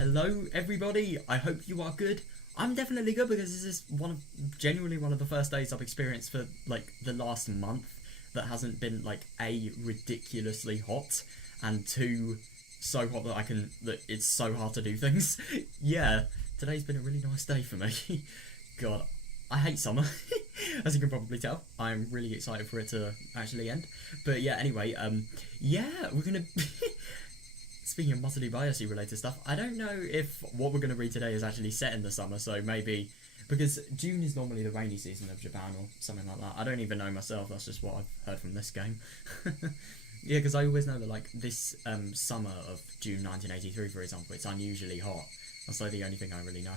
Hello everybody, I hope you are good. I'm definitely good because this is genuinely one of the first days I've experienced for like the last month that hasn't been like A, ridiculously hot, and two, so hot that it's so hard to do things. Yeah, today's been a really nice day for me. God, I hate summer, as you can probably tell. I'm really excited for it to actually end. But yeah, anyway, yeah, we're gonna speaking of Matsuribayashi related stuff, I don't know if what we're going to read today is actually set in the summer, so maybe, because June is normally the rainy season of Japan or something like that. I don't even know myself, that's just what I've heard from this game. Yeah, because I always know that like this summer of June 1983, for example, it's unusually hot. That's like the only thing I really know.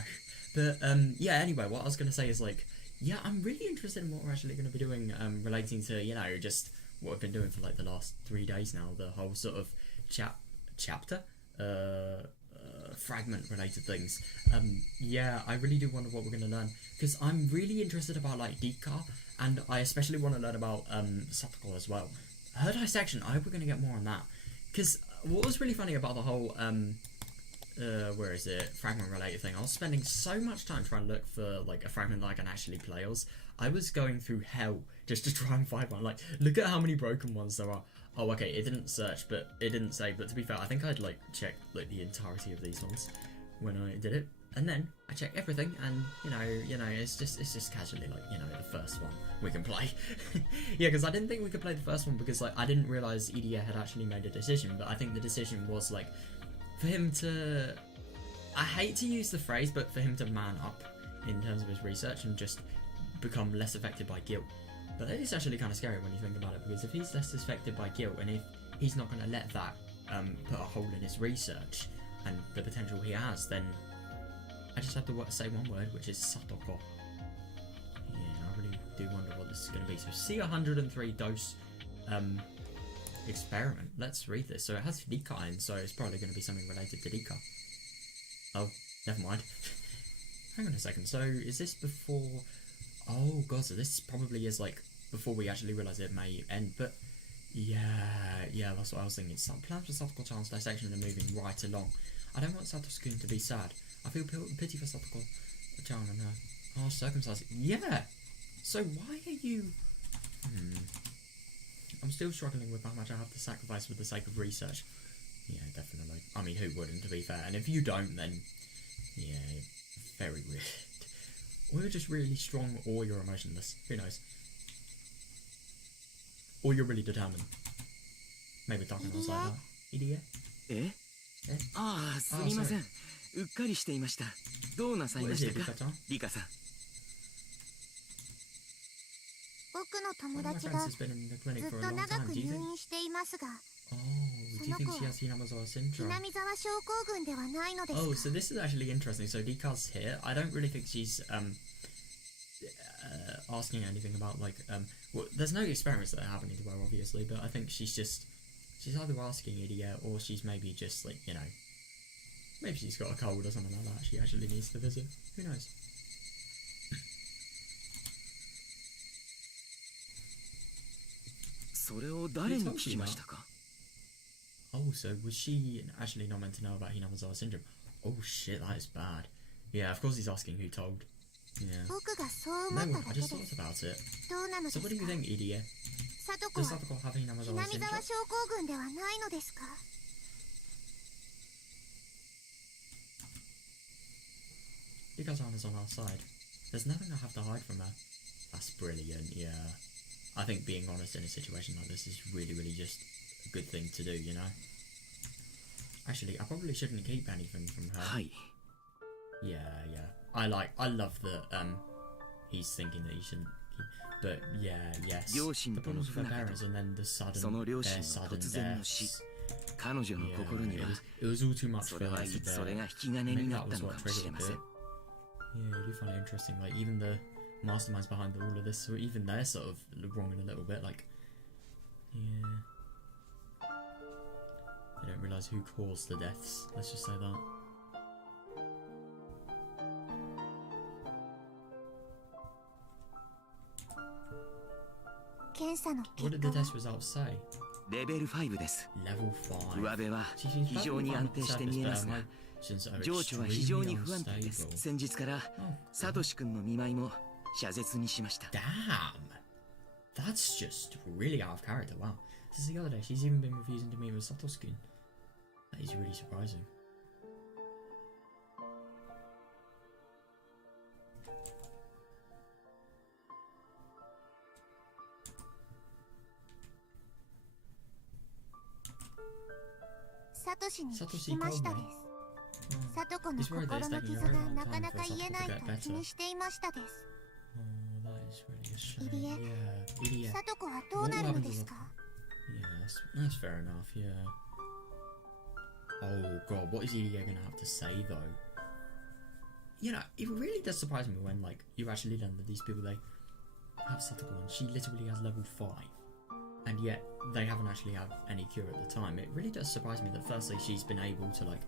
But yeah, anyway, what I was going to say is like, yeah, I'm really interested in what we're actually going to be doing relating to, you know, just what I've been doing for like the last 3 days now, the whole sort of chapter fragment related things. Yeah, I really do wonder what we're going to learn, because I'm really interested about like Dika, and I especially want to learn about Satoko as well. Her dissection, I hope we're going to get more on that, because what was really funny about the whole where is it, fragment related thing, I was spending so much time trying to look for like a fragment that I can actually play as. I was going through hell just to try and find one. Like, look at how many broken ones there are. Oh, okay, it didn't search, but it didn't save. But to be fair, I think I'd like checked like the entirety of these ones when I did it, and then I checked everything, and you know, it's just casually like, you know, the first one we can play. Yeah, because I didn't think we could play the first one because like I didn't realize Idia had actually made a decision, but I think the decision was like for him to, I hate to use the phrase, but for him to man up in terms of his research and just become less affected by guilt. But that is actually kind of scary when you think about it, because if he's less affected by guilt, and if he's not going to let that put a hole in his research and the potential he has, then I just have to say one word, which is Satoko. Yeah, I really do wonder what this is going to be. So C103 dose experiment. Let's read this. So it has Rika in, so it's probably going to be something related to Rika. Oh, never mind. Hang on a second. So is this before... Oh god, so this probably is like before we actually realise it may end, but yeah, that's what I was thinking. Some plans for Satoko-chan's dissection are moving right along. I don't want Satoshi-kun to be sad. I feel pity for Satoko-chan and her harsh circumstances. Yeah! So why are you... I'm still struggling with how much I have to sacrifice for the sake of research. Yeah, definitely. I mean, who wouldn't, to be fair? And if you don't, then... yeah, very weird. Or you're just really strong, or you're emotionless. Who knows? Or you're really determined. Maybe talking was like that. Idiot? Eh? Ah, sumimasen. Ukkari shiteimashita. Dou nasaimashita ka? Rika san. 僕の友達がずっと長く入院していますが、 Oh, do you think she has Hinamizawa syndrome? 南沢症候群ではないのですか? Oh, so this is actually interesting. So Dika's here. I don't really think she's asking anything about like well, there's no experiments that are happening to her obviously, but I think she's either asking Idia, or she's maybe just like, you know, maybe she's got a cold or something like that. She actually needs to visit. Who knows? Oh, so was she actually not meant to know about Hinamizawa syndrome? Oh shit, that is bad. Yeah, of course he's asking who told. Yeah. No, I just thought about it. So what do you think, Idia? Does Satoko have Hinamizawa syndrome? Rika-san is on our side. There's nothing I have to hide from her. That's brilliant, yeah. I think being honest in a situation like this is really, really just a good thing to do, you know? Actually, I probably shouldn't keep anything from her. Hi. Yeah. I love that he's thinking that he shouldn't keep, but yes. The problems with her parents and then the sudden deaths. Yeah, it was all too much for her to bear. Maybe that was what triggered it. Yeah, I do find it interesting, like even the masterminds behind all of this, so even they're sort of wrong in a little bit, like, yeah. They don't realise who caused the deaths, let's just say that. What did the test results say? Level 5 です. Level 5. 上辺は非常に安定して見えますが、since they're 情緒は非常に extremely 不安定です。 unstable. 先日からサトシ君の見舞いも謝絶にしました。 Damn! That's just really out of character. Wow. Since the other day, she's even been refusing to meet with Satoshi-kun. That is really surprising. Satoshi に聞 Satoshi きま told した me. です。さとこの He's worried that 心 it's の taking 傷 a very が long なか time なか for 言え Satoshi ない to と get 気 better. にしていましたです。 Oh, that is really a shame. Irie. Yeah, Irie. さとこはどうなるのですか？ Yeah, that's fair enough, yeah. Oh god, what is Irie gonna have to say though? You know, it really does surprise me when, like, you actually learn that these people, they have Satoko and she literally has level 5. And yet, they haven't actually had any cure at the time. It really does surprise me that firstly, she's been able to, like,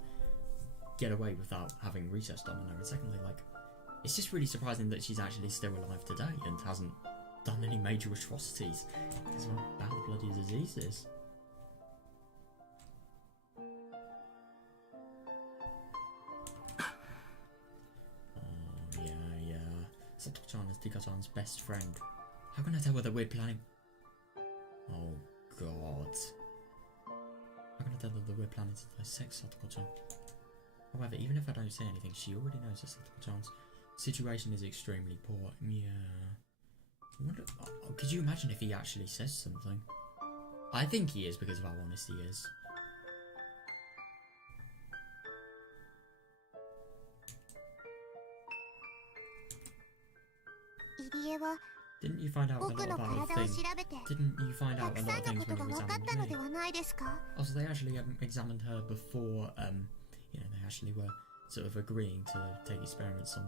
get away without having research done on her. And secondly, like, it's just really surprising that she's actually still alive today and hasn't done any major atrocities. Because of how bad the bloody disease is. Oh, yeah. Satoko-chan is Tika-chan's best friend. How can I tell whether we're planning... Oh, God. How can I tell that we're planning to dissect Satoko-chan? However, even if I don't say anything, she already knows that Satoko-chan's situation is extremely poor. Yeah. Could you imagine if he actually says something? I think he is because of how honest he is. Irie は Didn't you find out a 僕 lot の about 体を things? 調べて Didn't you find た out く a さ lot ん of の things こと when が you 分かっ examined たの me? ではないですか？ Also, they actually examined her before, you know, they actually were sort of agreeing to take experiments on,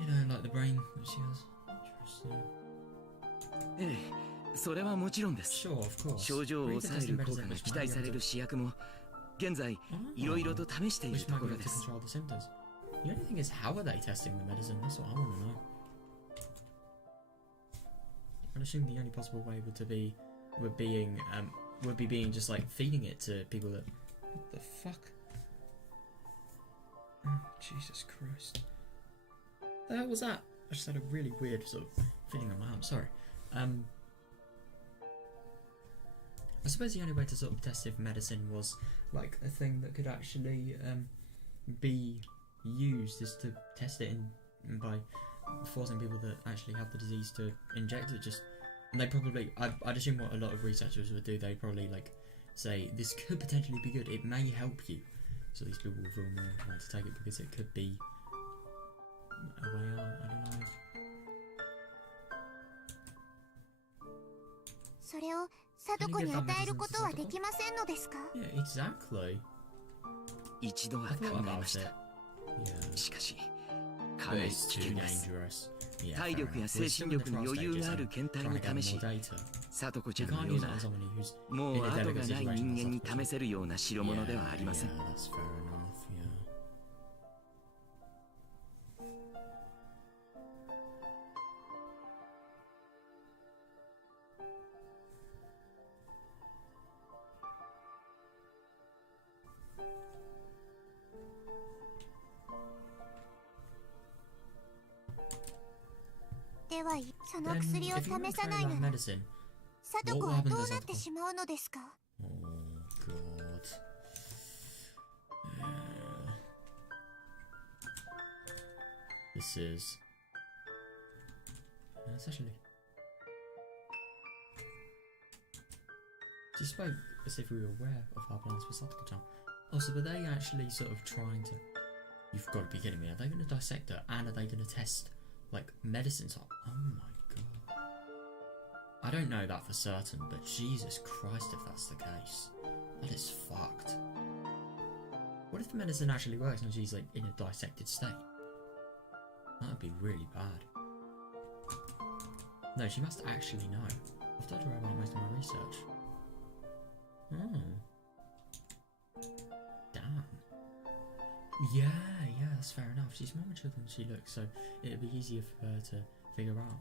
you know, like the brain that she has. Interesting. ええ、それはもちろんです。 Sure, of course. 症状を抑える効果が期待される試薬も現在いろいろと試している Which と might こ be ろ able で to す。 control the symptoms. The only thing is, how are they testing the medicine? That's what I want to know. I'd assume the only possible way would be being just like feeding it to people that. What the fuck? Oh, Jesus Christ. The hell was that? I just had a really weird sort of feeling on my arm. Sorry. I suppose the only way to sort of test if medicine was like a thing that could actually be used is to test it in by forcing people that actually have the disease to inject it. And they probably, I'd assume what a lot of researchers would do, they probably like say this could potentially be good, it may help you, so these people will feel more inclined to take it because it could be a way out. I don't know. それをさとこに与えることはできませんのですか？ Yeah, exactly. 一度は I 考 thought え about まし it. た。 Yeah. しかしか But なり it's 危 too 険です。 dangerous. Yeah, 体 fair 力や enough. 精 We're still 神 in the 力に trial 余裕 stages があ and る検体 trying に to gather 試 more し、 data. さとこち You ゃんの can't よう use な it on someone who's もう in a 後 delicate がない situation 人間 as に Satoshi. 試せるような代物ではありません。 Yeah, that's fair enough, yeah. "ではその Then, 薬を if you want 試 to さ try ない that なら medicine, さとこはどうなってしまうのですか？ oh god. This is. It's actually. She spoke as if we were aware of our plans for Satoko-chan. Also, were they actually sort of trying to... You've got to be kidding me. Are they going to dissect her? And are they going to test, like, medicines on... Oh my god. I don't know that for certain, but Jesus Christ if that's the case. That is fucked. What if the medicine actually works and she's, like, in a dissected state? That would be really bad. No, she must actually know. I've told her about most of my research. Oh. Damn. Yeah, that's fair enough. She's more mature than she looks, so it'd be easier for her to figure out.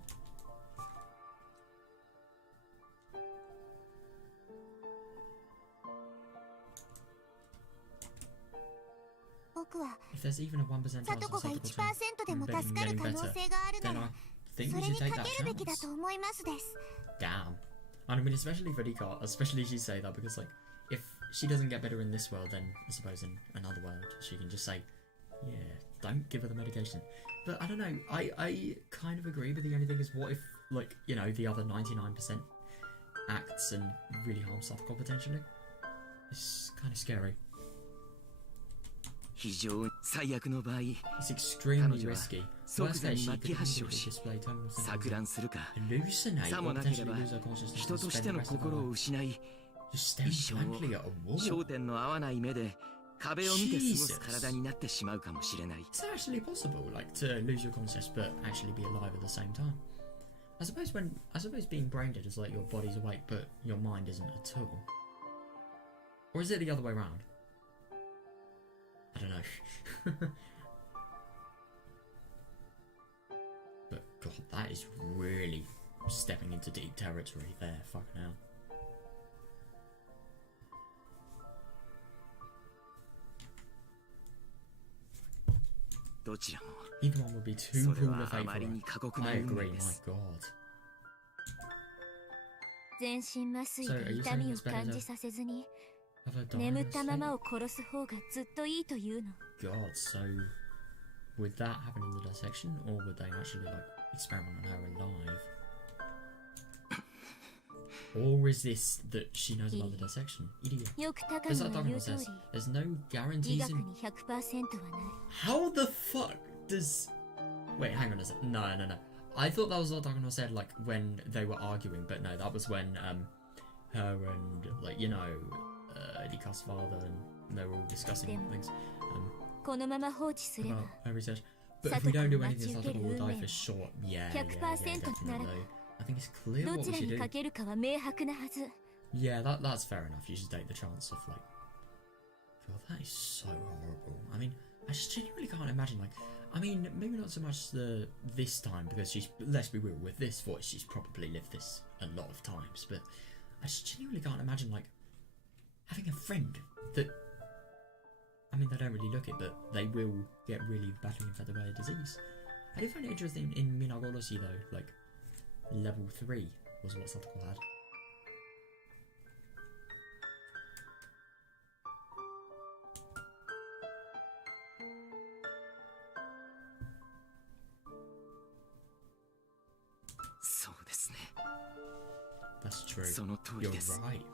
僕は If there's even a 1% さ chance と of こが Satoko 1% でも getting 助かる getting 可能 better, 性があるな then ら I そ think れ we に should か take け that るべきだ chance. と思いますです。 Damn. I mean, especially for Rika, especially she say that because, like, if she doesn't get better in this world, then I suppose in another world she can just say, yeah, don't give her the medication. But I don't know, I kind of agree, but the only thing is, what if, like, you know, the other 99% acts and really harms Satoko potentially? It's kind of scary. 非常に最悪の場合 It's extremely 彼女は risky. 即 Worst 座 case, に she 末 could 期発 immediately 症し display terminal 錯 symptoms, 乱するか hallucinate, さ or もなけれ potentially ば lose her consciousness 人 and とし spend て the の rest of her 心を life 失い just staring 一生 blankly at a wall. 焦点の合わない目で壁を見て過ごす体になってしまうかもしれない Is that actually possible, like, to lose your consciousness but actually be alive at the same time? I suppose being brain dead is like your body's awake but your mind isn't at all. Or is it the other way around? I don't know. But god, that is really stepping into deep territory there, fucking hell. Either one would be too cool or faithful. I agree, my god. 全身麻酔で痛みを感じさせずに Have her die 眠 in っ her たま sleep? まを殺す方がずっといいというの。 God, so would that happen in the dissection, or would they actually like experiment on her alive? Or is this that she knows about the dissection? Idiot. よく高 As 野 that が言う Dagmar 通 says, り there's no 医 guarantees 学 in. に 100% はない。 How the fuck does? Wait, hang on a sec. No. I thought that was what Dagmar said, like when they were arguing, but no, that was when her and like Rika's father and they were all discussing things このまま放置すれば about her research. But if we don't do anything, Satoko will die for sure. Yeah, definitely. I think it's clear ど what ち we ら should に do. かけるかは明白なはず。 Yeah, that's fair enough. You should take the chance of like. God, that is so horrible. I mean, I just genuinely can't imagine. Like, I mean, maybe not so much this time because she's. Let's be real. With this voice, she's probably lived this a lot of times. But I just genuinely can't imagine like having a friend that. I mean, they don't really look it, but they will get really badly infected by a disease. I do find it interesting in Minagoloshi though, like level 3 was what Satoko had. That's true. You're right.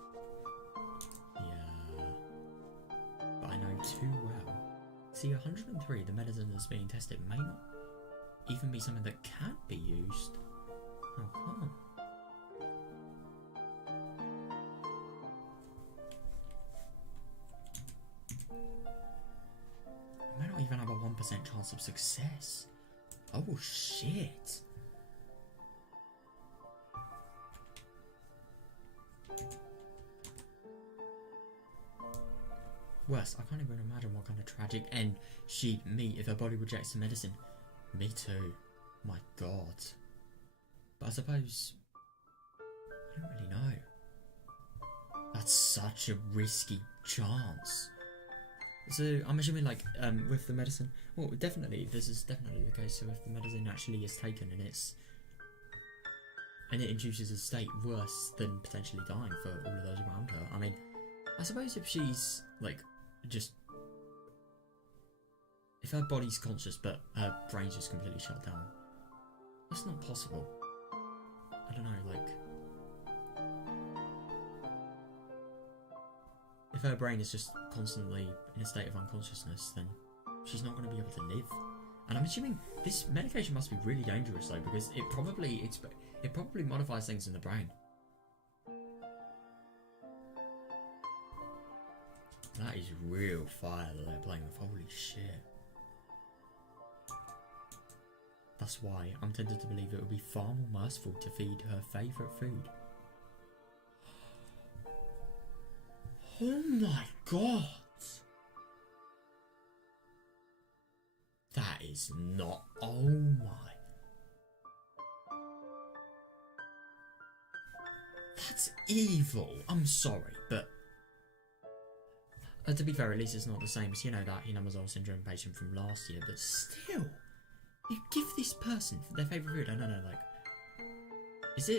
Yeah. But I know too well. See, 103, the medicine that's being tested may not even be something that can be used. How come? It may not even have a 1% chance of success. Oh shit. Worse, I can't even imagine what kind of tragic end she'd meet if her body rejects the medicine. Me too. My god. But I suppose... I don't really know. That's such a risky chance. So, I'm assuming like, with the medicine... Well, definitely, this is definitely the case. So if the medicine actually is taken and it induces a state worse than potentially dying for all of those around her. I mean, I suppose if she's, like, just... If her body's conscious but her brain's just completely shut down, that's not possible. I don't know, like... If her brain is just constantly in a state of unconsciousness, then she's not going to be able to live. And I'm assuming this medication must be really dangerous though, because it probably modifies things in the brain. That is real fire that they're playing with, holy shit. That's why I'm tempted to believe it would be far more merciful to feed her favourite food. Oh my god! That is not... Oh my... That's evil. I'm sorry, but... To be fair, at least it's not the same as, you know, that Hinamazawa syndrome patient from last year, but still, you give this person their favourite food. I don't know, like, is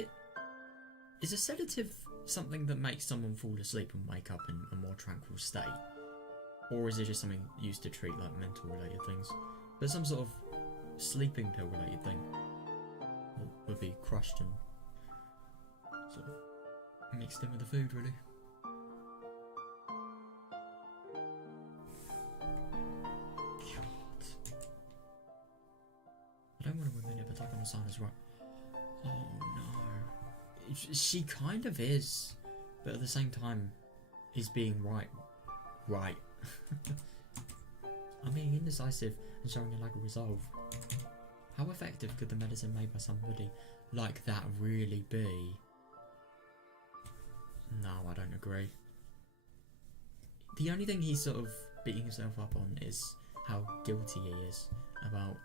a sedative something that makes someone fall asleep and wake up in a more tranquil state? Or is it just something used to treat, like, mental related things? But some sort of sleeping pill related thing would be crushed and sort of mixed in with the food, really. I don't want to women if Takano-san is right. Oh no. She kind of is, but at the same time is being right. I'm being indecisive and showing a lack of resolve. How effective could the medicine made by somebody like that really be? No, I don't agree. The only thing he's sort of beating himself up on is how guilty he is about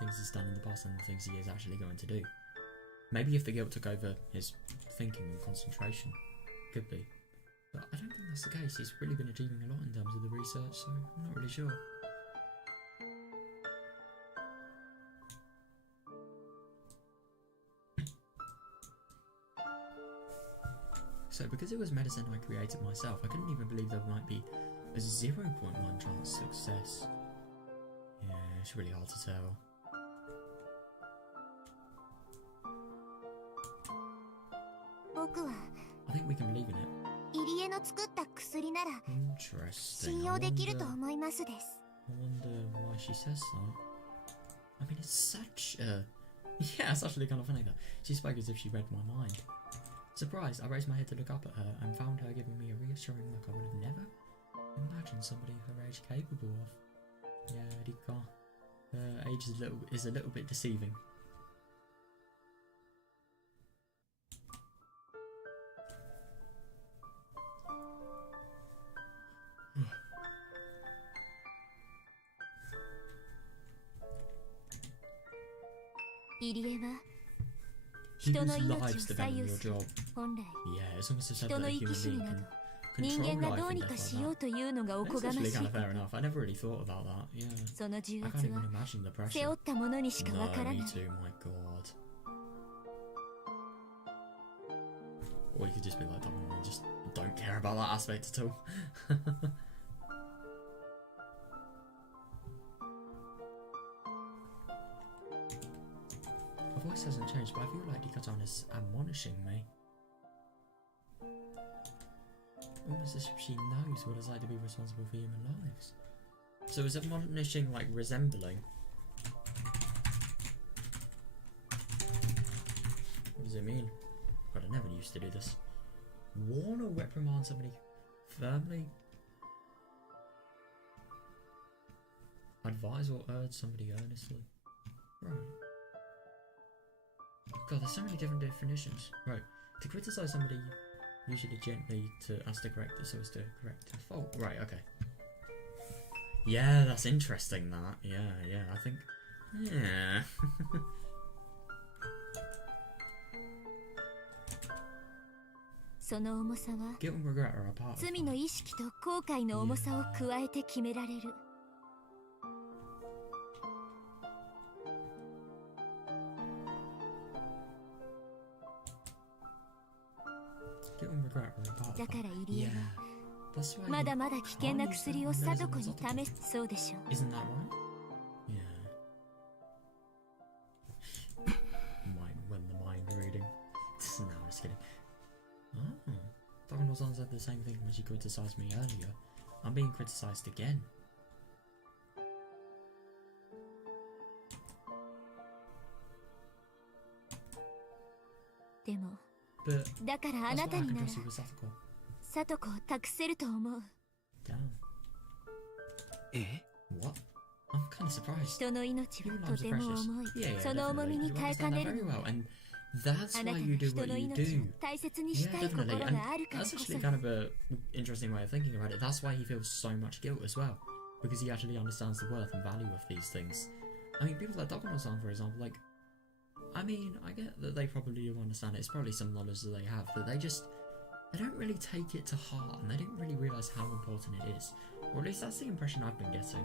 things he's done in the past and the things he is actually going to do. Maybe if the guilt took over his thinking and concentration, could be. But I don't think that's the case. He's really been achieving a lot in terms of the research, so I'm not really sure. So because it was medicine I created myself, I couldn't even believe there might be a 0.1 chance of success. Yeah, it's really hard to tell. I think we can believe in it. Interesting. I wonder why she says that. I mean, it's such a... Yeah, it's actually kind of funny that she spoke as if she read my mind. Surprised, I raised my head to look up at her and found her giving me a reassuring look I would have never imagined somebody of her age capable of. Yeah, Rika. Her age is a little bit deceiving. People's lives depend on your job. Yeah, it's almost as if a human being can control life and death like that. It's actually kind of fair enough. I never really thought about that. Yeah. I can't even imagine the pressure. No, me too, my god. Or you could just be like that one and just don't care about that aspect at all. Her voice hasn't changed, but I feel like Rika-chan is admonishing me. Almost as if she knows what it's like to be responsible for human lives. So is admonishing like resembling? What does it mean? God, I never used to do this. Warn or reprimand somebody firmly? Advise or urge somebody earnestly? Right. God, there's so many different definitions. Right. To criticize somebody usually gently as to correct it so as to correct a fault. Right, okay. Yeah, that's interesting that. Yeah, I think... Yeah. Guilt and regret are a part of that. Guilt and regret are a part of that. Yeah. That's why Isn't that right? Yeah. When the mind reading. No, I'm just kidding. Oh. Takano-san said the same thing when she criticised me earlier. I'm being criticised again. But that's why I can trust you with Satoko. Damn. What? I'm kind of surprised. Human lives are precious. Yeah, definitely. You understand that very well, and that's why you do what you do. Yeah, definitely. And that's actually kind of a interesting way of thinking about it. That's why he feels so much guilt as well, because he actually understands the worth and value of these things. I mean, people like Takano-san, for example, like, I mean, I get that they probably do understand it. It's probably some knowledge that they have, but they they don't really take it to heart, and they don't really realise how important it is. Or at least that's the impression I've been getting.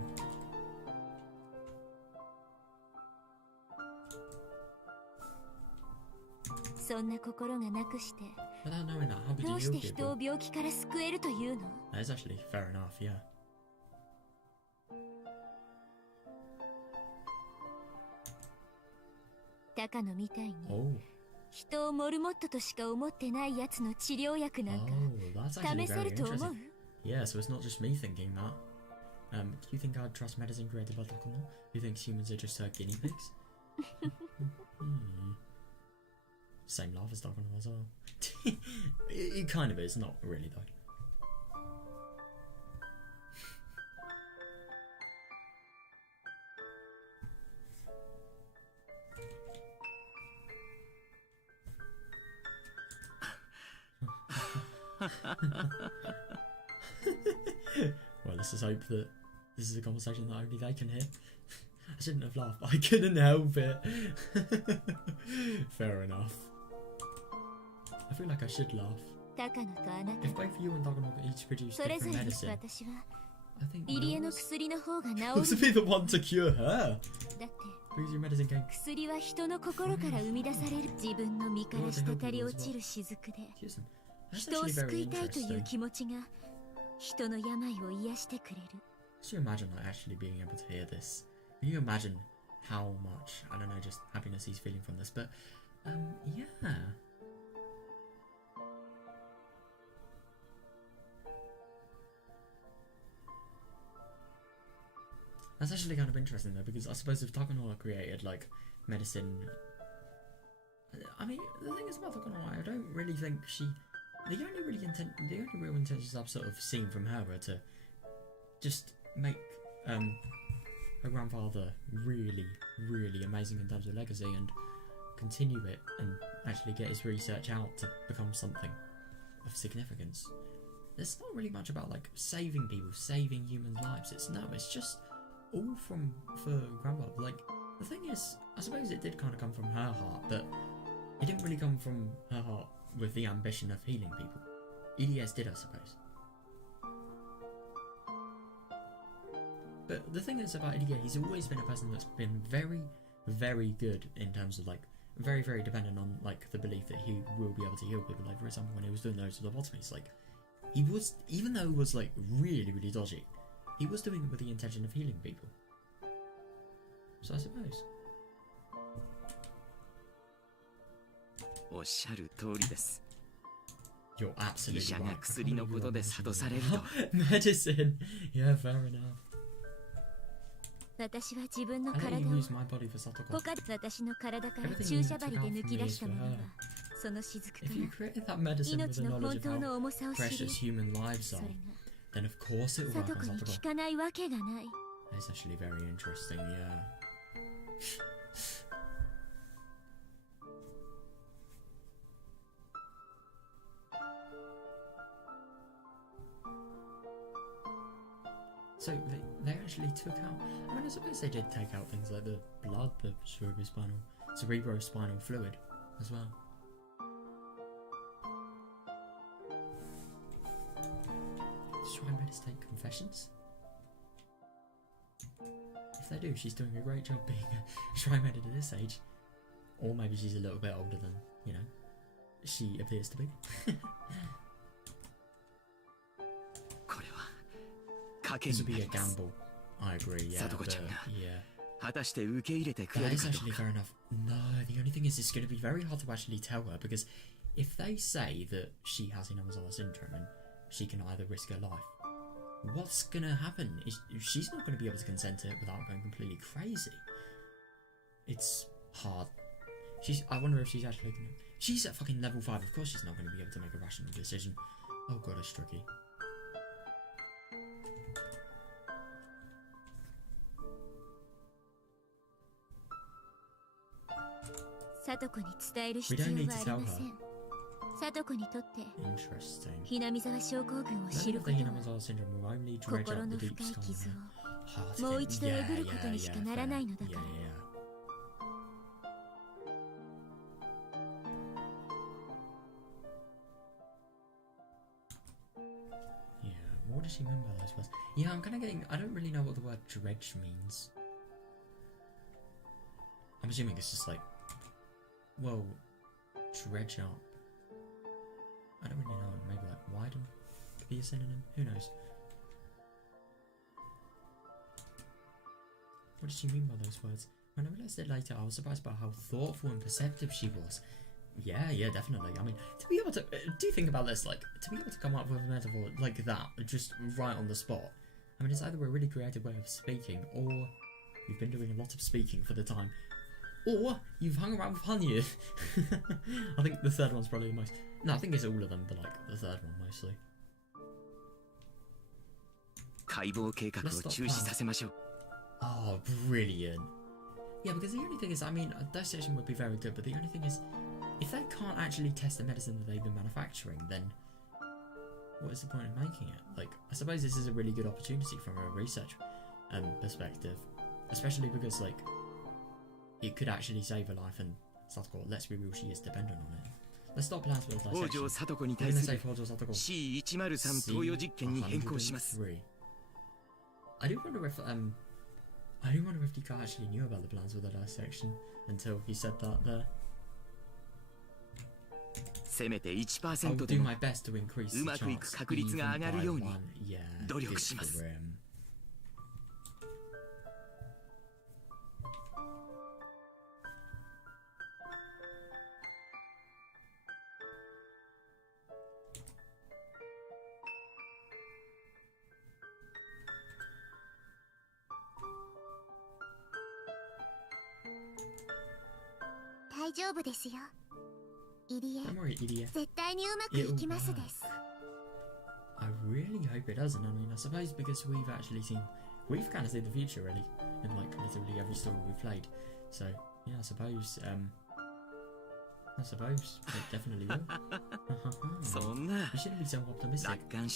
Without knowing that, how could you heal people? That's actually fair enough, yeah. Oh. 人をモルモットとしか思ってないやつの治療薬なんか試せると思う? Yeah, so it's not just me thinking that. Do you think I'd trust medicine created by Takuno? Who thinks humans are just guinea pigs? Same laugh as Takuno as well. It kind of is, not really though. Well, let's just hope that this is a conversation that only they can hear. I shouldn't have laughed, but I couldn't help it. Fair enough. I feel like I should laugh. If both you and Takuno each produce different medicine, I think yours would be the one to cure her. Who's your medicine game? That's actually very interesting. Just imagine like actually being able to hear this. Can you imagine how much, I don't know, just happiness he's feeling from this? But yeah. That's actually kind of interesting though, because I suppose if Takuno created like medicine, I mean, the thing is about Takuno, I don't really think she. The only real intentions I've sort of seen from her were to just make her grandfather really, really amazing in terms of legacy and continue it and actually get his research out to become something of significance. There's not really much about like saving people, saving human lives. It's just all for grandpa. Like the thing is, I suppose it did kind of come from her heart, but it didn't really come from her heart with the ambition of healing people. EDS did, I suppose. But the thing is about EDS, he's always been a person that's been very, very good in terms of like, very, very dependent on like the belief that he will be able to heal people. Like for example, when he was doing those lobotomies, like he was, even though it was like really, really dodgy, he was doing it with the intention of healing people. So I suppose. おっしゃる通りです。 You're absolutely right. 医者が薬のことで諭されると Medicine. Yeah, fair enough. 私は自分の I 体 let を you use my body for Satoko. 他で私の体から Everything 注射 you 針 took で out 抜 from き me 出 is した for ものは her. その雫か If you ら created that medicine with 命 the の knowledge 本 of 当 how の重さを知り precious そ human lives れ are, が then of course it will サ work ト on コに Satoko. 効かないわけがない That's actually very interesting, yeah. So they actually took out. I mean, I suppose they did take out things like the blood, the cerebrospinal fluid, as well. Does Shrine Maiders take confessions? If they do, she's doing a great job being a Shrine Maiden at this age. Or maybe she's a little bit older than, you know, she appears to be. これは賭け This に would な be り a ます gamble. I agree, yeah. サトコちゃんが Yeah. 果たして受け入れてくれ That る is かどう actually か fair enough. No, the only thing is it's going to be very hard to actually tell her because if they say that she has Hinamazawa syndrome and she can either risk her life, what's going to happen? She's not going to be able to consent to it without going completely crazy. It's hard. I wonder if she's actually going to... She's at fucking level 5. Of course she's not going to be able to make a rational decision. Oh god, it's tricky. サトコに伝える必要はありません。サトコにとって Interesting. ひなみざわ症候群を Learning 知る of こ the とは Hinamazawa syndrome will only dredge 心 up の the 深 deep い scar 傷 on を her heart もう again. 一度えぐることにしかならないのだから。 Yeah, yeah. does she mean by those words? Yeah, I'm kind of getting... I don't really know what the word dredge means. I'm assuming it's just like... Well, dredge up. I don't really know. Maybe like widen could be a synonym. Who knows? What did she mean by those words? When I realised it later, I was surprised by how thoughtful and perceptive she was. Yeah, definitely. I mean, to be able to... do you think about this? Like, to be able to come up with a metaphor like that, just right on the spot. I mean, it's either a really creative way of speaking, or you've been doing a lot of speaking for the time, or you've hung around with Hanyu. I think the third one's probably the most... No, I think it's all of them, but like, the third one mostly. Oh, brilliant. Yeah, because the only thing is, I mean, a dissection would be very good, but the only thing is, if they can't actually test the medicine that they've been manufacturing, then what is the point of making it? Like, I suppose this is a really good opportunity from a research perspective, especially because, like, it could actually save a life, and Satoko, let's be real, she is dependent on it. Let's stop plans for the dissection. We're going to say Hojo Satoko C103. I do wonder if Dika actually knew about the plans for the dissection until he said that there. I'll do my best to increase the chance even by 1. Yeah, good for him. Don't worry, Irie. It'll work. I really hope it doesn't. I mean, I suppose because we've kind of seen the future really, in like literally every story we've played. So yeah, I suppose it definitely will. You shouldn't be so optimistic. No,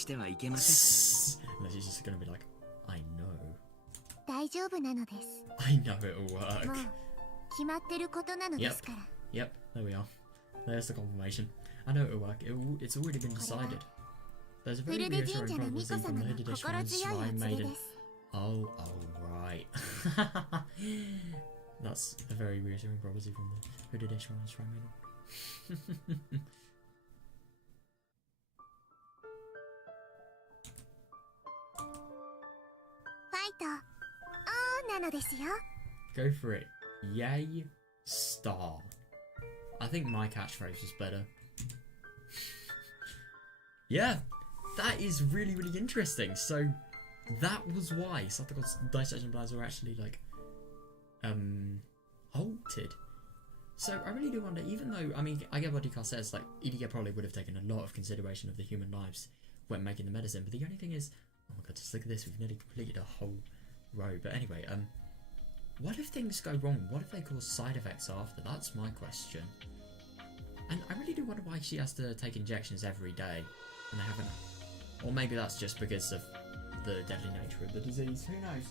she's just gonna be like, I know. I know it'll work. Yep, there we are. There's the confirmation. I know it'll work. It's already been decided. There's a very reassuring prophecy from the Hooded Shrine Shrine Maiden. Oh, right. That's a very reassuring prophecy from the Hooded Shrine Shrine Maiden. Go for it. Yay, star. I think my catchphrase was better. Yeah, that is really, really interesting. So that was why Satoko's dissection plans were actually like halted. So I really do wonder, even though, I mean, I get what Dika says, like Irie probably would have taken a lot of consideration of the human lives when making the medicine, but the only thing is, oh my god, just look at this, we've nearly completed a whole row. But anyway, what if things go wrong? What if they cause side effects after? That's my question. And I really do wonder why she has to take injections every day and they haven't. Or maybe that's just because of the deadly nature of the disease. Who knows?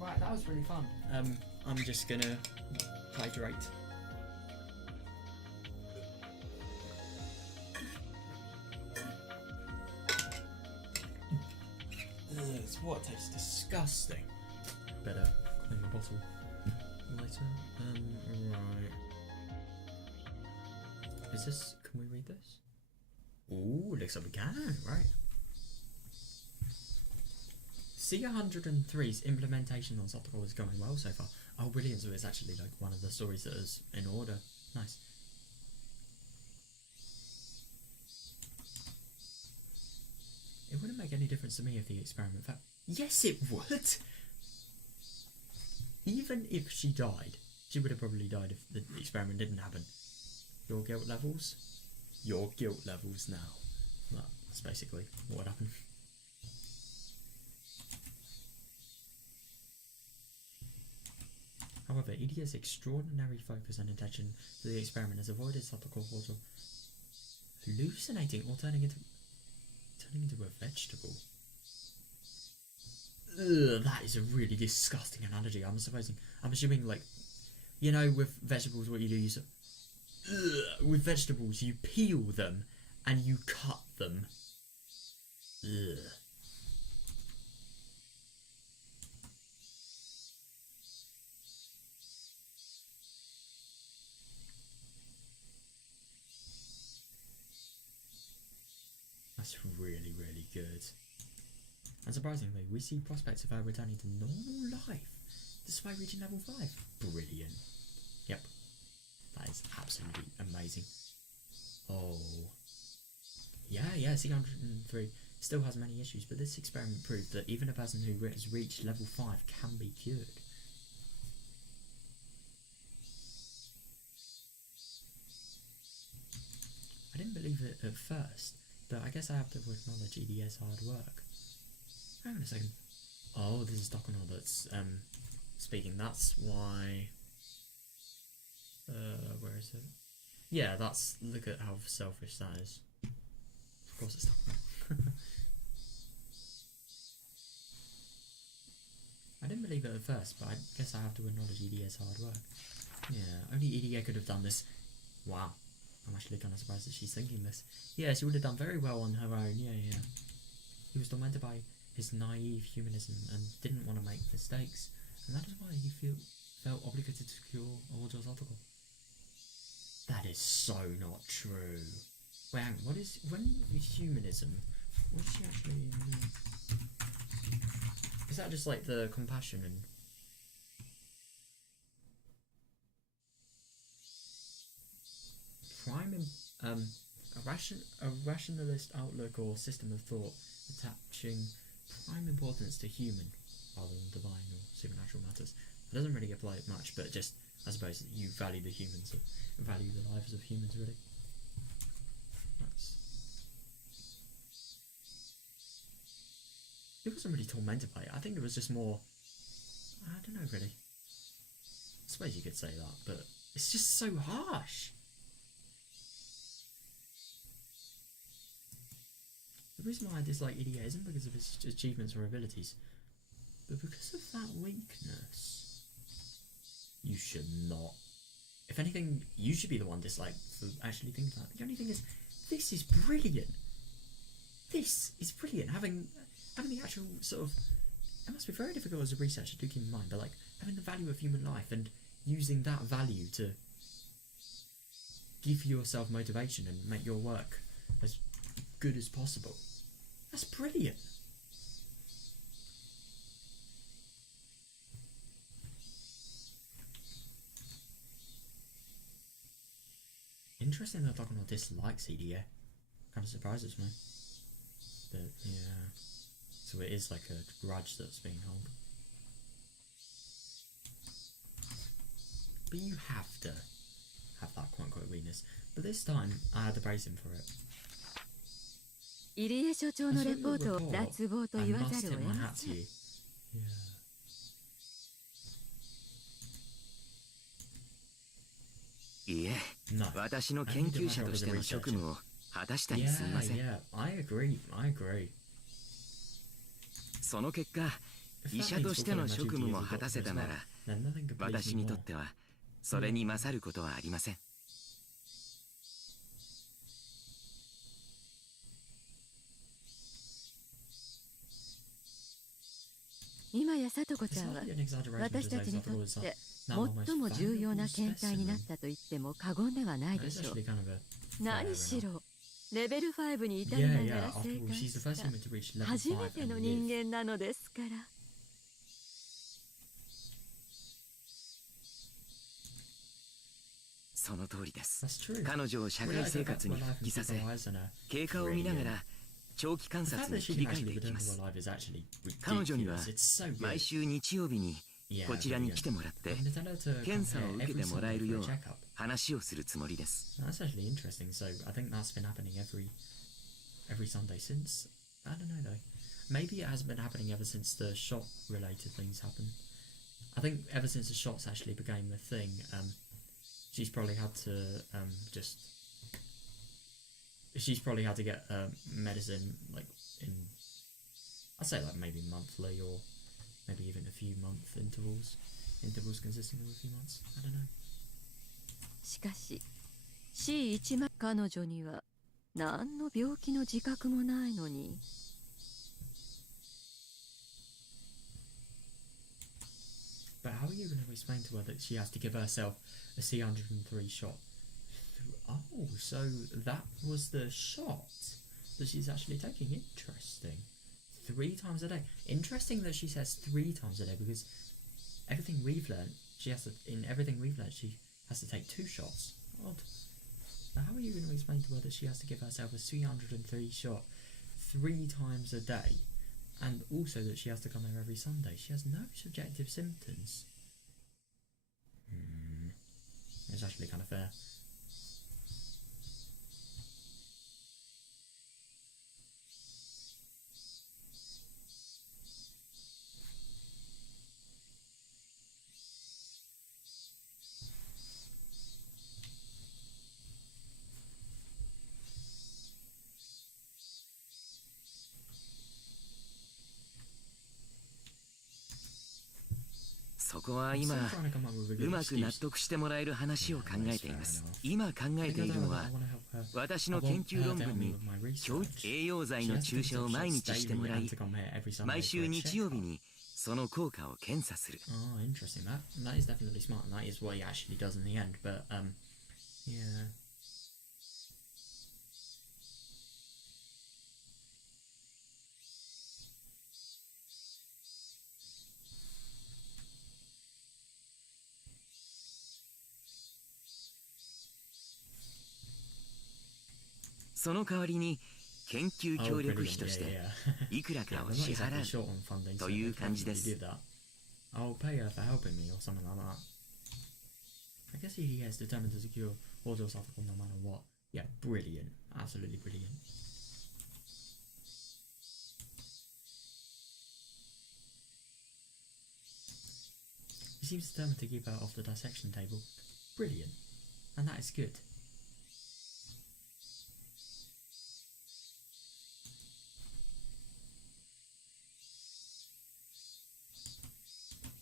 Right, that was really fun. I'm just gonna hydrate. This water tastes disgusting. Better clean the bottle later. Right. Is this... Can we read this? Ooh, looks like we can, right. C103's implementation on Satoko is going well so far. Oh, brilliant, so it's actually like one of the stories that is in order. Nice. It wouldn't make any difference to me if the experiment failed. Yes, it would! Even if she died, she would have probably died if the experiment didn't happen. Your guilt levels? Your guilt levels now. That's basically what would happen. However, Irie's extraordinary focus and attention to the experiment has avoided Satoko Hojo hallucinating or turning into a vegetable. Ugh, that is a really disgusting analogy. I'm assuming, like, you know, with vegetables, what you do is, with vegetables, you peel them and you cut them. Ugh. That's really, really good. And surprisingly, we see prospects of her returning to normal life despite reaching level 5. Brilliant. Yep. That is absolutely amazing. Oh. Yeah, C103 still has many issues, but this experiment proved that even a person who has reached level 5 can be cured. I didn't believe it at first, but I guess I have to acknowledge EDA's hard work. Hang on a second. Oh, this is Dokonor that's speaking. That's why. Where is it? Yeah, that's. Look at how selfish that is. Of course, it's Dokonor. I didn't believe it at first, but I guess I have to acknowledge EDA's hard work. Yeah, only EDA could have done this. Wow. I'm actually kind of surprised that she's thinking this. Yeah, she would have done very well on her own. Yeah. He was tormented by his naive humanism and didn't want to make mistakes, and that is why he felt obligated to cure Ojo Satoko. That is so not true. Wait, hang on, when humanism? What does she actually mean? Is that just like the compassion and? A rationalist outlook or system of thought attaching prime importance to human rather than divine or supernatural matters. It doesn't really apply much, but just I suppose you value the humans, value the lives of humans, really. He wasn't really tormented by it. I think it was just more. I don't know, really. I suppose you could say that, but it's just so harsh. The reason why I dislike EDA isn't because of his achievements or abilities, but because of that weakness. You should not. If anything, you should be the one disliked for actually thinking that. The only thing is, this is brilliant. This is brilliant. Having the actual sort of. It must be very difficult as a researcher to keep in mind, but like having the value of human life and using that value to give yourself motivation and make your work as good as possible. That's brilliant. Interesting that Dokonor dislikes EDA. Kind of surprises me. But yeah. So it is like a grudge that's being held. But you have to have that quote-unquote weakness. But this time, I had to praise him for it. 入江所長のレポートを脱帽と言わざるを得ません。いえ、私の研究者としての職務を果たしたにすみません。I agree. その結果、医者としての職務も果たせたなら、私にとってはそれに勝ることはありません。今やさとこちゃんは私たちにとって最も重要な検体になったと言っても過言ではないでしょう。何しろレベル5に至りながら生還した初めての人間なのですから。その通りです。彼女を社会生活に復帰させ、経過を見ながら長期観察に切り替えていきます。彼女には毎週日曜日にこちらに来てもらって検査を受けてもらえるよう話をするつもりです。That's actually interesting. So I think that's been happening every Sunday since. I don't know though. Maybe it has been happening ever since the shot-related things happened. I think ever since the shots actually became a thing, she's probably had to She's probably had to get medicine like in, I'd say like maybe monthly or maybe even a few month intervals consisting of a few months. I don't know. しかし C1 彼女には何の病気の自覚もないのに。But how are you going to explain to her that she has to give herself a C103 shot? Oh, so that was the shot. that she's actually taking. Interesting. 3 times a day. Interesting that she says 3 times a day, because everything we've learned, she has to take 2 shots. Odd. Now, how are you going to explain to her that she has to give herself a 303 shot 3 times a day, and also that she has to come here every Sunday? She has no subjective symptoms. It's actually kind of fair. そこは今、うまく納得してもらえる話を考えています。今考えているのは、私の研究論文に栄養剤の注射を毎日してもらい、毎週日曜日にその効果を検査する。Oh, interesting. That is definitely smart, and that is what he actually does in the end. But yeah. その代わりに研究協力費としていくらかを支払うという感じです。I'll pay her for helping me or something like that. I guess he is determined to secure Hojo's article no matter what. Yeah, brilliant. Absolutely brilliant. He seems determined to keep her off the dissection table. Brilliant. And that is good.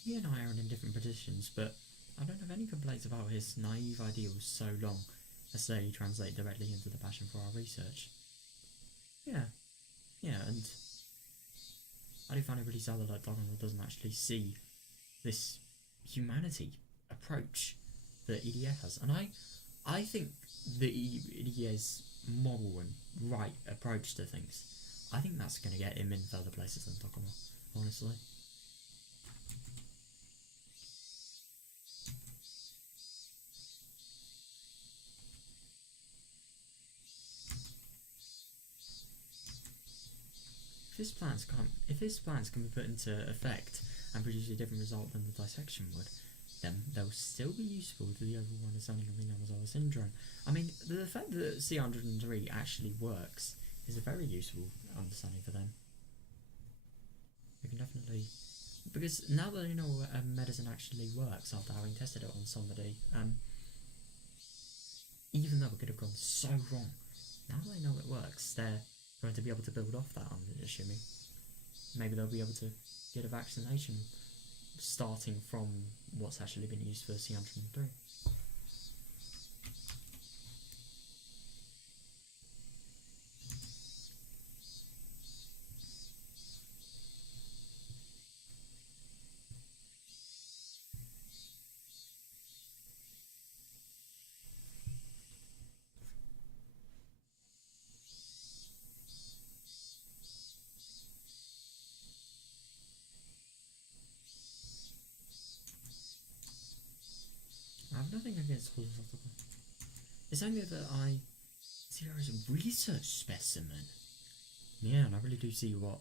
He and I are in different positions, but I don't have any complaints about his naive ideals so long as they translate directly into the passion for our research. Yeah, and I do find it really sad that Dogma doesn't actually see this humanity approach that EDF has, and I think the EDA's moral and right approach to things, I think that's going to get him in further places than Dogma, honestly. If his plans can be put into effect and produce a different result than the dissection would, then they'll still be useful to the overall understanding of Miyamazawa syndrome. I mean, the fact that C103 actually works is a very useful understanding for them. We can definitely, because now that they know a medicine actually works after having tested it on somebody, even though it could have gone so wrong, now that they know it works, they're going to be able to build off that, I'm assuming. Maybe they'll be able to get a vaccination starting from what's actually been used for C103. I have nothing against philosophical. It's only that I see her as a research specimen. Yeah, and I really do see what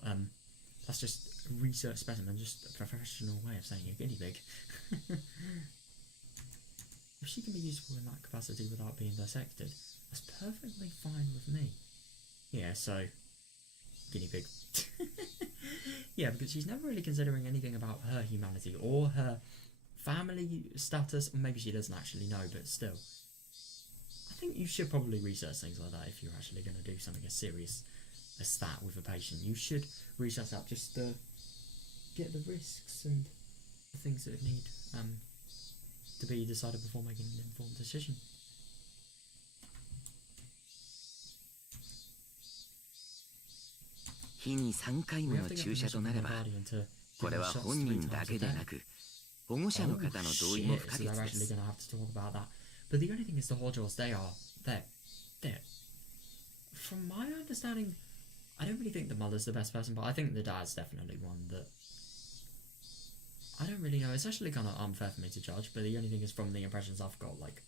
that's just a research specimen, just a professional way of saying a guinea pig. If she can be useful in that capacity without being dissected, that's perfectly fine with me. Yeah, so guinea pig. Yeah, because she's never really considering anything about her humanity or her family status, or maybe she doesn't actually know, but still. I think you should probably research things like that if you're actually going to do something as serious as that with a patient. You should research that just to get the risks and the things that need to be decided before making an informed decision. We have to get permission from the Guardian to give her shots 3 times a day. Oh shit, so they're actually going to have to talk about that. But the only thing is the Hojos, they're from my understanding, I don't really think the mother's the best person, but I think the dad's definitely one that I don't really know. It's actually kind of unfair for me to judge, but the only thing is from the impressions I've got, like,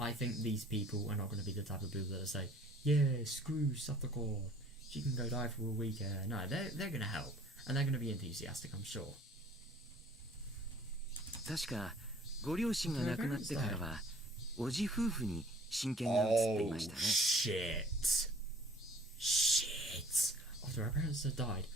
I think these people are not going to be the type of people that say, yeah, screw Satoko, she can go die for a week. No, they're going to help, and they're going to be enthusiastic, I'm sure. 確かご両親が亡くなってからはおじ夫婦に親権が移っていましたね。Shit. After her parents had died,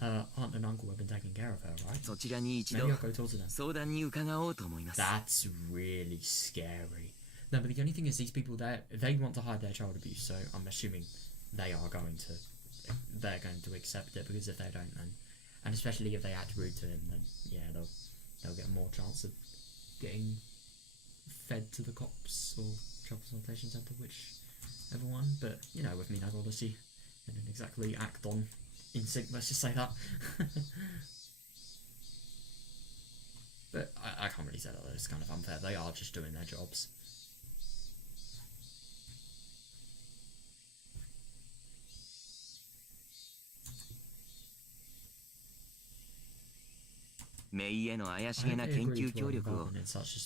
her aunt and uncle have been taking care of her, right? そちらに一度 Maybe I'll go talk to them. 相談に伺おうと思います。 That's really scary. No, but the only thing is these people, they want to hide their child abuse, so I'm assuming they're going to accept it, because if they don't, then, and especially if they act rude to him, then yeah, they'll get more chance of getting fed to the cops or child consultation centre, whichever one. But you know, with me, I've obviously didn't exactly act on instinct. Let's just say that. But I can't really say that. It's kind of unfair. They are just doing their jobs. May への怪しげな研究協力を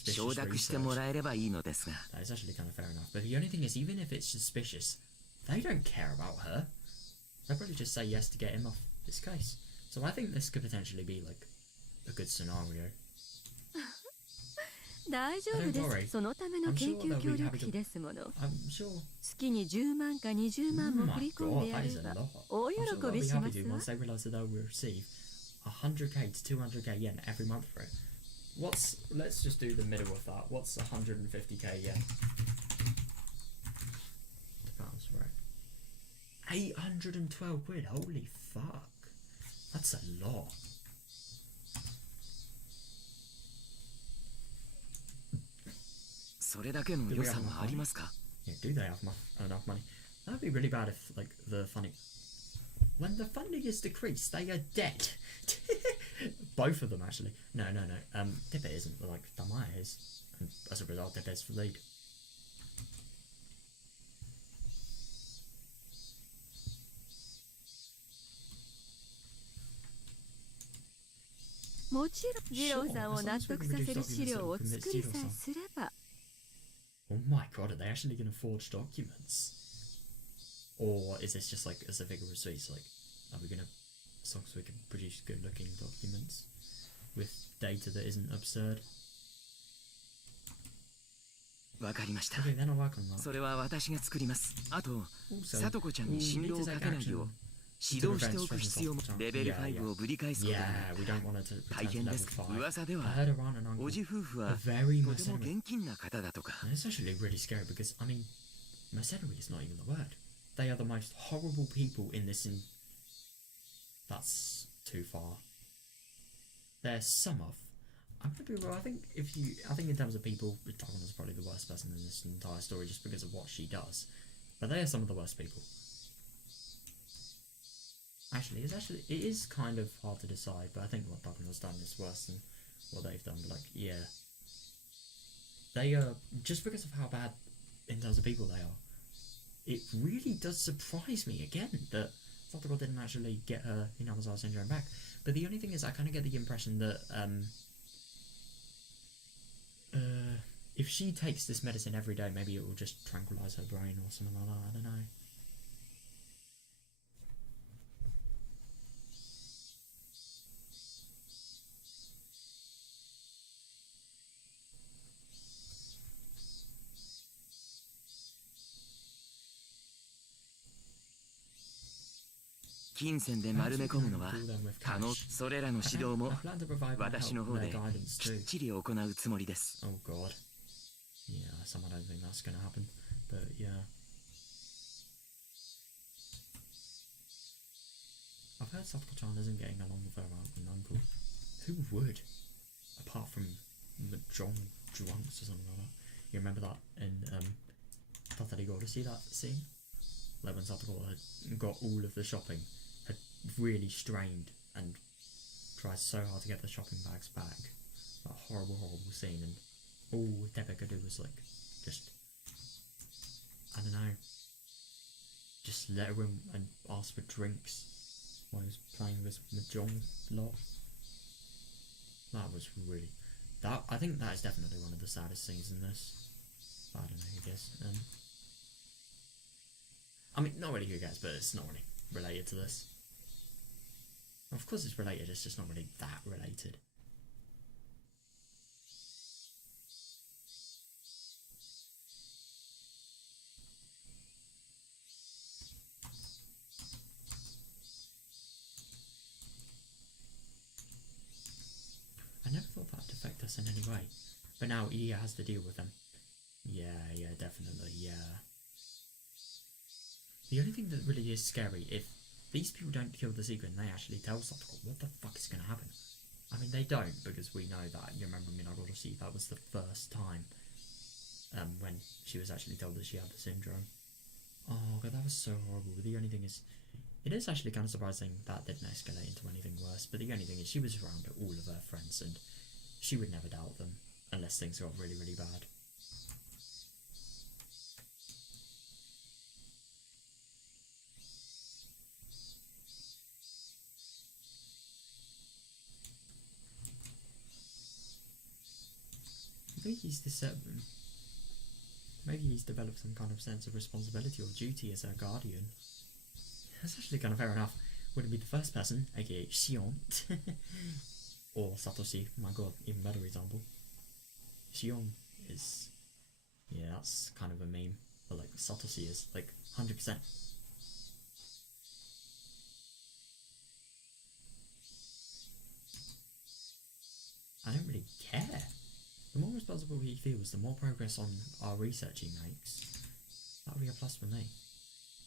承諾してもらえればいいのですが。That's actually kind of fair enough. But the only thing is, even if it's suspicious, they don't care about her. They'll probably just say yes to get him off this case. So I think this could potentially be like a good scenario. 大丈夫です。そのための研究協力費ですもの。月に10万か20万も振り込んでやれば大喜びしますわ。 100k to 200k yen every month for it. Let's just do the middle of that. What's 150k yen? Pounds, right? 812 quid. Holy fuck. That's a lot. Yeah, do they have enough money? That'd be really bad if, like, the funding... When the funding is decreased, they are dead. Both of them, actually. No. Dipper isn't, but, like, Damaya is. And as a result, Dipper is for lead. Oh my god, are they actually going to forge documents? Or is this just like as a figure of speech? Like, are we gonna, as long as we can produce good-looking documents with data that isn't absurd? わかりました。 Okay, then I'll work on that. それは私が作ります。あと、さとこちゃんに振動をかけないよう指導しておく必要も。レベル5をぶり返すことになった大変です。噂ではおじ夫婦はとても現金な方だとか。 It's actually really scary because I mean, mercenary is not even the word. They are the most horrible people in this. That's too far. They're some of. I'm gonna be real. I think in terms of people, Dragon is probably the worst person in this entire story just because of what she does. But they are some of the worst people. Actually, it is kind of hard to decide. But I think what Dragon has done is worse than what they've done. But like, yeah, they are just because of how bad in terms of people they are. It really does surprise me again that Satoko didn't actually get her Hinamazawa syndrome back. But the only thing is, I kind of get the impression that if she takes this medicine every day, maybe it will just tranquilize her brain or something like that. I don't know. Oh god. Yeah, I don't think that's gonna happen. But yeah. I've heard Satoko-chan isn't getting along with her aunt and uncle. Who would? Apart from drunks or something like that. You remember that in Tatarigoro? See that scene? Like when Satoko had got all of the shopping, had really strained and tried so hard to get the shopping bags back. That horrible scene, and all Tepe could do was like, just, I don't know. just let her in and ask for drinks while he was playing with mahjong lot. That was really... I think that is definitely one of the saddest scenes in this. I don't know, who cares? I mean, not really who cares, but it's not really related to this. Of course it's related, it's just not really that related. I never thought that'd affect us in any way. But now Iya has to deal with them. Yeah, definitely, yeah. The only thing that really is scary, if these people don't kill the secret and they actually tell Satoko, what the fuck is going to happen? I mean, they don't, because we know that, you remember Minagoroshi, that was the first time when she was actually told that she had the syndrome. Oh god, that was so horrible. The only thing is, it is actually kind of surprising that didn't escalate into anything worse, but the only thing is she was around all of her friends and she would never doubt them unless things got really, really bad. Maybe he's developed some kind of sense of responsibility or duty as her guardian. That's actually kind of fair enough. Wouldn't be the first person, aka Shion, or Satoshi. My god, even better example. Shion is, yeah, that's kind of a meme. But like Satoshi is like 100%. I don't really care. The more responsible he feels, the more progress on our research he makes. That'll be a plus for me.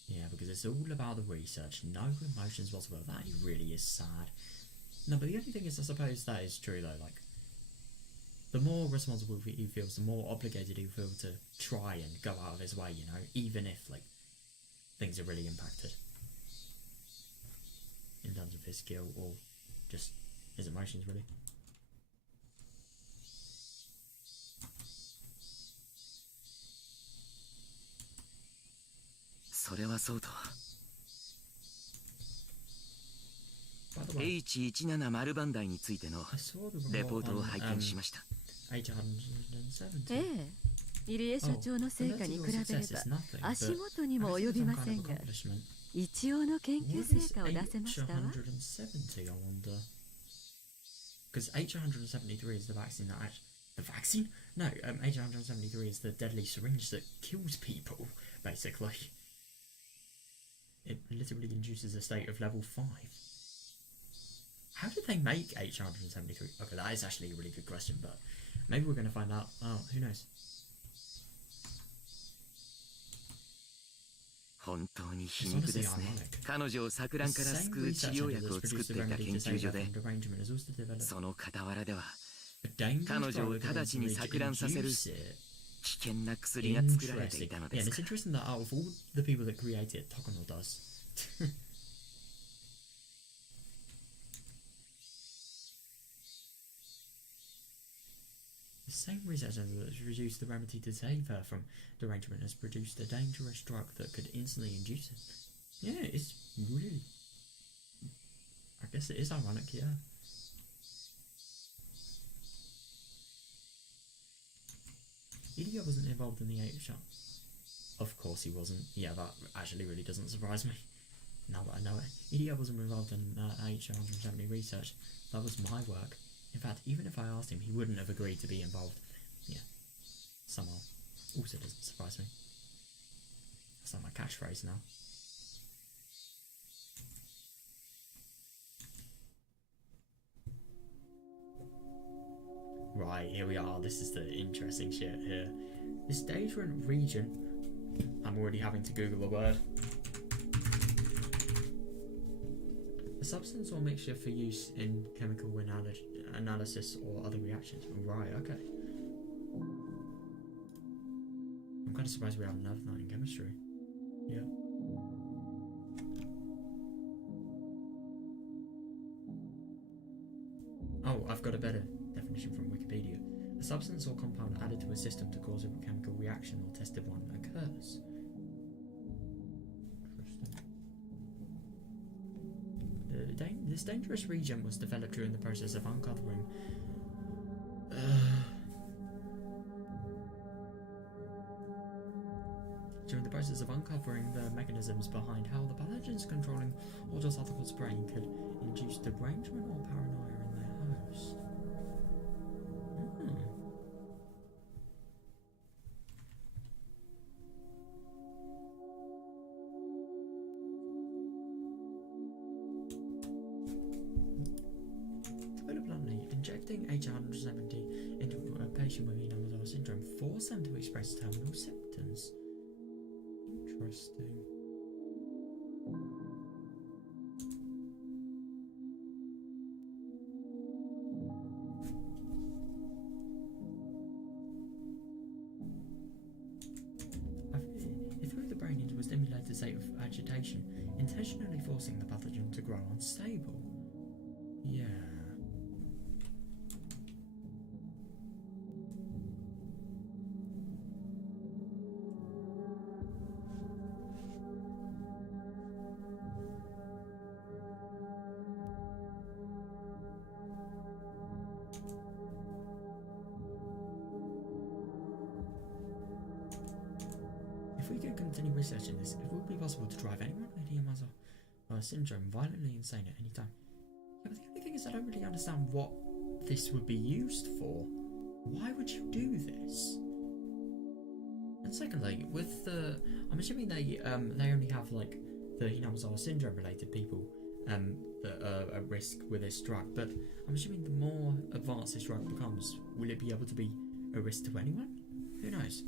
Yeah, because it's all about the research, no emotions whatsoever. That really is sad. No, but the only thing is, I suppose that is true though, like, the more responsible he feels, the more obligated he'll feel to try and go out of his way, you know, even if, like, things are really impacted. In terms of his skill, or just his emotions, really. H17 丸番台についてのレポートを拝見しました。ええ、入江社長の成果に比べれば足元にも及びませんが、一応の研究成果を出せましたわ。Because H173 is the vaccine that the vaccine? No, H173 is the deadly syringe that kills people, basically. It literally induces a state of level 5. How did they make H173? Okay, that is actually a really good question, but maybe we're going to find out. Oh, who knows? 本当に皮肉ですね。彼女を錯乱から救う治療薬を作っていた研究所で、その傍らでは彼女を直ちに錯乱させる危険な薬が作られていたのです。 Yeah, it's interesting that out of all the people that create it, Tokono does. The same research center that reduced the remedy to save her from derangement has produced a dangerous drug that could instantly induce it. Yeah, it's really... I guess it is ironic, yeah. Ilya wasn't involved in the 8 shot. Of course he wasn't. Yeah, that actually really doesn't surprise me. Now that I know it. Ilya wasn't involved in H170 research. That was my work. In fact, even if I asked him, he wouldn't have agreed to be involved. Yeah. Somehow. Also doesn't surprise me. That's like my catchphrase now. Right, here we are. This is the interesting shit here. This different region. I'm already having to Google the word. A substance or mixture for use in chemical analysis or other reactions. Right, okay. I'm kind of surprised we haven't learned that in chemistry. Yeah. Oh, I've got a better definition from Wikipedia. A substance or compound added to a system to cause a chemical reaction or tested one occurs. This dangerous region was developed during the process of uncovering the mechanisms behind how the pathogens controlling Autosathical's brain could induce derangement or paranoia in their host. To put it bluntly, injecting H170 into a patient with Higurashi syndrome forced them to express terminal symptoms. Interesting. It threw the brain into a stimulated state of agitation, intentionally forcing the pathogen to grow unstable. Yeah. If we could continue researching this, it would be possible to drive anyone with Higurashi syndrome violently insane at any time. Yeah, but the only thing is I don't really understand what this would be used for. Why would you do this? And secondly, with the... I'm assuming they only have, like, the Higurashi syndrome related people that are at risk with this drug, but I'm assuming the more advanced this drug becomes, will it be able to be a risk to anyone? Who knows?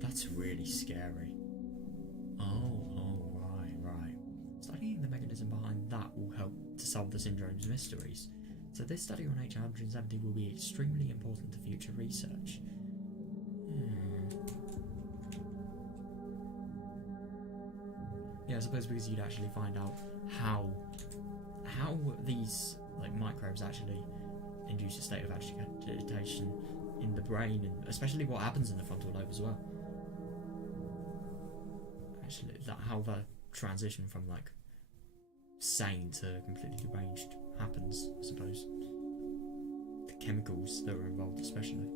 That's really scary. Right. Studying the mechanism behind that will help to solve the syndrome's mysteries. So this study on H170 will be extremely important to future research. Yeah, I suppose because you'd actually find out how these like microbes actually induce a state of agitation in the brain, and especially what happens in the frontal lobe as well. Actually, how the transition from like sane to completely deranged happens, I suppose. The chemicals that are involved, especially.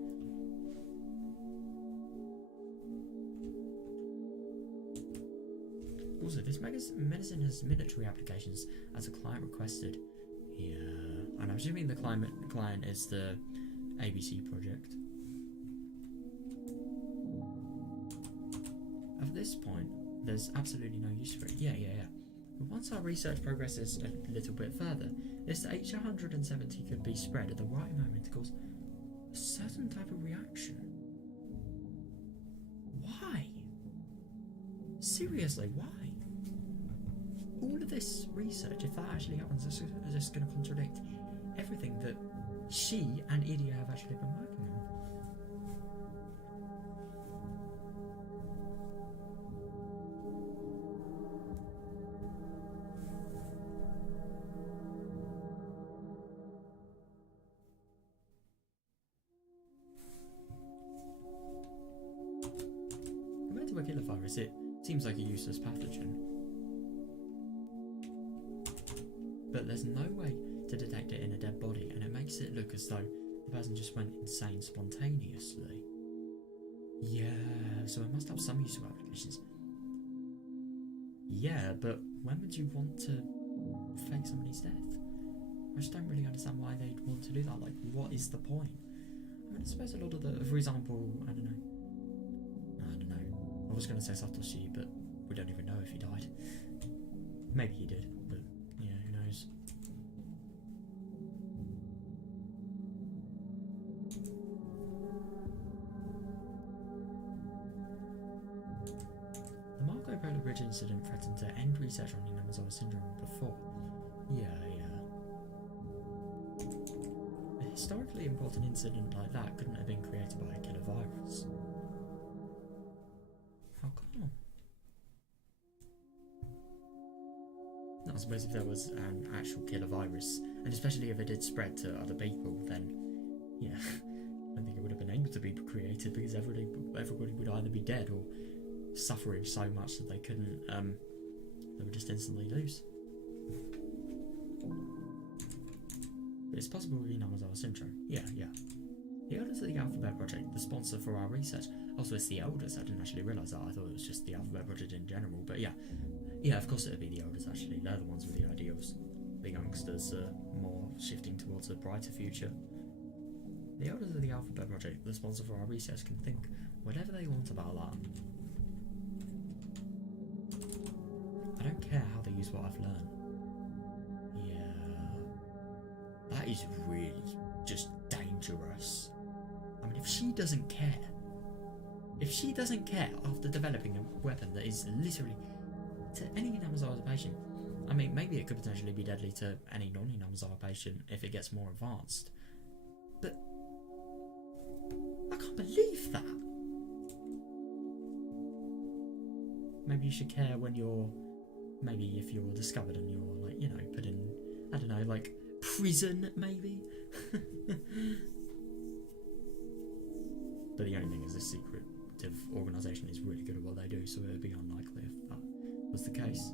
Also, this medicine has military applications as a client requested. Yeah, and I'm assuming the client is the ABC project. At this point, there's absolutely no use for it. Yeah. But once our research progresses a little bit further, this H170 could be spread at the right moment to cause a certain type of reaction. Why? Seriously, why? All of this research, if that actually happens, is just going to contradict everything that she and Idia have actually been working on. Compared to a killer virus, it seems like a useless pathogen. But there's no way to detect it in a dead body, and it makes it look as though the person just went insane spontaneously. Yeah, so it must have some useful applications. Yeah, but when would you want to fake somebody's death? I just don't really understand why they'd want to do that. Like, what is the point? I mean, I suppose a lot of the, for example, I don't know. I was going to say Satoshi, but we don't even know if he died. Maybe he did, but yeah, who knows. The Marco Polo Bridge incident threatened to end research on Higurashi syndrome before. Yeah. A historically important incident like that couldn't have been created by a killer virus. How come? I suppose if there was an actual killer virus, and especially if it did spread to other people, then yeah, I don't think it would have been able to be created because everybody would either be dead or suffering so much that they couldn't, they would just instantly lose. But it's possible with Inamazawa syndrome. Yeah. The Elders of the Alphabet Project, the sponsor for our research. Also, it's the Elders. I didn't actually realise that. I thought it was just the Alphabet Project in general. But yeah, of course it would be the Elders, actually. They're the ones with the ideals. The youngsters are more shifting towards a brighter future. The Elders of the Alphabet Project, the sponsor for our research, can think whatever they want about that. I don't care how they use what I've learned. Yeah. That is really just dangerous. I mean, if she doesn't care after developing a weapon that is literally to any Inamazawa patient, I mean, maybe it could potentially be deadly to any non-Inamazawa patient if it gets more advanced. But I can't believe that. Maybe you should care when you're, maybe if you're discovered and you're like, you know, put in, I don't know, like prison maybe. But the only thing is this secretive organisation is really good at what they do, so it would be unlikely if that was the case.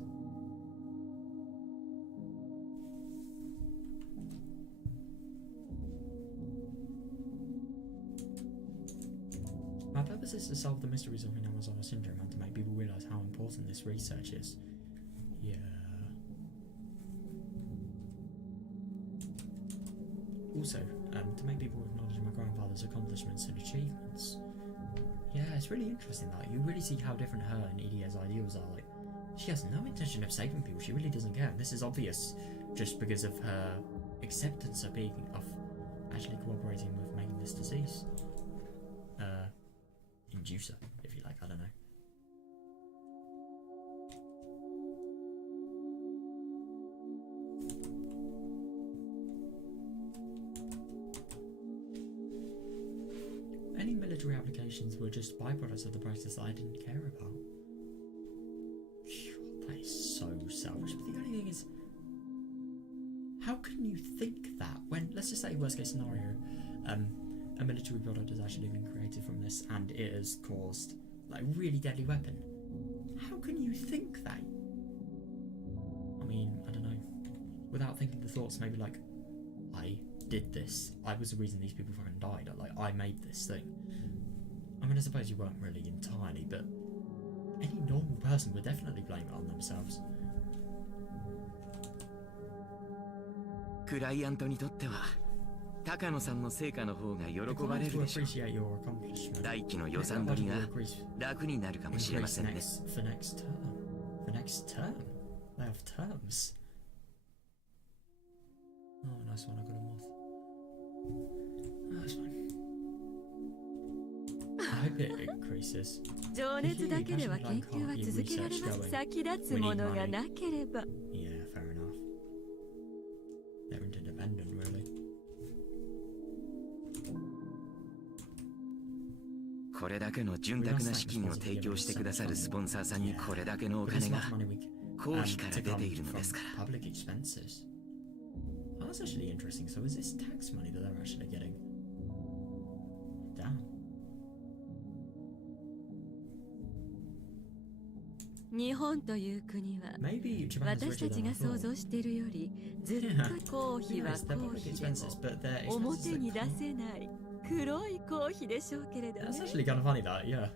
My purpose is to solve the mysteries of Inamazawa syndrome and to make people realise how important this research is. Yeah. Also, to make people acknowledge my grandfather's accomplishments and achievements. Yeah, it's really interesting that you really see how different her and Idia's ideals are. Like, she has no intention of saving people. She really doesn't care. And this is obvious just because of her acceptance of actually cooperating with making this disease. Inducer, if you like. I don't know. Any military applications were just byproducts of the process that I didn't care about. Phew, that is so selfish. But the only thing is, how can you think that when, let's just say worst case scenario, a military product has actually been created from this and it has caused like a really deadly weapon? How can you think that? I mean, I don't know. Without thinking the thoughts, maybe like, I did this. I was the reason these people fucking died. Like, I made this thing. I mean, I suppose you weren't really entirely, but any normal person would definitely blame it on themselves. クライアントにとっては高野さんの成果の方が喜ばれるでしょう。大気の予算取りが楽になるかもしれませんね。For next term? They have terms. Oh, nice one. I got a moth. Oh, that's fine. I hope it increases. 情熱だけでは研究は続けられます。先立つものがなければ。Yeah, fair enough. They're interdependent, really. これだけの潤沢な資金を提供してくださるスポンサーさんにこれだけのお金が公費から出ているのですから。 Public expenses. Oh, that's actually interesting. So is this tax money that they're actually getting? Damn. 日本という国は Maybe Japan is 私 richer たち than I が想 thought. 像しているよりずっと公費は Yes, they're 公 public 費で expenses, も but their expenses 表に are 出せない黒い公費でしょうけれど That's ね。 actually kind of funny, that, yeah.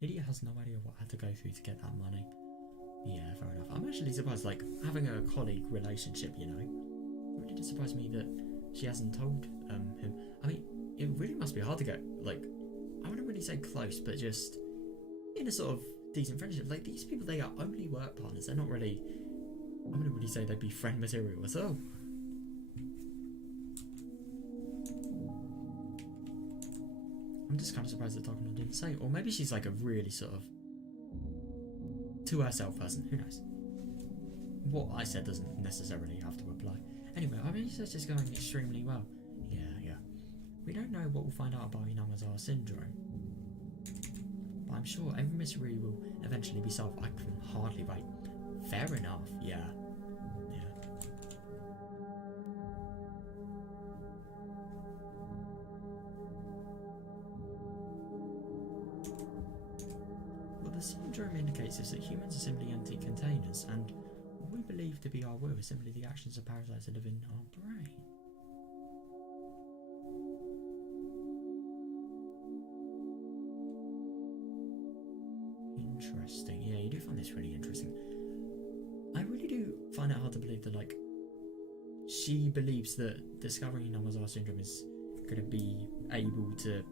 Lydia has no idea what I had to go through to get that money. Yeah, fair enough. I'm actually surprised, like, having a colleague relationship, you know. It really did surprise me that she hasn't told him. I mean, it really must be hard to get, like, I wouldn't really say close, but just in a sort of decent friendship. Like, these people, they are only work partners. They're not really, I wouldn't really say they'd be friend material at all. I'm just kind of surprised that Takano didn't say. Or maybe she's like a really sort of to herself person. Who knows? What I said doesn't necessarily have to apply. Anyway, our research is going extremely well. Yeah. We don't know what we'll find out about Inamazawa syndrome. But But I'm sure every mystery will eventually be solved. I can hardly wait. Fair enough, yeah. Well, the syndrome indicates is that humans are simply empty containers, and what we believe to be our will is simply the actions of parasites that live in our brain. Interesting. Yeah, you do find this really interesting. I really do find it hard to believe that, like, she believes that discovering Namazawa syndrome is going to be able to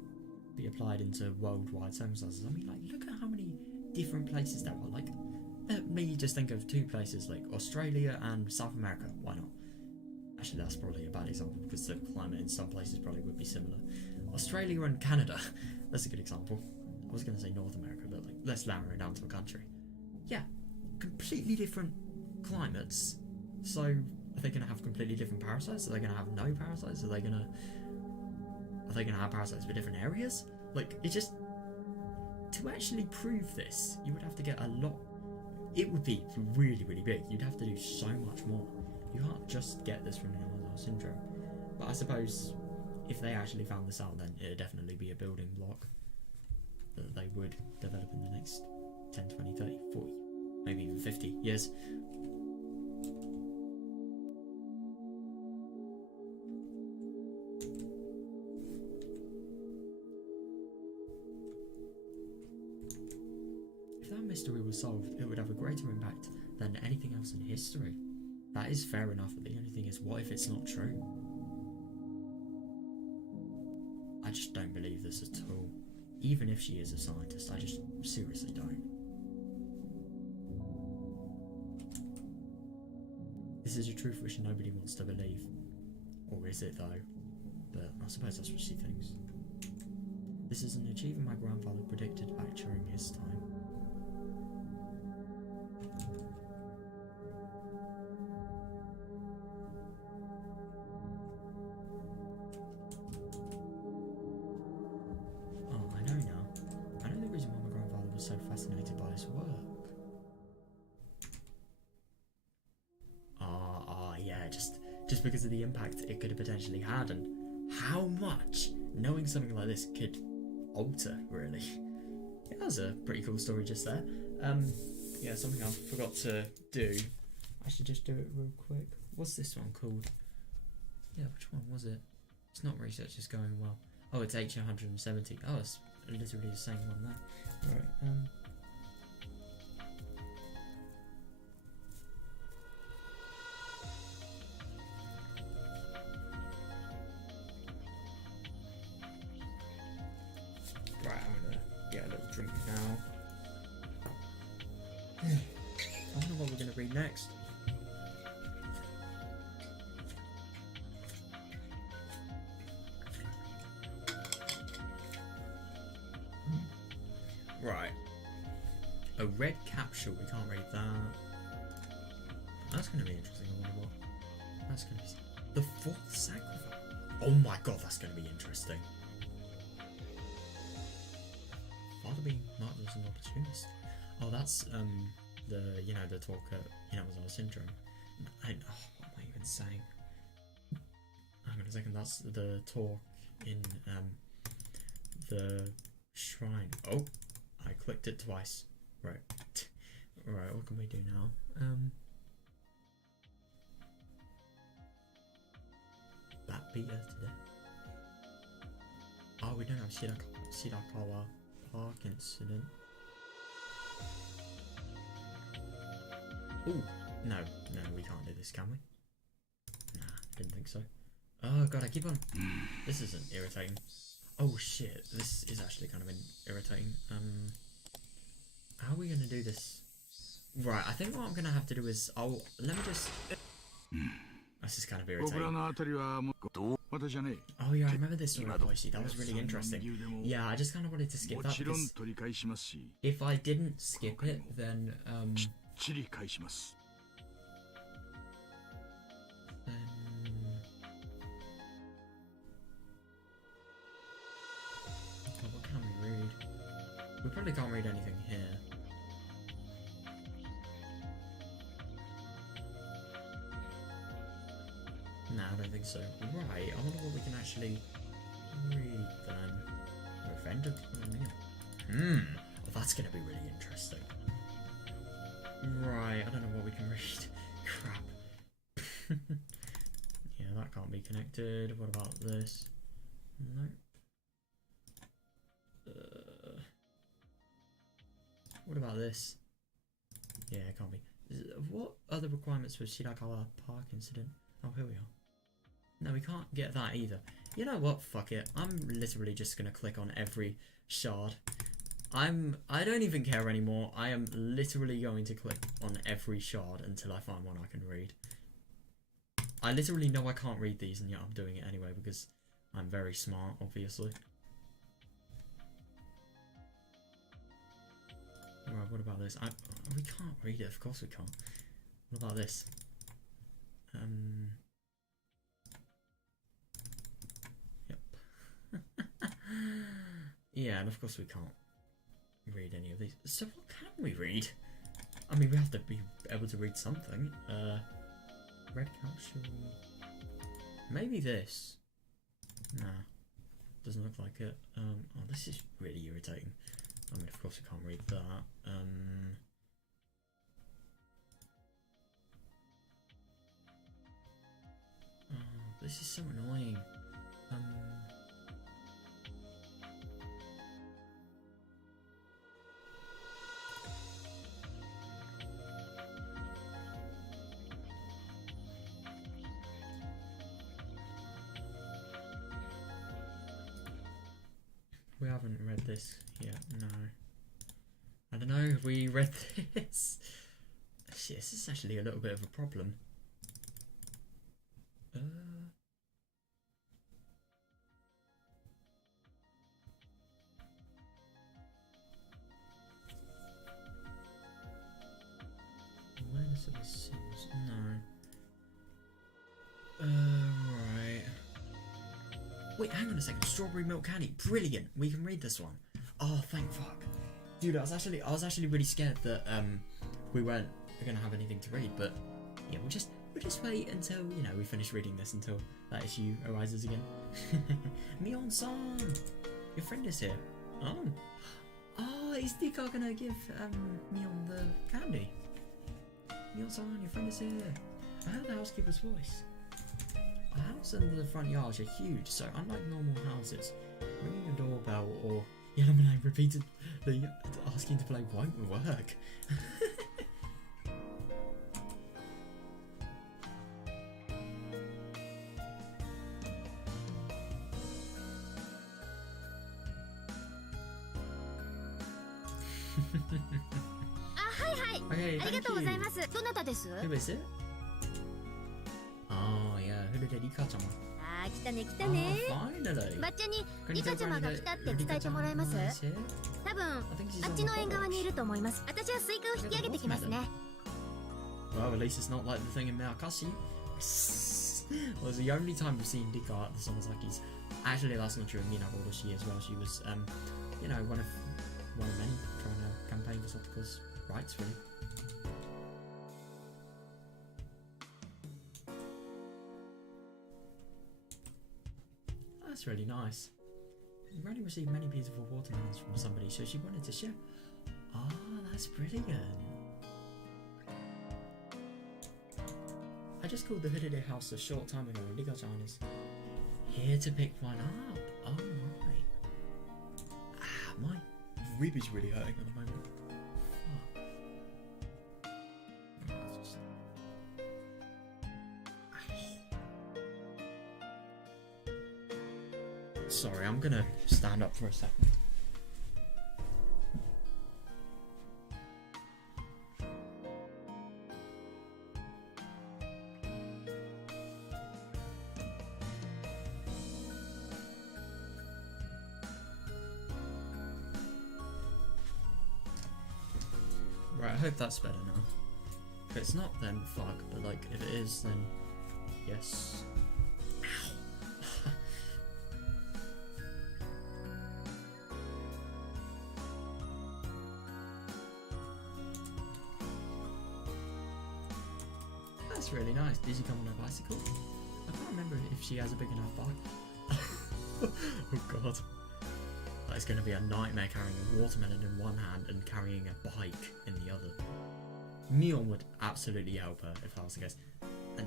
be applied into worldwide circumstances. I mean, like, look at how many different places there are. Like, let me just think of 2 places, like Australia and South America. Why not? Actually, that's probably a bad example because the climate in some places probably would be similar. Australia and Canada. That's a good example. I was going to say North America, but like, let's narrow it down to a country. Yeah, completely different climates. So, are they going to have completely different parasites? Are they going to have no parasites? Are they going to have parasites for different areas? Like, it just, to actually prove this, you would have to get a lot. It would be really, really big. You'd have to do so much more. You can't just get this from Namazawa syndrome. But I suppose if they actually found this out, then it'd definitely be a building block that they would develop in the next 10, 20, 30, 40, maybe even 50 years. If that mystery was solved, it would have a greater impact than anything else in history. That is fair enough, but the only thing is, what if it's not true? I just don't believe this at all. Even if she is a scientist, I just seriously don't. This is a truth which nobody wants to believe. Or is it though? But I suppose that's what she thinks. This is an achievement my grandfather predicted back during his time. So fascinated by his work. Yeah, just because of the impact it could have potentially had and how much knowing something like this could alter, really. Yeah, that was a pretty cool story just there. Yeah, something I forgot to do. I should just do it real quick. What's this one called? Yeah, which one was it? It's not research is going well. Oh, it's H170. Oh, it's literally the same one there. Right, right, I'm gonna get a little drink now. I wonder what we're gonna read next. Right. A red capsule. We can't read that. That's going to be interesting. I wonder what. That's going to be. The 4th sacrifice. Oh my god, that's going to be interesting. Father being marked as an opportunist. Oh, that's the talk at Namazawa syndrome. What am I even saying? Hang on a second. That's the talk in the shrine. Oh. I clicked it twice. Right. Right, what can we do now? That beat us today. Oh, we don't have Shirakawa Park incident. Ooh, no, we can't do this, can we? Nah, didn't think so. Oh god, I keep on. This isn't irritating. Oh shit, this is actually kind of irritating. How are we gonna do this? Right, I think what I'm gonna have to do is, let me just... This is kind of irritating. Oh yeah, I remember this story, Boise. That was really interesting. Yeah, I just kind of wanted to skip that because if I didn't skip it, then what can we read? We probably Probably can't read anything here. No, I don't think so. Right, I wonder what we can actually read then. We're offended. Oh, that's gonna be really interesting. Right, I don't know what we can read. Crap. Yeah, that can't be connected. What about this? Nope. What about this? Yeah, it can't be. What other requirements for Shirakawa Park incident? Oh, here we are. No, we can't get that either. You know what? Fuck it. I'm literally just gonna click on every shard. I don't even care anymore. I am literally going to click on every shard until I find one I can read. I literally know I can't read these, and yet I'm doing it anyway because I'm very smart, obviously. Right, what about this? We can't read it, of course we can't. What about this? Yep. Yeah, and of course we can't read any of these. So what can we read? I mean, we have to be able to read something. Red capsule. Maybe this. Nah. Doesn't look like it. Oh, this is really irritating. I mean, of course we can't read that. Oh, this is so annoying. We haven't read this yet, no. I don't know, have we read this? Shit, this is actually a little bit of a problem. Awareness of the sins, no. Right. Wait, hang on a second. Strawberry milk candy, brilliant. We can read this one. Oh, thank fuck, dude. I was actually really scared that we weren't gonna have anything to read, but yeah, we'll just wait until we finish reading this until that issue arises again. Mion-san, your friend is here. Oh, is Dika gonna give Mion the candy? Mion-san, your friend is here. I heard the housekeeper's voice. The house and the front yards are huge, so unlike normal houses, ringing a doorbell or Yanamanai repeatedly asking to play won't work. Okay, thank you. Who is it? Oh yeah, Rika-chan. あー、来たね来たね。 Finally. 抹茶にリカちゃまが来たって伝えてもらえます？多分あっちの縁側にいると思います。私はスイカを引き上げてきますね。 Well, at least it's not like the thing in Meakashi. Well, it's the only time we've seen Dika at the Sonosaki's. Actually, that's not true. Minaroshi as well. She was, one of many trying to campaign for Satsuko's rights, really. That's really nice. Rani received many beautiful watermelons from somebody, so she wanted to share. Ah, that's brilliant. I just called the Hooded house a short time ago, and Rika-chan is here to pick one up. Oh my. Ah, my rib is really hurting at the moment. Sorry, I'm gonna stand up for a second. Right, I hope that's better now. If it's not, then fuck, but like, if it is, then yes. That's really nice. Did you come on a bicycle? I can't remember if she has a big enough bike. Oh god. That's going to be a nightmare carrying a watermelon in one hand and carrying a bike in the other. Mion would absolutely help her if that was the case. And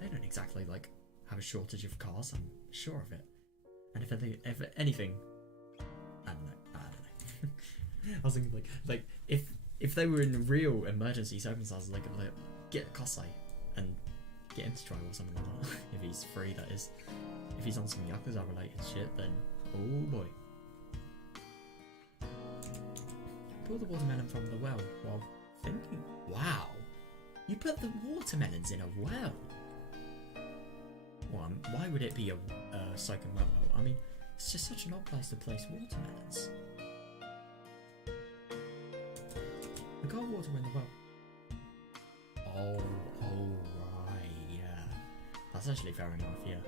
they don't exactly like have a shortage of cars, I'm sure of it. And if anything, I don't know. I was thinking like if they were in real emergency circumstances, they could like get Kosei and get him to try or something like that. If he's free, that is. If he's on some Yakuza related shit, then oh boy. Pull the watermelon from the well while thinking. Wow, you put the watermelons in a well. Well, why would it be a soaking wet well? I mean, it's just such an odd place to place watermelons. The cold water in the well. Oh right, yeah. That's actually fair enough, yeah.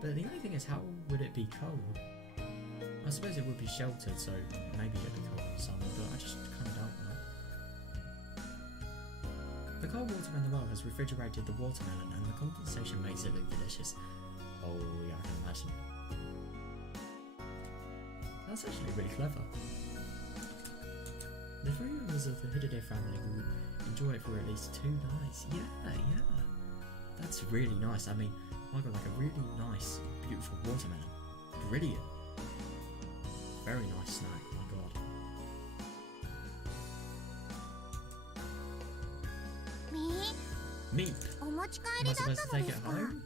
But the only thing is, how would it be cold? I suppose it would be sheltered, so maybe it'd be cold in the summer, but I just kind of doubt that. The cold water in the well has refrigerated the watermelon, and the condensation makes it look delicious. Oh yeah, I can imagine. That's actually really clever. The three members of the Hidade family will enjoy it for at least 2 nights. Yeah. That's really nice. I mean, I got like a really nice, beautiful watermelon. Brilliant. Very nice snack, my god. Meep. Am I supposed to take it home?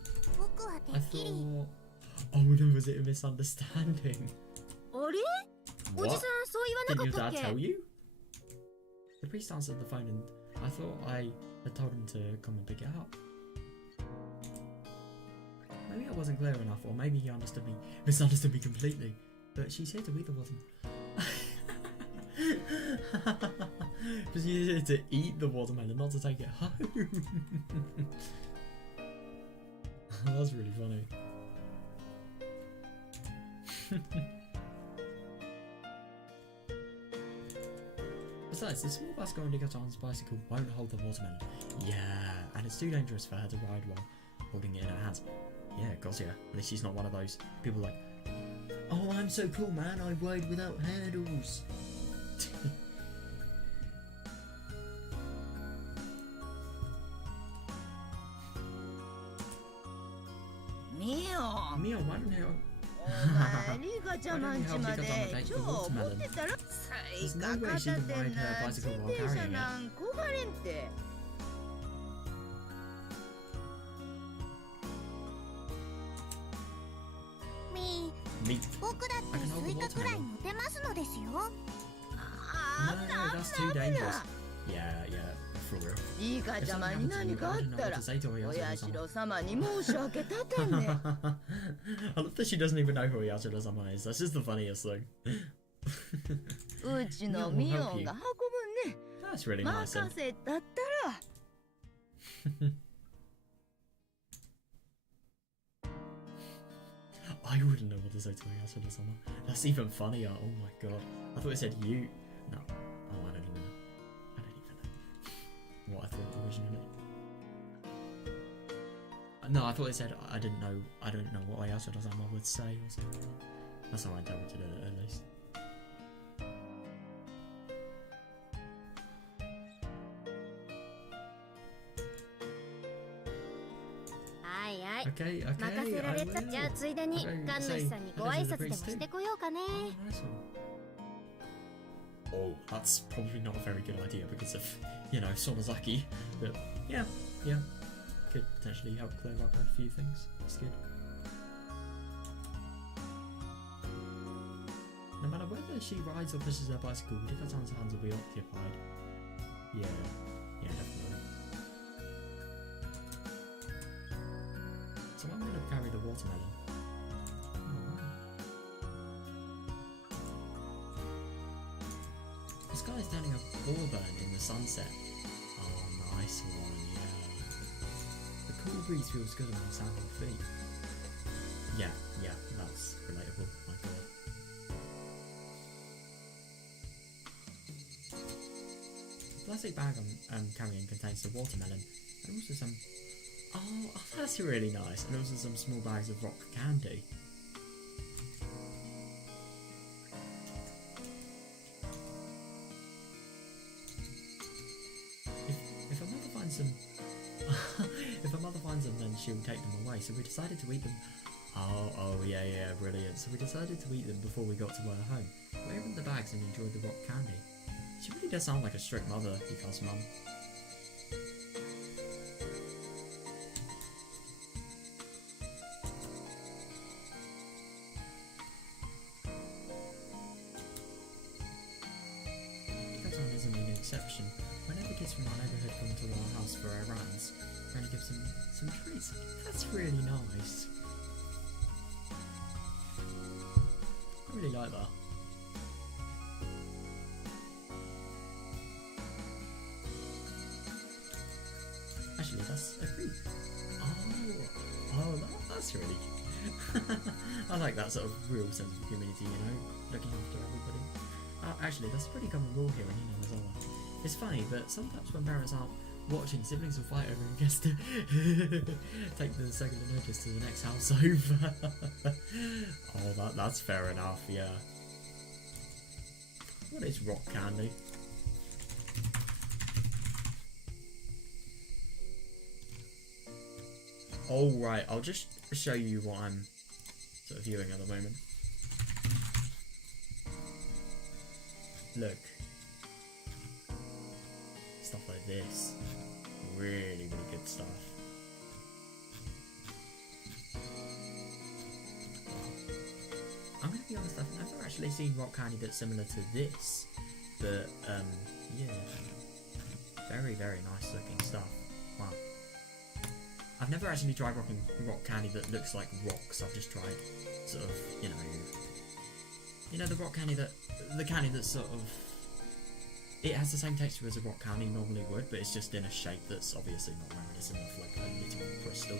I thought... Oh no, was it a misunderstanding? What? Didn't your dad tell you? The priest answered the phone and I thought I had told him to come and pick it up. Maybe I wasn't clear enough, or maybe he misunderstood me completely. But she's here to eat the watermelon. But she's here to eat the watermelon, not to take it home. That's really funny. Besides, the small bicycle on Nigatan's bicycle won't hold the watermelon. Yeah, and it's too dangerous for her to ride while holding it in her hands. Yeah, gotcha. At least she's not one of those people like, oh, I'm so cool, man, I ride without handles. Mio, why don't you... Why don't you help Nigatama take the watermelon? There's no way she can ride her bicycle while carrying it. Meat. I can hold the watermelon. No, that's too dangerous. Yeah, for real. I love that she doesn't even know who Yashiro-sama is. That's just the funniest thing. That's really nice. I wouldn't know what to say to Yashiro-sama. That's even funnier. Oh my god. I thought it said you. No. Oh, I don't even know. What I thought originally. No, I thought it said I don't know what Yashiro-sama would say or something. That's how I interpreted it at least. Okay. Oh, that's probably not a very good idea because of, Sonozaki. But yeah. Could potentially help clear up a few things. That's good. No matter whether she rides or pushes her bicycle, Nigatan's hands will be occupied. Yeah, definitely. So I'm going to carry the watermelon. The sky is turning a auburn in the sunset. Oh, nice one, yeah. The cool breeze feels good on my sandal feet. Yeah, that's relatable, my god. The plastic bag I'm carrying contains the watermelon and also some Oh, that's really nice. And also some small bags of rock candy. If her mother finds them, if her mother finds them, then she'll take them away. So we decided to eat them. Oh yeah, brilliant. So we decided to eat them before we got to our home. We opened the bags and enjoyed the rock candy. She really does sound like a strict mother, Hika's mum. Hika-chan isn't an exception. Whenever kids from our neighbourhood come to our house for our errands, Granny gives them some treats. That's really nice. I really like that. Actually, that's a pretty... that's really cute. I like that sort of real sense of community, you know, looking after everybody. Actually, that's a pretty common rule here in Hinawazawa. It's funny, but sometimes when parents aren't watching, siblings will fight over who gets to take the second notice to the next house over. Oh, that's fair enough, yeah. What is rock candy? Oh, right, I'll just show you what I'm sort of viewing at the moment. Look. Stuff like this. Really good stuff. I'm gonna be honest, I've never actually seen rock candy that's similar to this. But, yeah. Very nice looking stuff. Wow. I've never actually tried rock candy that looks like rocks. I've just tried sort of, you know the rock candy the candy that's sort of, it has the same texture as a rock candy normally would, but it's just in a shape that's obviously not round. It's enough like a little crystal.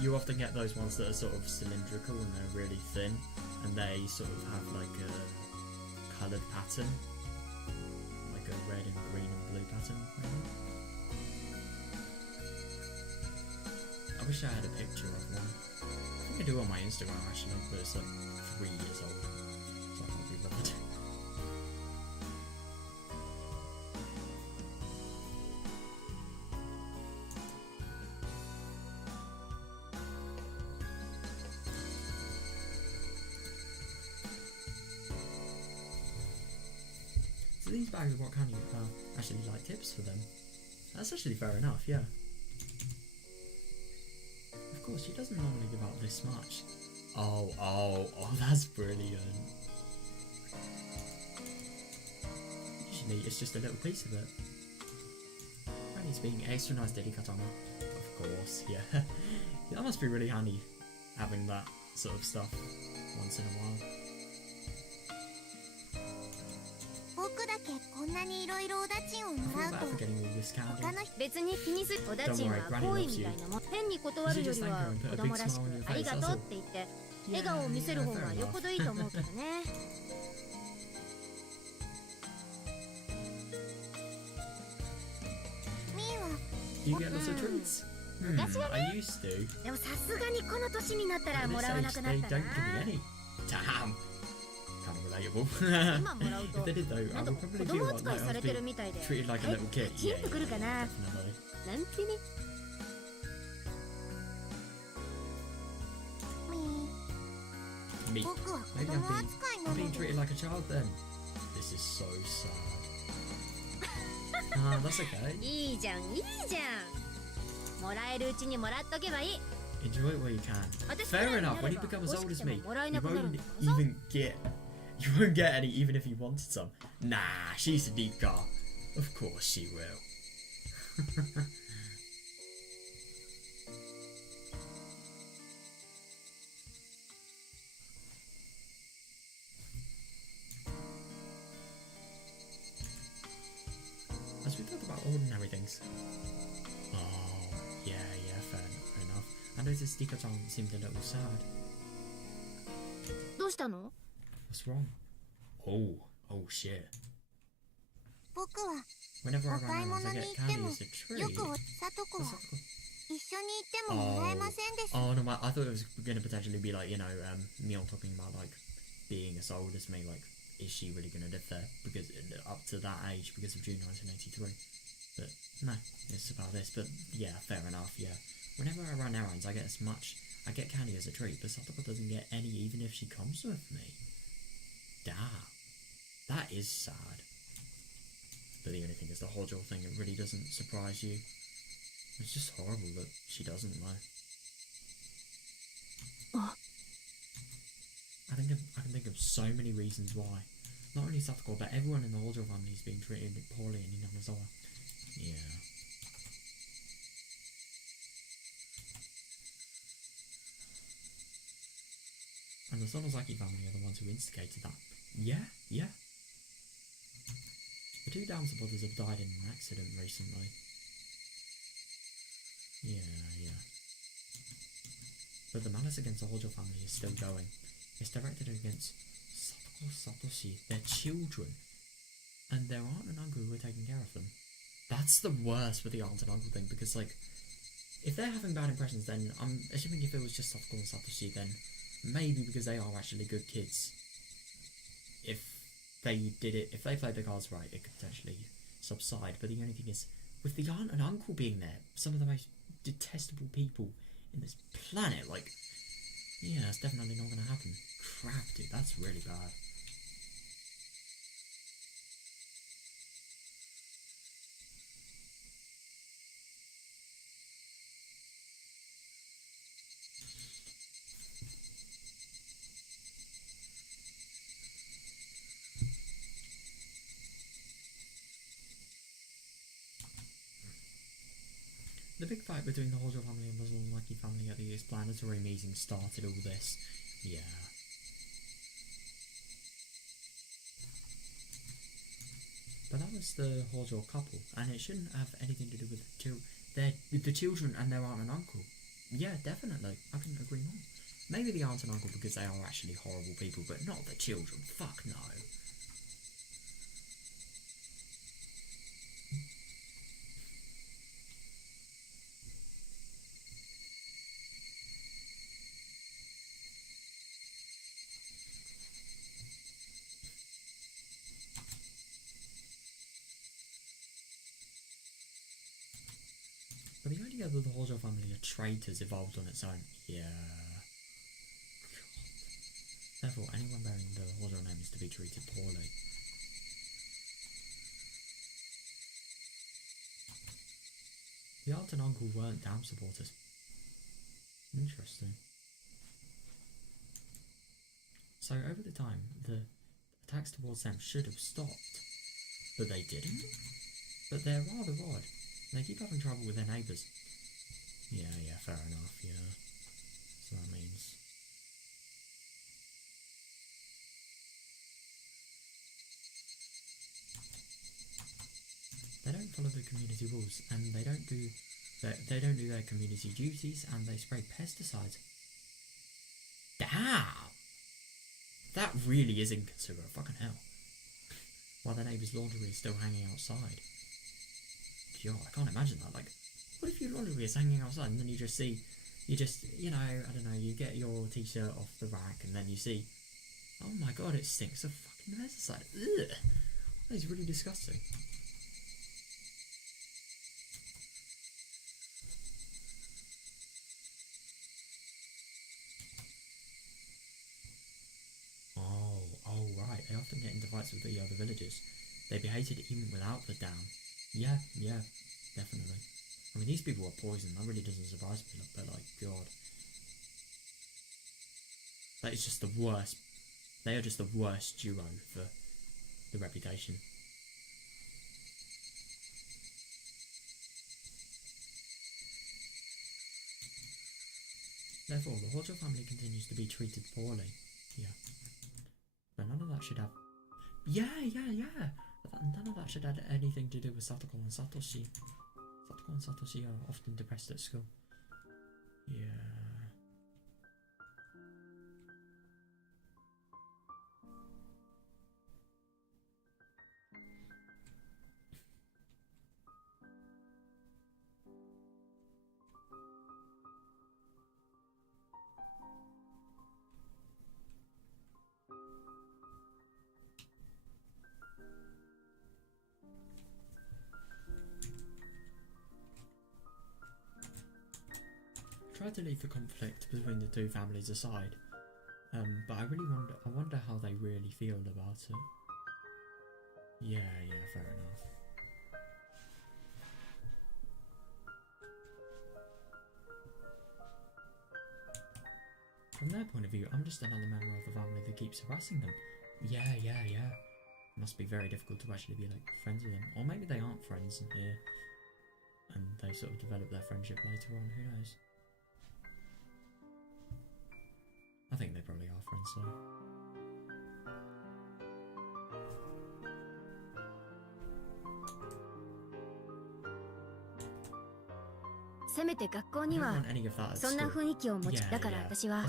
You often get those ones that are sort of cylindrical and they're really thin, and they sort of have like a coloured pattern. A red and green and blue pattern, maybe? I wish I had a picture of one. I think I do on my Instagram actually, but it's like 3 years old, so I can't be bothered. So these bags of rock candy are actually like tips for them. That's actually fair enough, yeah. Of course, she doesn't normally give out this much. Oh, that's brilliant. Usually it's just a little piece of it. Granny's being extra nice to Hikatama. Of course, yeah. That must be really handy, having that sort of stuff once in a while. I feel bad for getting all this candy. Don't worry, Granny loves you. You should just thank her and put a big smile on your face, that's all. Yeah, fair enough. Do you get lots of treats? I used to. At this age, they don't give me any. Damn! Kind of relatable. If they did though, I would probably feel like I was being treated like a little kid. Yeah, definitely. Me. Maybe I'm being treated like a child then. This is so sad. That's okay. Enjoy it while you can. Fair enough, when you become as old as me, you won't get any even if you wanted some. Nah, she's a deep girl. Of course she will. As we talk about ordinary things. Oh, yeah, fair enough. I noticed Hika-chan seemed a little sad. What's wrong? Oh shit. 僕は Whenever I お買い run 物 errands, I に get 行って candy も as a treat. よくさとこは Satoko. 一緒に行ってももらえませんでした。 Oh no, I thought it was gonna potentially be like, you know, Neil talking about like being as old as me, like, is she really gonna live there because up to that age because of June 1983? But no, it's about this. But yeah, fair enough. Yeah, whenever I run errands, I get candy as a treat, but Satoko doesn't get any even if she comes with me. Damn, that is sad. But the only thing is the Hojo thing. It really doesn't surprise you. It's just horrible that she doesn't know. I can think of so many reasons why. Not only Satoko, but everyone in the Hojo family is being treated poorly in Inamazawa. Yeah. And the Sonozaki family are the ones who instigated that. Yeah. The two down supporters have died in an accident recently. Yeah. But the malice against the Hojo family is still going. It's directed against Satoko, Satoshi, their children, and their aunt and uncle who are taking care of them. That's the worst with the aunt and uncle thing, because, like, if they're having bad impressions, then I'm assuming if it was just Satoko and Satoshi, then maybe because they are actually good kids. If they played the cards right, it could potentially subside. But the only thing is, with the aunt and uncle being there, some of the most detestable people in this planet, like, yeah, it's definitely not gonna happen. Crap, dude, that's really bad. The big fight between the Hojo family and the Matsuribayashi family at the explanatory meeting started all this. Yeah. But that was the Hojo couple, and it shouldn't have anything to do with the children and their aunt and uncle. Yeah, definitely. I couldn't agree more. Maybe the aunt and uncle because they are actually horrible people, but not the children. Fuck no. But the idea that the Hojo family are traitors evolved on its own. Yeah. God. Therefore, anyone bearing the Hojo name is to be treated poorly. The aunt and uncle weren't dam supporters. Interesting. So over the time, the attacks towards them should have stopped. But they didn't? But they're rather odd. They keep having trouble with their neighbours. Yeah, fair enough, yeah. So that means... They don't follow the community rules, and they don't do their community duties, and they spray pesticides. Damn! That really is inconsiderate, fucking hell. While their neighbour's laundry is still hanging outside. God, I can't imagine that. Like, what if your laundry is hanging outside and then you just, you know, I don't know, you get your t-shirt off the rack and then you see, oh my god, it stinks of fucking pesticide. Ugh! That is really disgusting. Oh right, they often get into fights with the other villagers. They be hated even without the dam. Yeah, definitely. I mean, these people are poisoned. That really doesn't surprise me, but like, God. That is just the worst. They are just the worst duo for the reputation. Therefore, the Hojo family continues to be treated poorly. Yeah. But none of that should have... Yeah. None of that should have anything to do with Satoko and Satoshi. Satoko and Satoshi are often depressed at school. Yeah. tried to leave the conflict between the two families aside, but I wonder how they really feel about it. Yeah, fair enough. From their point of view, I'm just another member of the family that keeps harassing them. Yeah. Must be very difficult to actually be like friends with them. Or maybe they aren't friends in here and they sort of develop their friendship later on, who knows? I think they probably are friends though. せめて学校にはそんな雰囲気を持ち、だから私は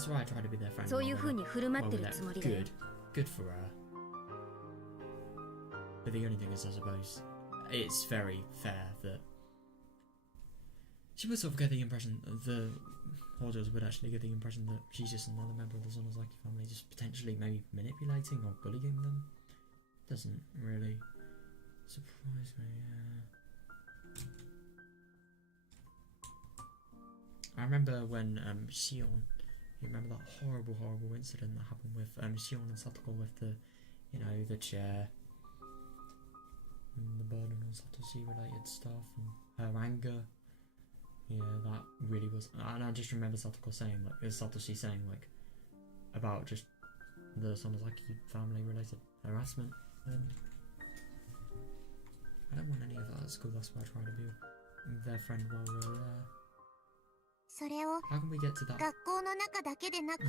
そういう風に振る舞ってるつもりで。Good for her. But the only thing is, I suppose, it's very fair that she would sort of get the impression the Holders would actually get the impression that she's just another member of the Sonozaki family, just potentially maybe manipulating or bullying them. Doesn't really surprise me. I remember when Shion, you remember that horrible incident that happened with Shion and Satoko with the, the chair and the burden on Satoshi related stuff and her anger. Yeah, that really was, and I just remember Satoshi saying like about just the Sonozaki family related harassment. I don't want any of that at school, that's why I try to be their friend while we're there. How can we get to that?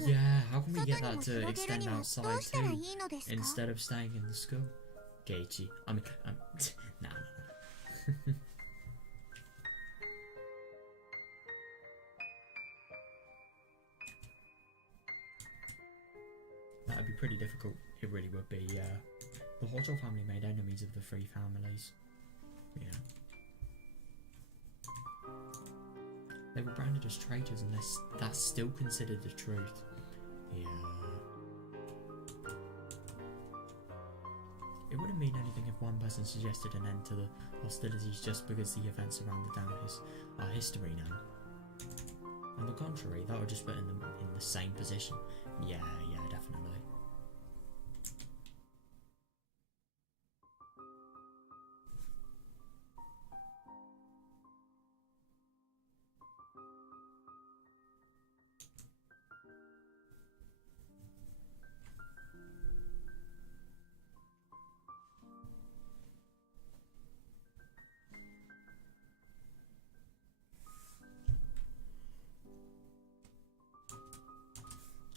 Yeah, how can we get that to extend outside too, instead of staying in the school? Geichi. I mean, no. That would be pretty difficult. It really would be. The Hojo family made enemies of the three families. Yeah. They were branded as traitors, and that's still considered the truth. Yeah. It wouldn't mean anything if one person suggested an end to the hostilities just because the events around the dam are history now. On the contrary, that would just put them in the same position. Yeah, definitely.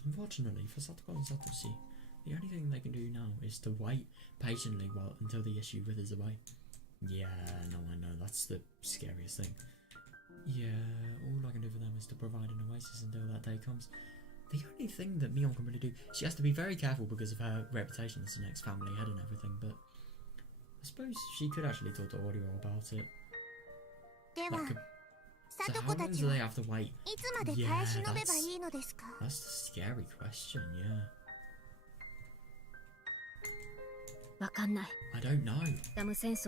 Unfortunately for Satoko and Satoshi, the only thing they can do now is to wait patiently until the issue withers away. Yeah, no, I know, that's the scariest thing. Yeah, all I can do for them is to provide an oasis until that day comes. The only thing that Mion can really do, she has to be very careful because of her reputation as the next family head and everything, but I suppose she could actually talk to Audio about it. So how long do they have to wait? Yeah, that's the scary question, yeah. I don't know. The dam conflict,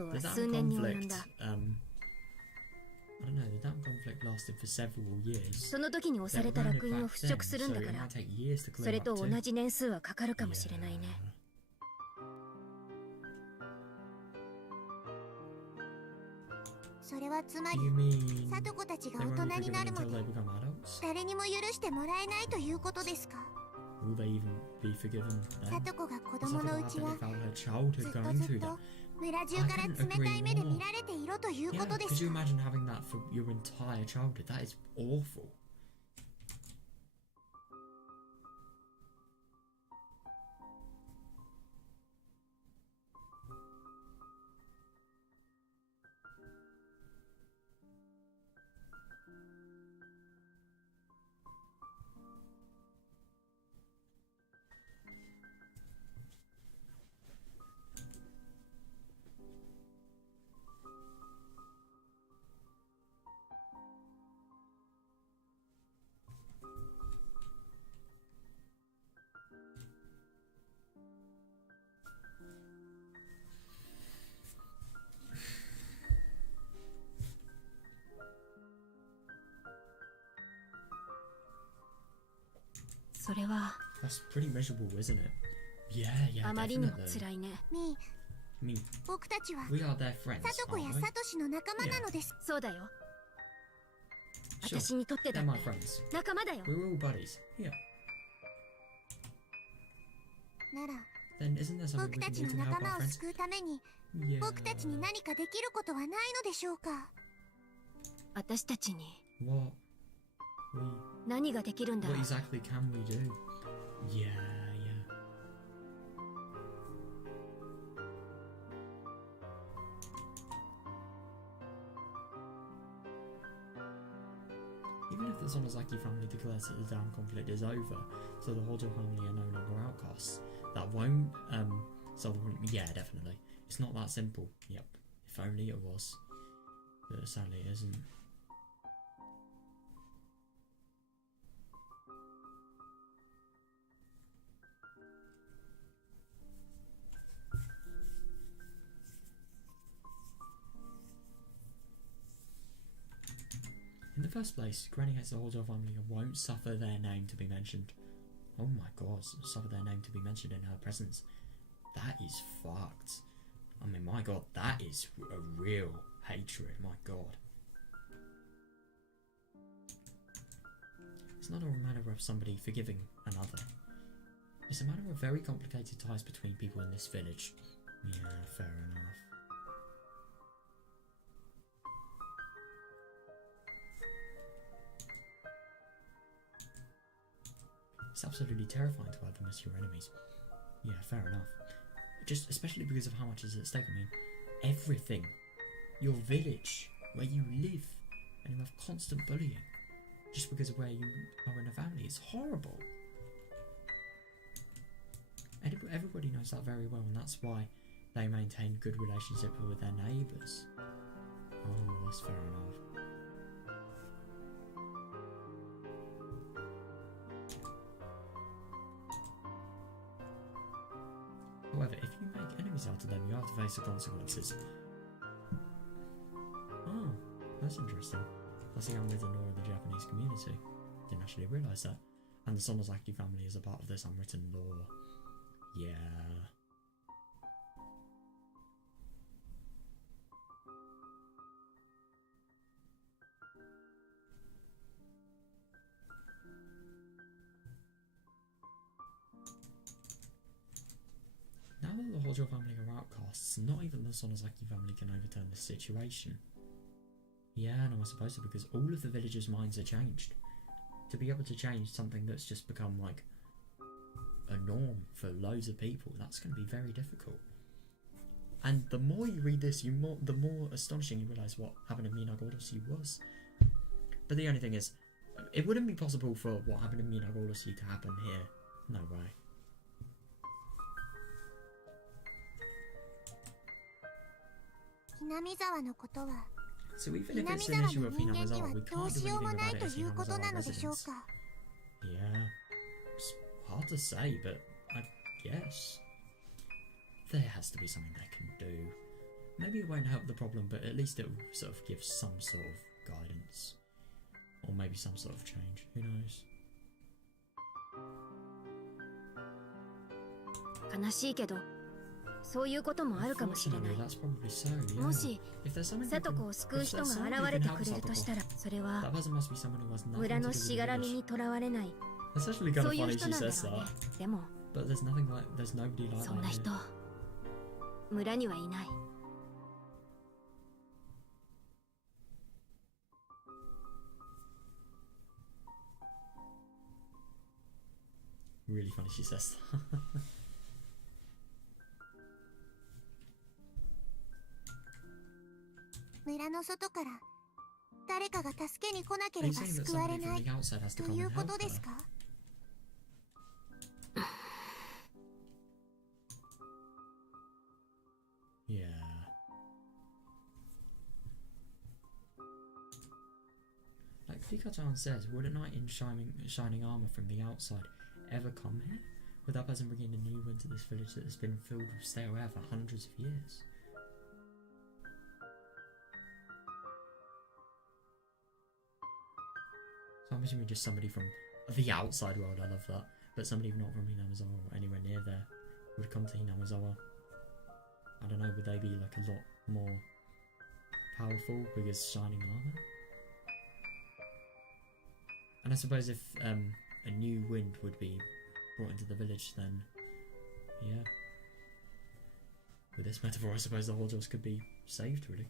I don't know, the dam conflict lasted for several years. その時に押された烙印を払拭するんだから、それと同じ年数はかかるかもしれないね。それはつまり、里子たちが大人になるまで誰にも許してもらえないということですか。里子が子供のうちはずっと村中から冷たい目で見られていろということですか。それは That's pretty miserable, isn't it? Yeah, yeah, あまりにも definitely. 辛いね。 Me, 僕たちは we are their friends, サトコや aren't we? サトシの仲間なのです。そうだよ。 Sure, 私にとってだ they're って my friends. 仲間だよ。 We're all buddies. Yeah. なら Then isn't there something 僕 we た can ち do の to help 仲間 our を friends? 救うために Yeah. 僕たちに何かできることはないのでしょうか。私たちに What? We... 何ができるんだろ What う。 exactly can we do? Yeah, yeah. Even if the Sonozaki family declares that the damn conflict is over, so the Hojo family are no longer outcasts, that won't solve the problem. Yeah, definitely. It's not that simple. Yep. If only it was. But sadly it isn't. In the first place, Granny hates the Hojo family and won't suffer their name to be mentioned. Oh my god, suffer their name to be mentioned in her presence. That is fucked. I mean, my god, that is a real hatred, my god. It's not a matter of somebody forgiving another. It's a matter of very complicated ties between people in this village. Yeah, fair enough. It's absolutely terrifying to have them as your enemies. Yeah, fair enough. Just especially because of how much is at stake. I mean, everything. Your village, where you live, and you have constant bullying. Just because of where you are in a family. It's horrible. Everybody knows that very well, and that's why they maintain good relationships with their neighbours. Oh, that's fair enough. However, if you make enemies out of them, you have to face the consequences. Oh, that's interesting. That's the with the law of the Japanese community. Didn't actually realise that. And the Sonozaki family is a part of this unwritten law. Yeah. Now that the Hojo family are outcasts, not even the Sonozaki family can overturn this situation. Yeah, no, I suppose so, because all of the villagers' minds are changed. To be able to change something that's just become like a norm for loads of people, that's going to be very difficult. And the more you read this, the more astonishing you realise what happened in Minagoroshi was. But the only thing is, it wouldn't be possible for what happened in Minagoroshi to happen here. No way. So even if it's an issue of Hinamizawa, we can't do anything about it as Hinamizawa residents. Yeah, it's hard to say, but I guess there has to be something they can do. Maybe it won't help the problem, but at least it will sort of give some sort of guidance. Or maybe some sort of change, who knows? 悲しいけど、そういうこともあるかもしれない。 That's probably so, yeah. もし、 If there's someone サトコを救う人が現れてくれるとしたら、それは that person must be someone who has nothing 村 to の do with し the がらみ village. にとらわれない。 That's actually kind そ of ういう funny 人 she なんだろ says うね that. でも、 But there's nothing like, there's nobody like そんな that 人 here.、村にはいない。 Really funny she says that. 村の外から誰かが助けに来なけ Are れ you ば saying that 救われ somebody な from い the outside has to と come い and うこ help とです her? か？ Yeah. Like Pika-chan says, would a knight in shining armour from the outside ever come here? Would that person bring in a new one to this village that has been filled with stale air for hundreds of years? So I'm assuming just somebody from the outside world, I love that. but somebody not from Hinamizawa or anywhere near there would come to Hinamizawa. I don't know, would they be like a lot more powerful because shining armor? And I suppose if a new wind would be brought into the village, then yeah. With this metaphor, I suppose the Hojos could be saved, really.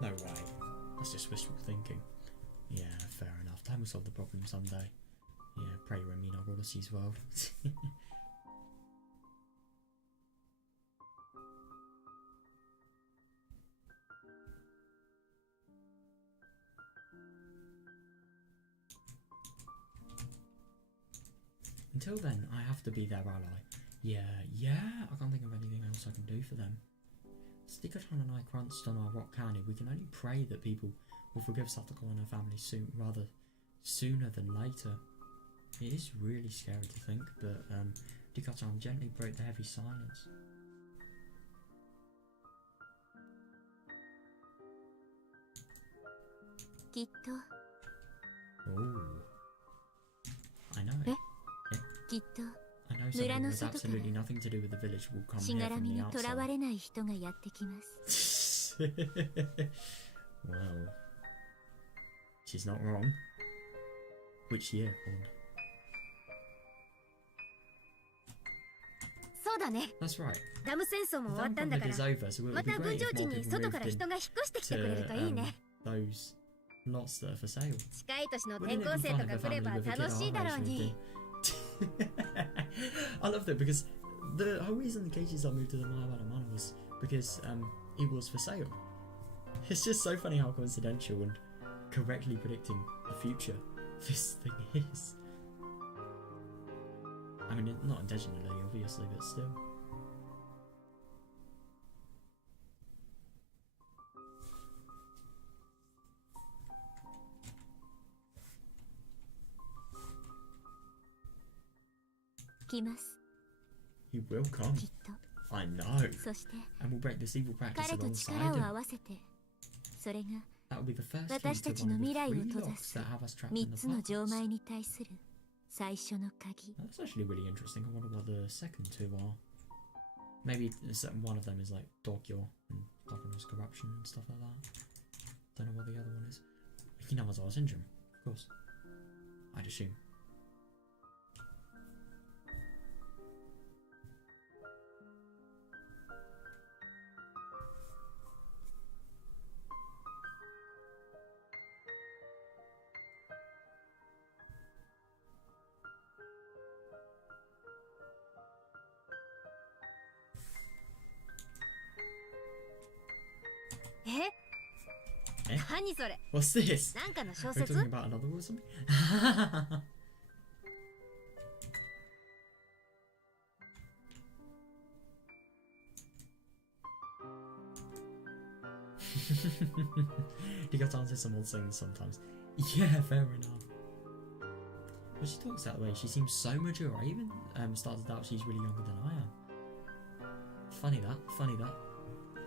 No way. That's just wishful thinking. Yeah, fair enough. Time will solve the problem someday. Yeah, pray we're in Higurashi's world. Until then, I have to be their ally. Yeah, I can't think of anything else I can do for them. Stikachan and I crunched on our rock candy. We can only pray that people will forgive Satoko and her family sooner than later. It is really scary to think, but Dikachan gently broke the heavy silence. Oh, I know it. I know something that has absolutely nothing to do with the village will come here from the outside. Well, she's not wrong. Which year, Horn? That's right. The dam conflict is over, so it would be great if more people moved into those lots that are for sale. Wouldn't it be fun if a family with a kid our age moved in? I love that because the whole reason the cages are moved to the Mayabara Manor was because it was for sale. It's just so funny how coincidental and correctly predicting the future this thing is. I mean, not intentionally, obviously, but still. He will come. I know. And we'll break this evil practice alongside him. That will be the first key to one of the 3 locks that have us trapped in the past. That's actually really interesting. I wonder what the second 2 are. Maybe one of them is like Tokyo and Takuno's corruption and stuff like that. Don't know what the other one is. Hinamizawa syndrome, of course. I'd assume. What's this? Are we talking about another or something? He got to answer some old things sometimes. Yeah, fair enough. But she talks that way. She seems so mature. I even started to doubt she's really younger than I am. Funny that.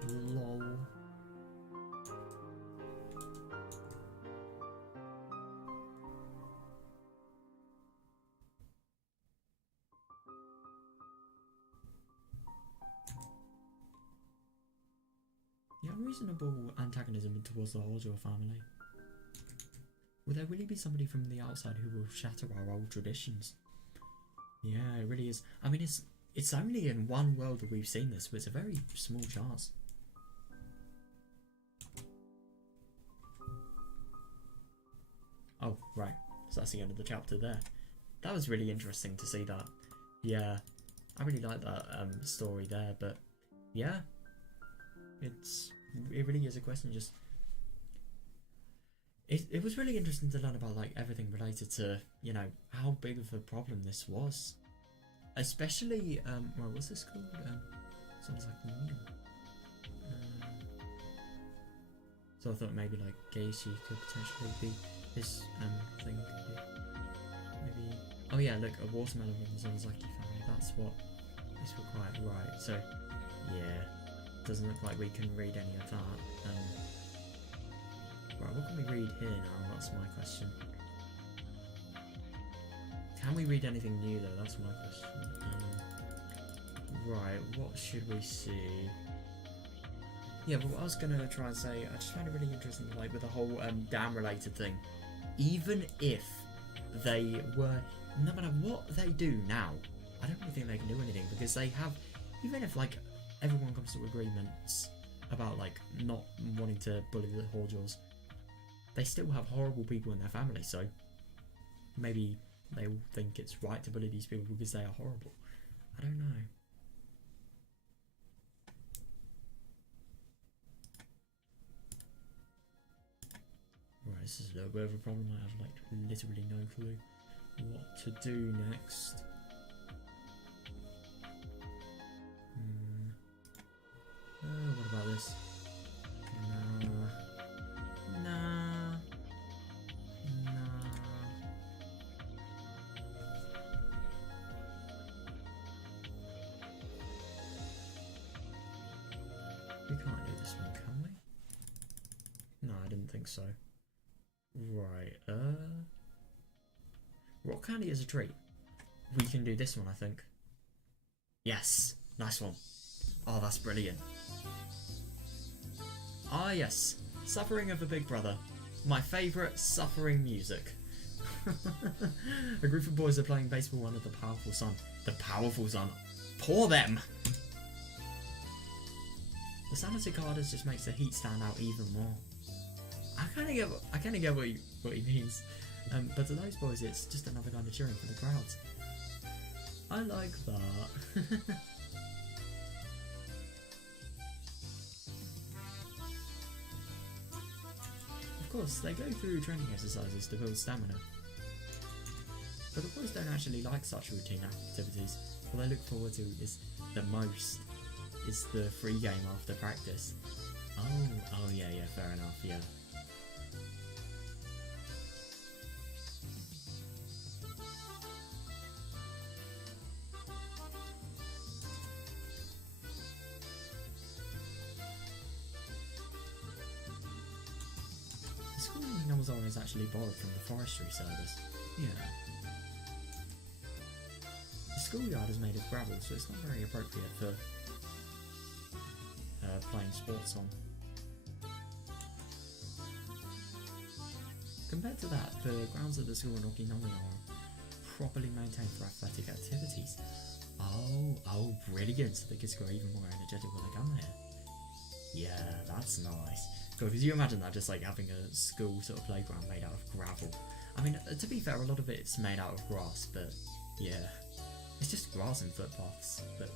Lol. The unreasonable antagonism towards the Hojo family. Will there really be somebody from the outside who will shatter our old traditions? Yeah, it really is. I mean, it's only in one world that we've seen this, but it's a very small chance. Oh, right. So that's the end of the chapter there. That was really interesting to see that. Yeah, I really like that story there, but yeah. It really is a question. Just it was really interesting to learn about like everything related to, you know, how big of a problem this was, especially well, what's this called? Sounds like So I thought maybe like Geishi could potentially be this thing. Maybe. Oh yeah, look, a watermelon from the Sonozaki family. That's what this required, right? So yeah, doesn't look like we can read any of that. Right, what can we read here now? That's my question. Can we read anything new though? That's my question. Right, what should we see? Yeah, but what I was gonna try and say, I just find it really interesting, like with the whole dam related thing. Even if they were, no matter what they do now, I don't really think they can do anything, because they have, even if like everyone comes to agreements about like not wanting to bully the Horjors, they still have horrible people in their family, so maybe they all think it's right to bully these people because they are horrible. I don't know. Right, this is a little bit of a problem. I have like literally no clue what to do next. What about this? Nah. We can't do this one, can we? No, I didn't think so. Right, rock candy is a treat. We can do this one, I think. Yes, nice one. Oh, that's brilliant. Ah, yes, Suffering of a Big Brother. My favourite suffering music. A group of boys are playing baseball under the powerful sun. The powerful sun. Pour them! The sanity carders just makes the heat stand out even more. I kind of get what he means. But to those boys, it's just another kind of cheering for the crowds. I like that. Of course, they go through training exercises to build stamina. But the boys don't actually like such routine activities. What they look forward to is the free game after practice. Oh yeah, fair enough, yeah. The school in Yamazawa is actually borrowed from the forestry service. Yeah. The schoolyard is made of gravel, so it's not very appropriate for playing sports on. Compared to that, the grounds of the school in Okinawa are properly maintained for athletic activities. Oh, brilliant! So the kids grow even more energetic when they come here. Yeah, that's nice. Cool, because you imagine that just like having a school sort of playground made out of gravel. I mean, to be fair, a lot of it's made out of grass, but yeah, it's just grass and footpaths. But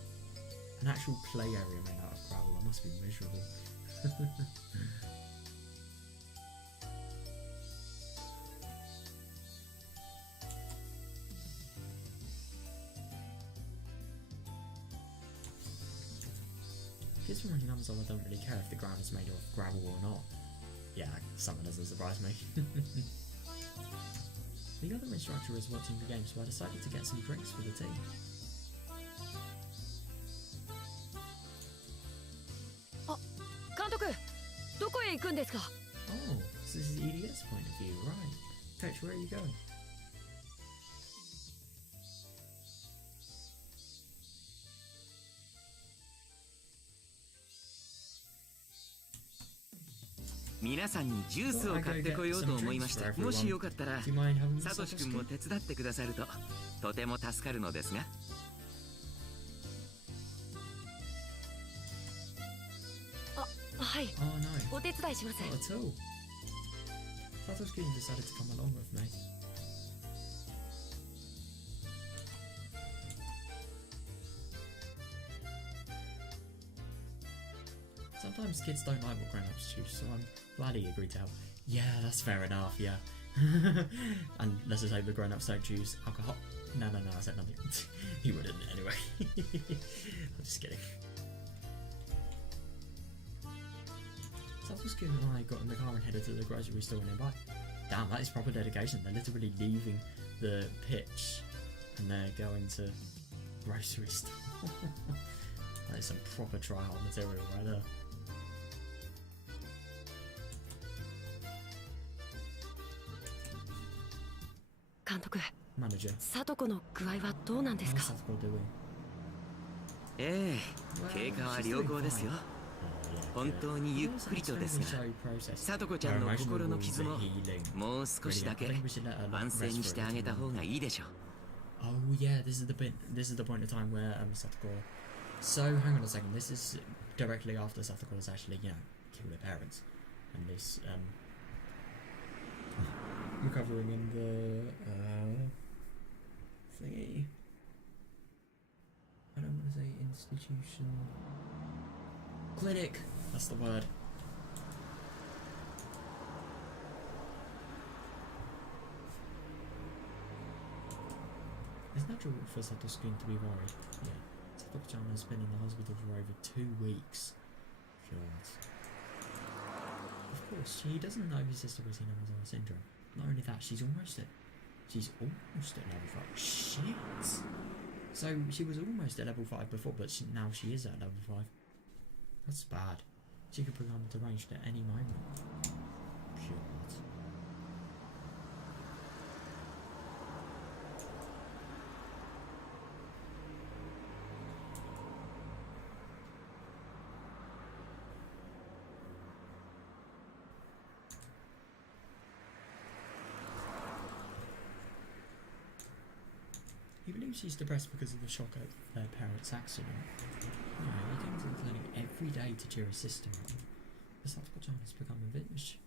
an actual play area made out of gravel, that must be miserable. Kids from Yamazawa don't really care if the ground is made of gravel or not. Yeah, something doesn't surprise me. The other instructor was watching the game, so I decided to get some drinks for the team. Oh, so this is EDS point of view, right. Coach, where are you going?皆さんにジュースを買ってこようと思いまして、もしよかったらサトシ君も手伝ってくださるととても助かるのですが。はい、お手伝いします。Satoshi decided to come along with me. Sometimes kids don't like what grown-ups choose, so I'm glad he agreed to help. Yeah, that's fair enough, yeah. And let's just hope the grown-ups don't choose alcohol. No, I said nothing. He wouldn't anyway. I'm just kidding. Satosuke and I got in the car and headed to the grocery store nearby. Damn, that is proper dedication. They're literally leaving the pitch and they're going to grocery store. That is some proper try-hard material right there. Manager. How's Satoko doing? ええ、経過は良好ですよ。本当にゆっくりとですが、さとこちゃんの心の傷ももう少しだけ安静にしてあげた方がいいでしょう。Oh yeah, this is the point of time where Satoko. So hang on a second. This is directly after Satoko has actually, you know, killed her parents, and this recovering in the thingy. I don't want to say institution. Clinic. That's the word. It's natural for Satosuke to be worried. Yeah. Satoko-chan has been in the hospital for over 2 weeks. God. Of course, she doesn't know his sister was in Amazon syndrome. Not only that, she's almost at level 5. Shit! So she was almost at level 5 before, but now she is at level 5. That's bad. She could become deranged at any moment. God. He believes she's depressed because of the shock at their parents' accident. You know, he came to the clinic every day to cheer his sister up. The Satoko-chan has become a bitch.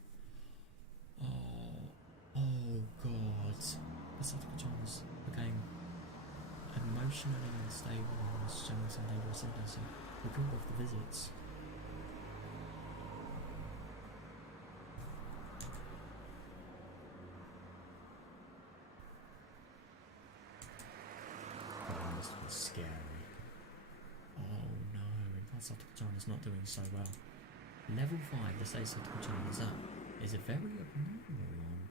Oh god. The Satoko-chan became emotionally unstable and was showing some dangerous symptoms, so we called off the visits. Scary. Oh no, Satoko-chan is not doing so well. Level 5, the say Satoko-chan is at, is a very abnormal one.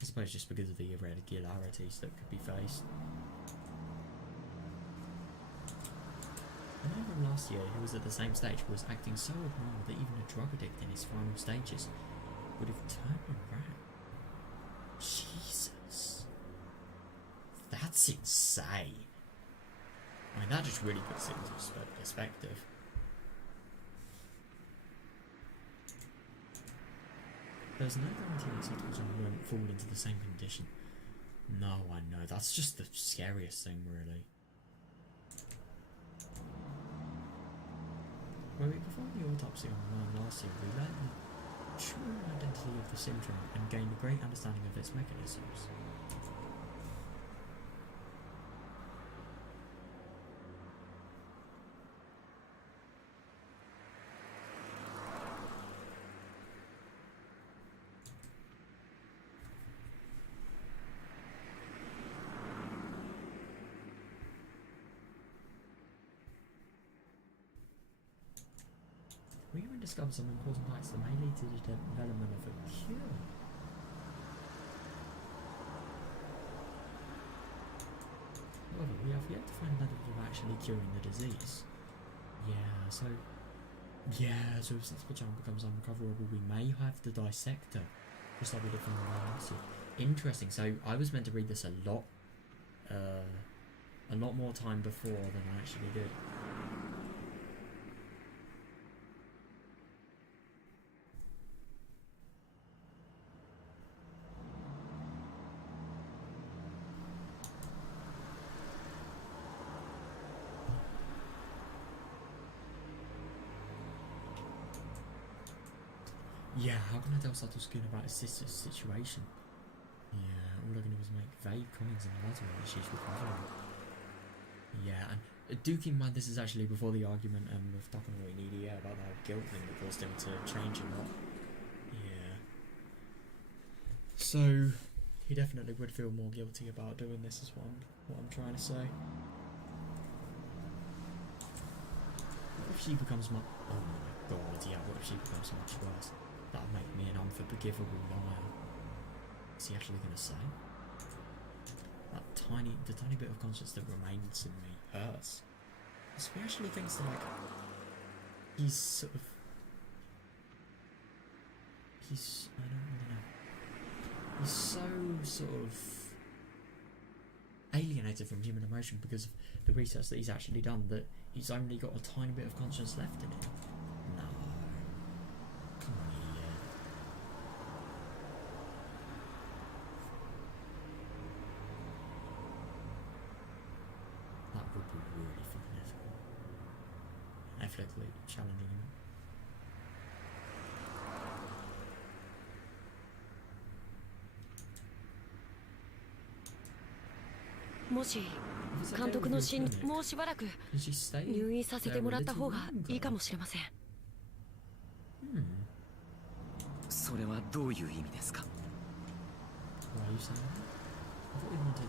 I suppose just because of the irregularities that could be faced. Remember last year, who was at the same stage, was acting so abnormal that even a drug addict in his final stages would have turned him around. Jesus. That's insane. I mean, that just really puts it into perspective. There's no guarantee that Satoko-chan won't fall into the same condition. No, I know. That's just the scariest thing, really. When we performed the autopsy on the man last year, we learned the true identity of the syndrome and gained a great understanding of its mechanisms. We even discovered some important facts that may lead to the development of a cure. However, we have yet to find a method of actually curing the disease. So if Satoko-chan becomes unrecoverable, we may have to dissect her, just like we did from the last year. Interesting. So I was meant to read this a lot more time before than I actually did. Yeah, how can I tell Satosuke about his sister's situation? Yeah, all I can do is make vague comments and letter that she's recovering. Yeah, and do keep in mind this is actually before the argument with Takanori and EDA about that guilt thing that caused him to change a lot. Yeah. So, he definitely would feel more guilty about doing this, is what I'm trying to say. What if she becomes much... Oh my god, yeah, what if she becomes much worse? That'll make me an unforgivable liar. Is he actually going to say? The tiny bit of conscience that remains in me hurts. So he actually thinks that, like, he's sort of... I don't really know. He's so sort of alienated from human emotion because of the research that he's actually done that he's only got a tiny bit of conscience left in him. No. Come on, Ian. That would be really fucking ethical. Ethically challenging him. もし監督のもうしばらく入院させてもらった方がいいかもしれません。それはどういう意味ですか？ Why are you saying that? I thought he wanted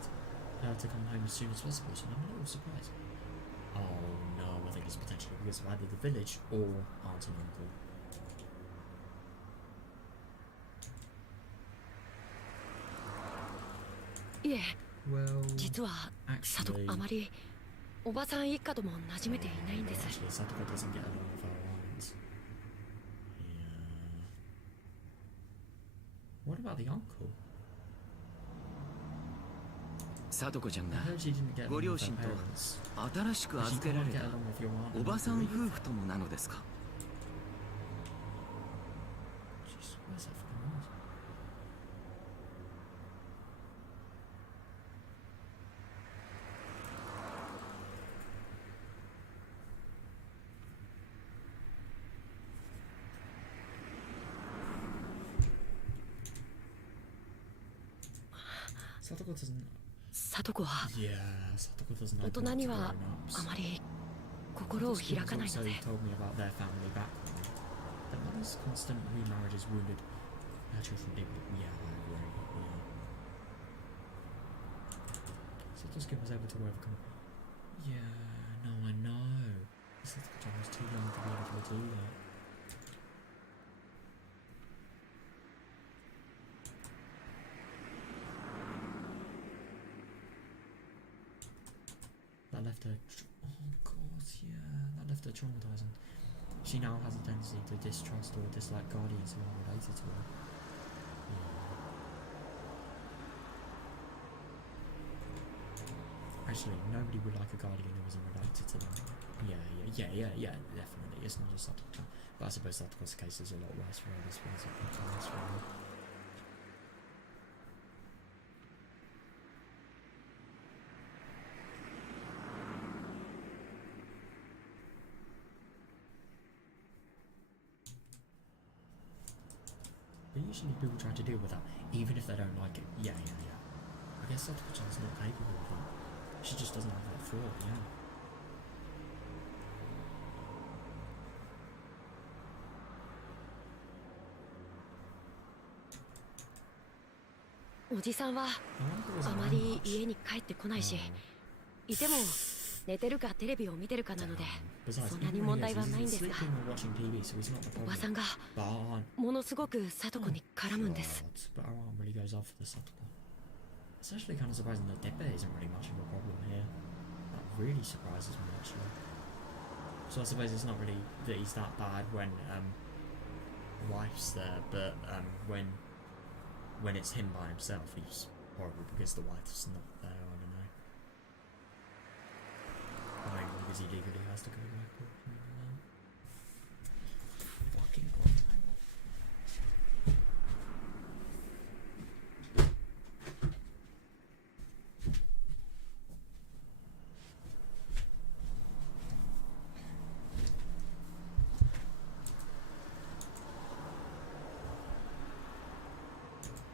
her to come home as soon as possible, so I'm a little surprised. Oh no, I think it's potentially because of either the village or aunt and uncle. Yeah. Well, 実は佐藤あまりおばさん一家とも馴染めていないんです。Actually, Satoko doesn't get along with our lines. Yeah. What about the uncle? さとこちゃんが I heard she didn't get ご along 両 with 親 her と parents. 新しく She 預け can't られ get た along with your aunt お and ばさん uncle 夫婦ともなのですか？ Jeez, where's that fucking noise? Satoko doesn't... 佐藤は Yeah, Satoko doesn't 大 open 人 up に to は grown-ups. あまり心を開かないの Also で told me about their family background. Their mother's constant remarriages wounded her children deeply. Yeah, I agree. Yeah. Satosuke was able to overcome. Yeah, no, I know. Satosuke was too young to be able to do that. That left her... Oh god, yeah. That left her traumatizing. She now has a tendency to distrust or dislike guardians who are related to her. Yeah. Actually, nobody would like a guardian who wasn't related to them. Yeah, definitely. It's not just Satoko. But I suppose Satoko's case is a lot worse for her as well as it for her. But usually people try to deal with that, even if they don't like it. Yeah. I guess Satoko-chan's not capable of that. She just doesn't have that thought, yeah. おじさんはあまり家に帰ってこないし、いても寝てるかテレビを見てるかなのでそんなに問題はないんですが、おばさんがものすごく聡子に絡むんです。 It's actually kind of surprising that Depe isn't really much of a problem here. That really surprises me, actually. So I suppose it's not really that he's that bad when wife's there, but when it's him by himself, he's horrible because the wife's not there. I don't know. I don't know because he legally has to go back or something like that. Fucking god.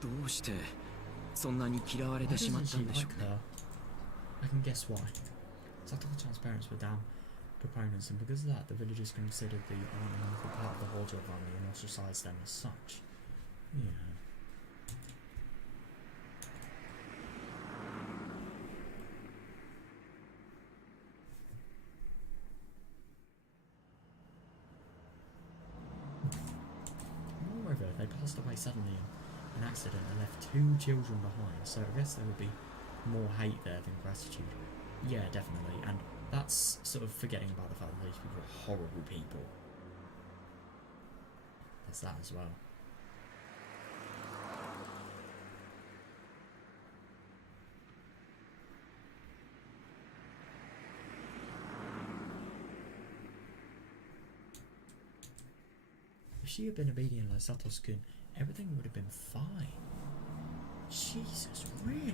どうしてそんなに嫌われてしまったんでしょうね。 I can guess why. Satoko-chan's parents were damn proponents, and because of that, the villagers considered the aunt and uncle part of the Hojo family and ostracized them as such. Yeah. suddenly an accident and left 2 children behind, so I guess there would be more hate there than gratitude. Yeah, definitely, and that's sort of forgetting about the fact that these people are horrible people. There's that as well. If she had been obedient like Satos-kun, everything would have been fine. Jesus, really?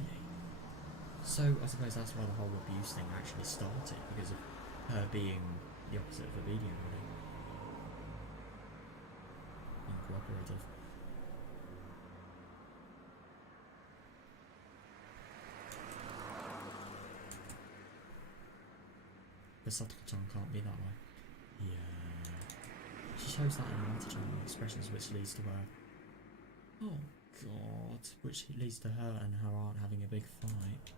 So I suppose that's why the whole abuse thing actually started, because of her being the opposite of obedient, really. Uncooperative. But Satoko-chan can't be that way. Yeah. She shows that in her attitude and expressions, which leads to her... Oh god. Which leads to her and her aunt having a big fight.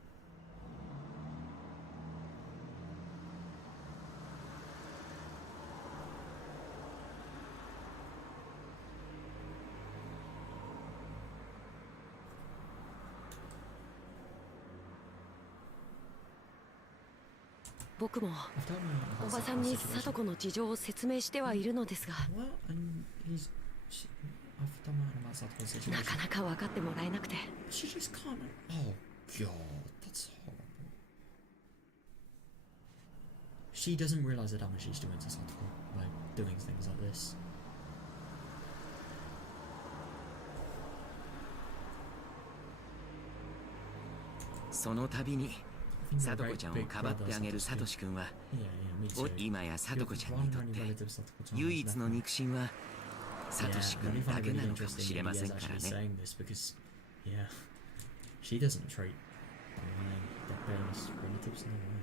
僕もおばさんに聡子の事情を説明してはいるのですが、なかなか分かってもらえなくて。Oh god, that's horrible. She doesn't realize the damage she's doing to Satoko by doing things like this.その度にさとこちゃんをかばってあげるサトシ君は、今やさとこちゃんにとって唯一の肉親はサトシ君だけなのかもしれませんからね。She doesn't treat their parents relatives in that way.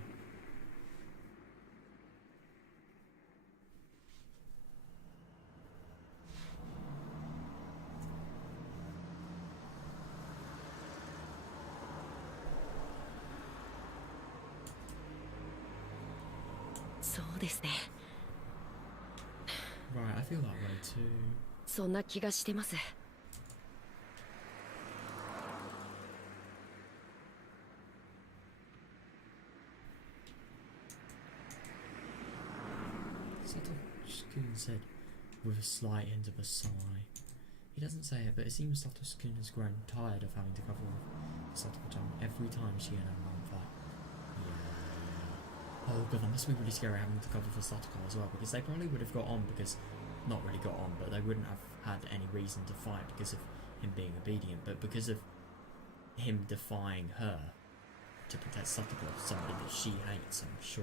Right, I feel that way too. そんな気がしてます。Sato-kun said with a slight hint of a sigh. He doesn't say it, but it seems Sato-kun has grown tired of having to cover Satoko-chan every time she and her mum fight. Yeah. Oh god, that must be really scary having to cover for Satoko as well, because they probably would have got on because... Not really got on, but they wouldn't have had any reason to fight because of him being obedient, but because of him defying her to protect Satoko, somebody that she hates, I'm sure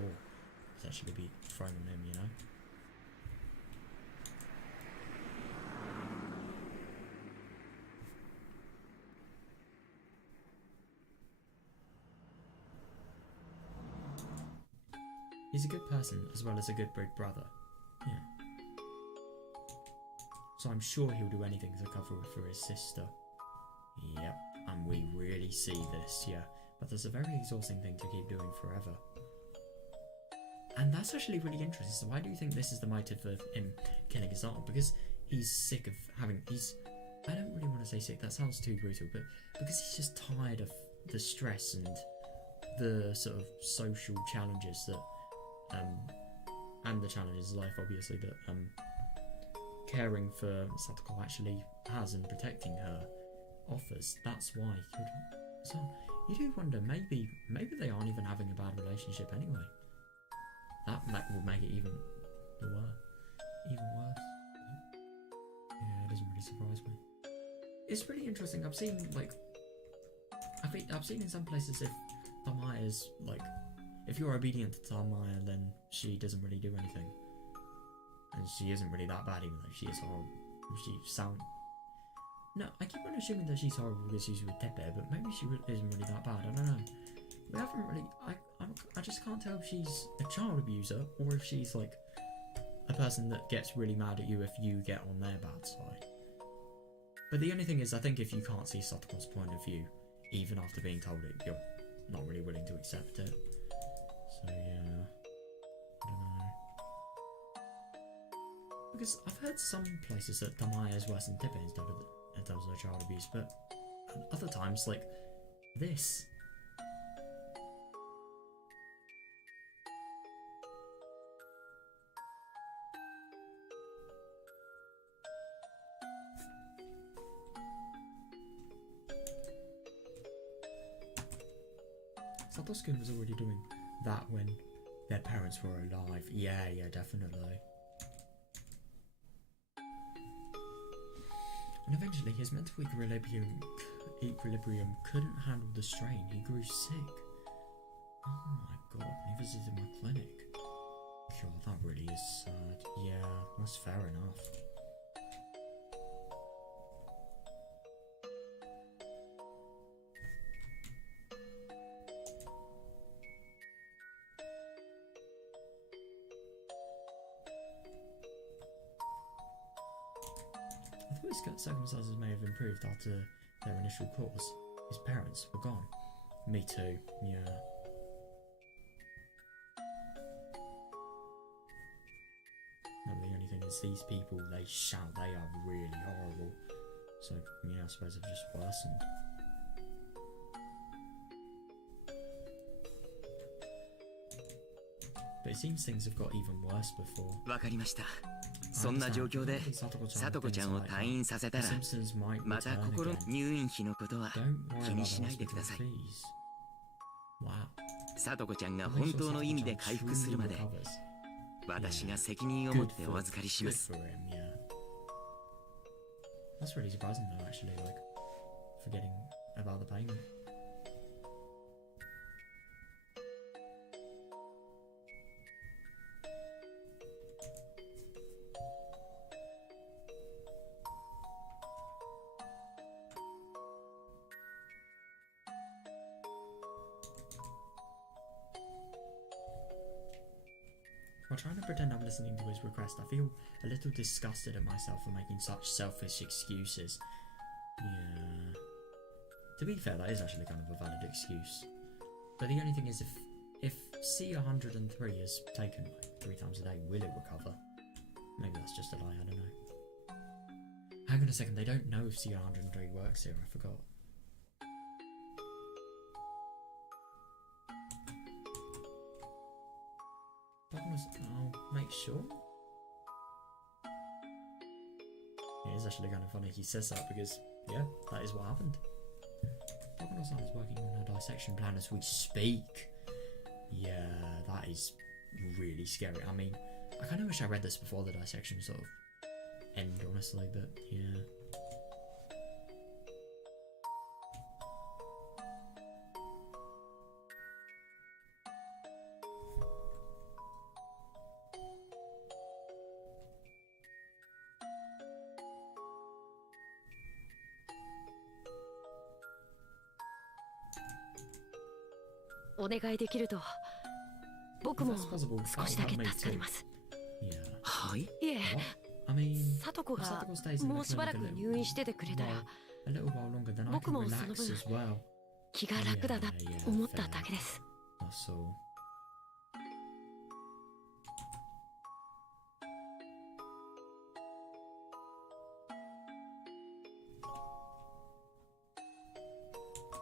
potentially be thrown on him, you know? He's a good person as well as a good big brother. Yeah. So I'm sure he'll do anything to cover for his sister. Yep, and we really see this, yeah. But there's a very exhausting thing to keep doing forever. And that's actually really interesting. So why do you think this is the motive of him killing his aunt? Because he's sick of having... I don't really want to say sick, that sounds too brutal, but because he's just tired of the stress and the sort of social challenges that... and the challenges of life, obviously, that... caring for Satoko actually has and protecting her offers. That's why. So you do wonder, maybe they aren't even having a bad relationship anyway. That would make it even worse. Yeah, it doesn't really surprise me. It's really interesting. I've seen in some places if Tamaya's like, if you're obedient to Tamaya, then she doesn't really do anything. And she isn't really that bad, even though she is horrible. No, I keep on assuming that she's horrible because she's with Tepe, but maybe she isn't really that bad. I don't know. We haven't really. I just can't tell if she's a child abuser or if she's like a person that gets really mad at you if you get on their bad side. But the only thing is, I think if you can't see Satoko's point of view, even after being told it, you're not really willing to accept it. So yeah, I don't know. Because I've heard some places that Tamaya is worse than Tepe in terms of child abuse, but other times, like this. Satoshi-kun was already doing that when their parents were alive. Yeah, definitely. And eventually his mental equilibrium couldn't handle the strain. He grew sick. Oh my god, he visited my clinic. God, that really is sad. Yeah, that's fair enough. His circumstances may have improved after their initial course. His parents were gone. Me too, yeah. No, the only thing is these people, they shout, they are really horrible. So, yeah, I suppose I've just worsened. But it seems things have got even worse before. わかりました。そんな状況で聡子ちゃんを退院させたらまた心の入院費のことは気にしないでください。聡子ちゃんが本当の意味で回復するまで私が責任を持ってお預かりします。That's really surprising though, actually, like forgetting about the payment. While trying to pretend I'm listening to his request, I feel a little disgusted at myself for making such selfish excuses. Yeah. To be fair, that is actually kind of a valid excuse. But the only thing is, if C103 is taken like 3 times a day, will it recover? Maybe that's just a lie, I don't know. Hang on a second, they don't know if C103 works here, I forgot. I'll make sure. It is actually kind of funny he says that because, yeah, that is what happened. Takano-san is working on her dissection plan as we speak. Yeah, that is really scary. I mean, I kind of wish I read this before the dissection sort of end, honestly, but yeah.「お願いできると僕も少しだけ助かります。はい？いえ、聡子がもうしばらく入院しててくれたら僕もその分気が楽だなって思っただけです。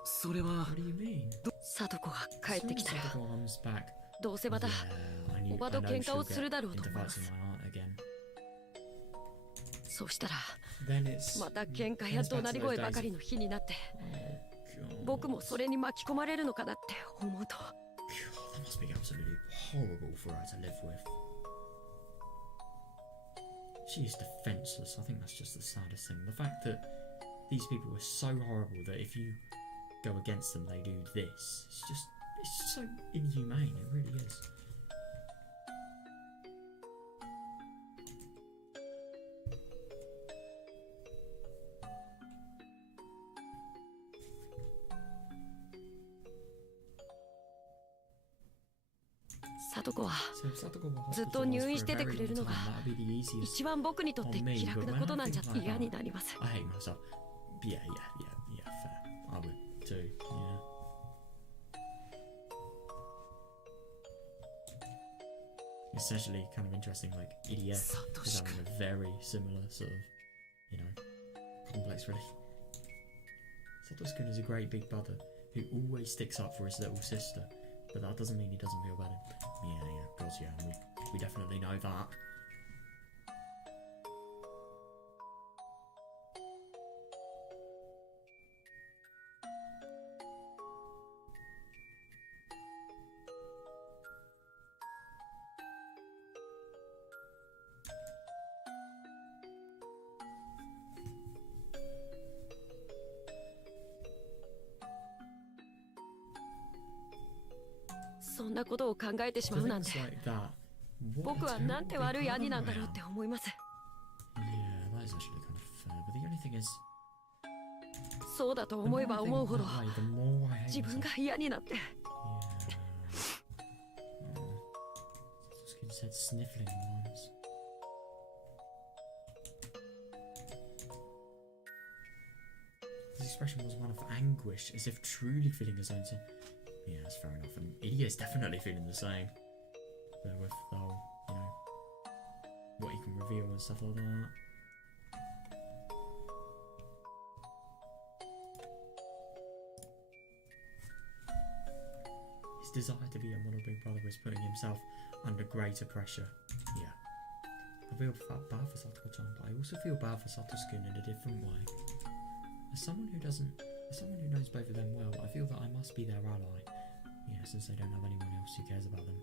それは聡子が帰ってきたらどうせまたおばと喧嘩をするだろうと思います。そうしたらまた喧嘩や怒鳴り声ばかりの日になって僕もそれに巻き込まれるのかなって思うと。She is defenseless. I think that's just the saddest thing. The fact that these people are so horrible that if you go against them, they do this. It's so inhumane. It really is.聡子はずっと入院しててくれるのが一番僕にとって気楽なことなんじゃ嫌になります。I hate myself. Yeah, fair. I would too, yeah. It's actually kind of interesting, like EDF is having a very similar sort of, complex, really. Satoshi-kun is a great big brother who always sticks up for his little sister, but that doesn't mean he doesn't feel bad. Yeah, of course, yeah, we definitely know that.そんなことを考えてしまうなんて。僕はなんて悪い兄なんだろうって思います。そうだと思えば思うほど自分が嫌になって。His expression was one of anguish, as if truly feeling his own sin. Yeah, that's fair enough, and he is definitely feeling the same. But with the whole, you know, what he can reveal and stuff like that. His desire to be a model big brother was putting himself under greater pressure. Yeah. I feel bad for Satoko-chan, but I also feel bad for Satoshi-kun in a different way. As someone who knows both of them well, I feel that I must be their ally. Yeah, since they don't have anyone else who cares about them.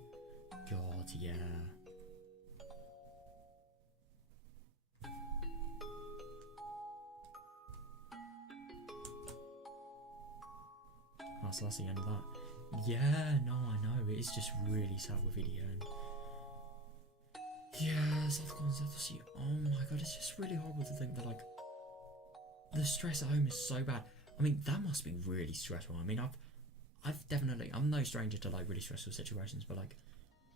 God, yeah. Oh, so that's the end of that. Yeah, no, I know. It is just really sad with video. Yeah, Satoko and Satoshi. Oh my god, it's just really horrible to think that, like, the stress at home is so bad. I mean, that must be really stressful. I mean, I've definitely, I'm no stranger to, like, really stressful situations, but, like,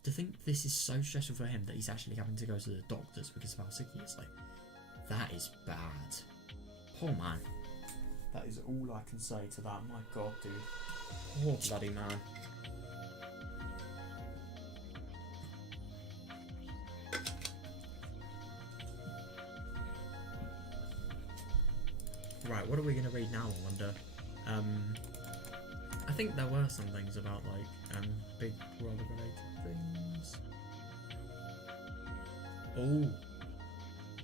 to think this is so stressful for him that he's actually having to go to the doctors because of how sick he is, like, that is bad. Poor man. That is all I can say to that. My god, dude. Poor bloody man. Right, what are we going to read now, I wonder? I think there were some things about, like, Big Brother related things.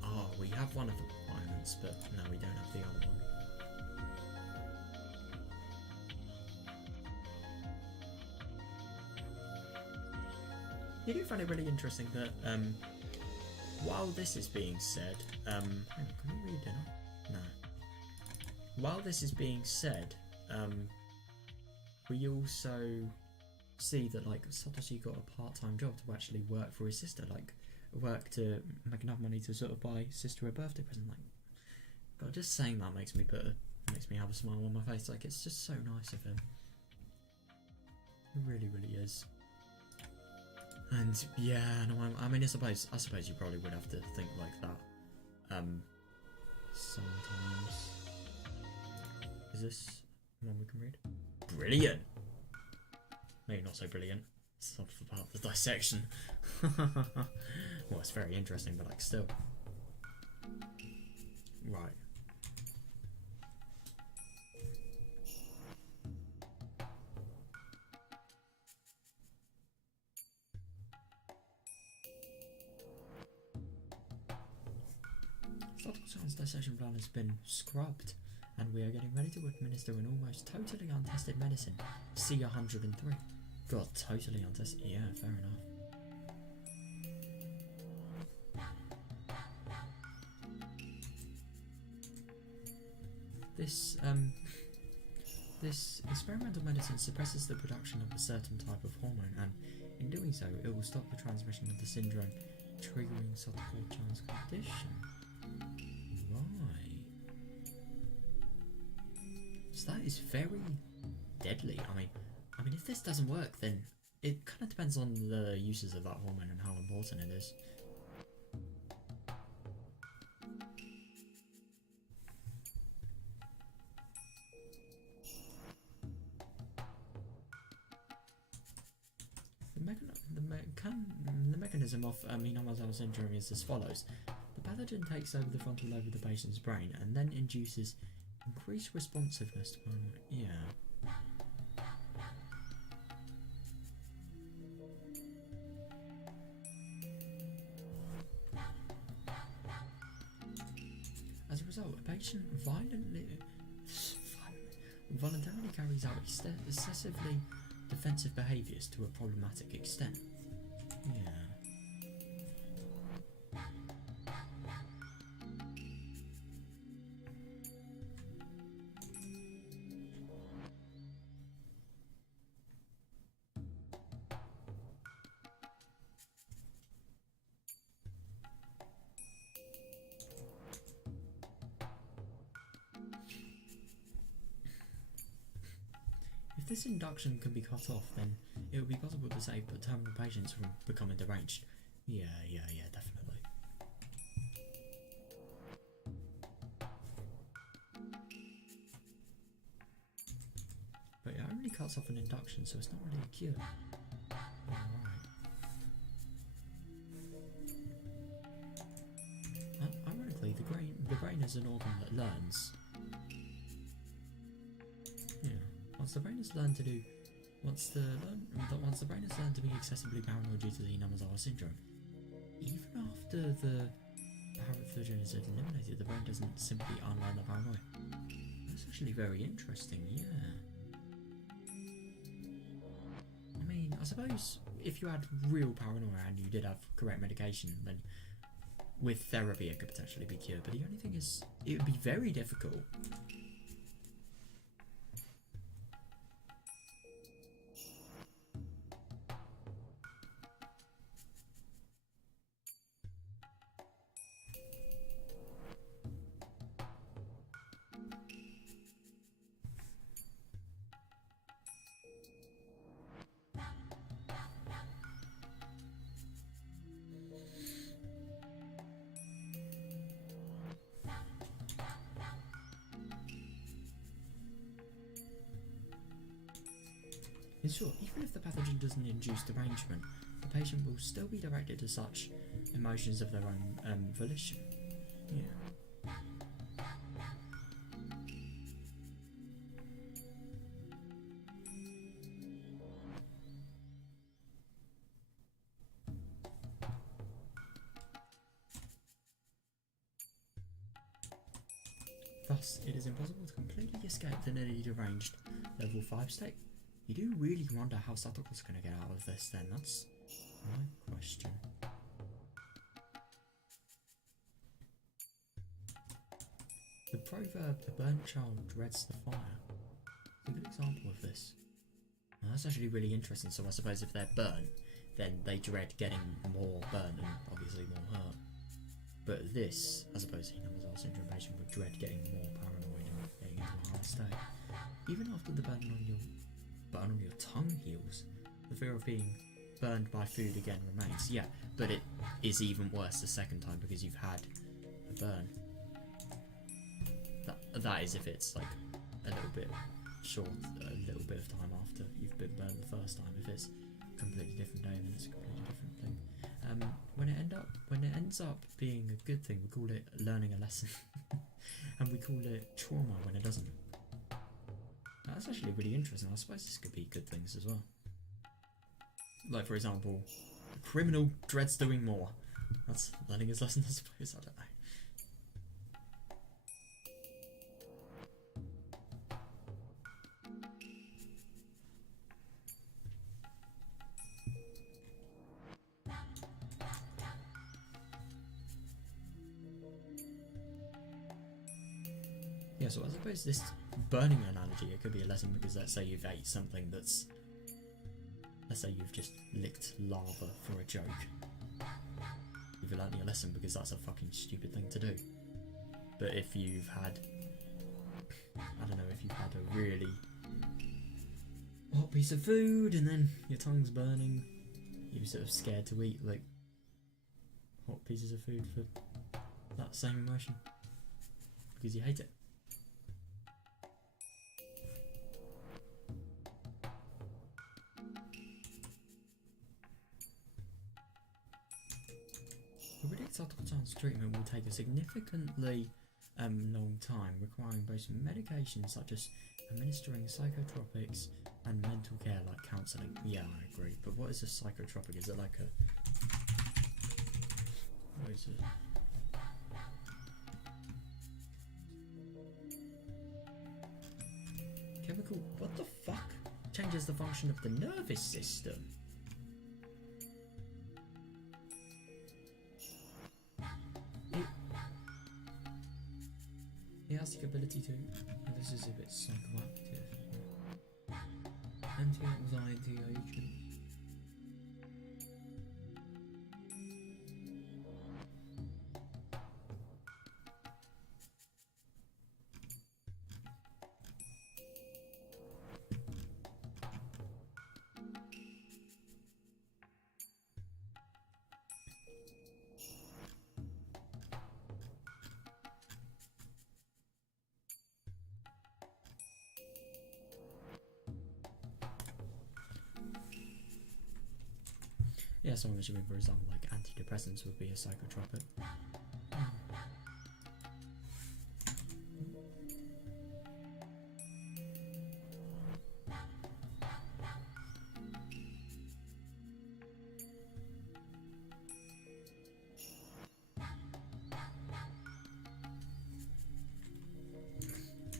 Oh, we have one of the requirements, but no, we don't have the other one. You do find it really interesting that, while this is being said, hang on, can we read it? No. While this is being said, we also see that, like, Satoshi got a part-time job to actually work for his sister, like, work to make enough money to sort of buy sister a birthday present. Like, God, just saying that makes me have a smile on my face. Like, it's just so nice of him. It really, really is. And yeah, no, I mean, I suppose you probably would have to think like that. Sometimes. Is this one we can read? Brilliant! Maybe not so brilliant. It's not about the dissection. Well, it's very interesting, but, like, still. Right. Satoshi-chan's dissection plan has been scrubbed, and we are getting ready to administer an almost totally untested medicine, C103. God, totally untested. Yeah, fair enough. This experimental medicine suppresses the production of a certain type of hormone, and in doing so, it will stop the transmission of the syndrome, triggering Satoshi-chan's condition. Right. So that is very deadly. I mean, if this doesn't work, then it kind of depends on the uses of that hormone and how important it is. The mechanism of Higurashi syndrome is as follows. The pathogen takes over the frontal lobe of the patient's brain and then induces increased responsiveness to paranoia. Yeah. As a result, a patient voluntarily carries out excessively defensive behaviours to a problematic extent. Yeah. If this induction can be cut off, then it would be possible to save terminal patients from becoming deranged. Yeah, definitely. But it only cuts off an induction, so it's not really a cure. Alright. Ironically, the brain is an organ that learns. Once the brain has learned to be excessively paranoid due to the Namazawa syndrome, even after the pathogen is eliminated, the brain doesn't simply unlearn the paranoia. That's actually very interesting, yeah. I mean, I suppose if you had real paranoia and you did have correct medication, then with therapy it could potentially be cured, but the only thing is, it would be very difficult. In short, even if the pathogen doesn't induce derangement, the patient will still be directed to such emotions of their own volition. Yeah. Thus, it is impossible to completely escape the nearly deranged level 5 state. You do really wonder how Satoko's going to get out of this then, that's my question. The proverb, "a burnt child dreads the fire," is a good example of this. Now, that's actually really interesting, so I suppose if they're burnt, then they dread getting more burnt and obviously more hurt. But this, I suppose, Namazawa syndrome patient would dread getting more paranoid and getting into a hard state. Even after the burn on your tongue heals, the fear of being burned by food again remains. Yeah, but it is even worse the second time because you've had a burn. That is if it's like a little bit short, a little bit of time after you've been burned the first time. If it's a completely different day, then it's a completely different thing. When it ends up being a good thing, we call it learning a lesson, and we call it trauma when it doesn't. That's actually really interesting. I suppose this could be good things as well. Like, for example, a criminal dreads doing more. That's learning his lesson, I suppose. I don't know. Yeah, so I suppose this burning analogy, it could be a lesson because let's say you've ate something that's... Let's say you've just licked lava for a joke. You've learned your lesson because that's a fucking stupid thing to do. But if you've had... I don't know, if you've had a really hot piece of food and then your tongue's burning, you're sort of scared to eat like hot pieces of food for that same emotion. Because you hate it. The predict Satoko-chan's treatment will take a significantly long time, requiring both medication such as administering psychotropics and mental care like counselling. Yeah, I agree. But what is a psychotropic? Is it like a... What is it? Chemical... What the fuck? Changes the function of the nervous system. It has the ability to... Oh, this is a bit psychoactive. Anti-anxiety agent. Yeah, so I'm assuming, for example, like antidepressants would be a psychotropic.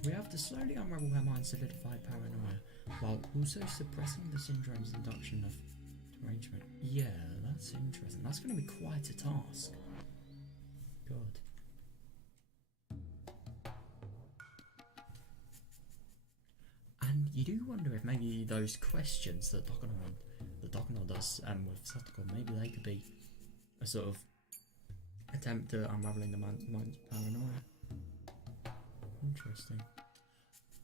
We have to slowly unravel her mind's solidified paranoia, while also suppressing the syndrome's induction of derangement. Yeah, that's interesting. That's going to be quite a task. God. And you do wonder if maybe those questions that the Dokono does with Satoko, maybe they could be a sort of attempt at unraveling the mind's paranoia. Interesting.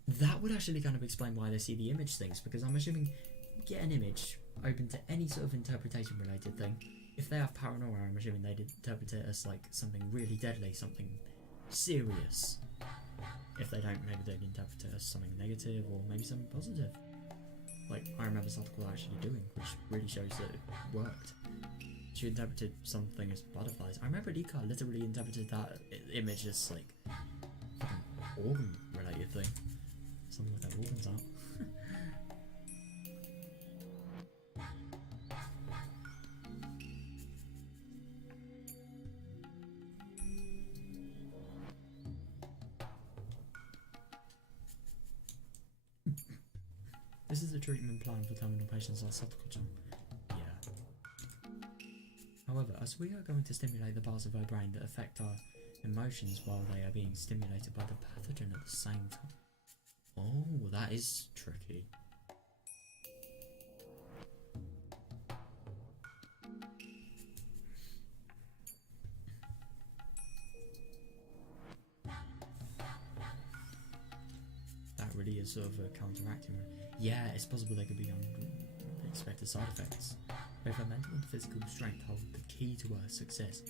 That would actually kind of explain why they see the image things, because I'm assuming get an image open to any sort of interpretation related thing. If they have paranoia, I'm assuming they'd interpret it as like something really deadly, something serious. If they don't, maybe they'd interpret it as something negative or maybe something positive. Like I remember Satoko actually doing, which really shows that it worked. She interpreted something as butterflies. I remember Rika literally interpreted that image as like organ related thing. Something with their organs out. This is a treatment plan for terminal patients like Satoko-chan. Yeah. However, as we are going to stimulate the parts of our brain that affect our emotions while they are being stimulated by the pathogen at the same time. Oh, that is tricky. That really is sort of a counteracting. Yeah, it's possible there could be unexpected side effects. Both our mental and physical strength hold the key to our success.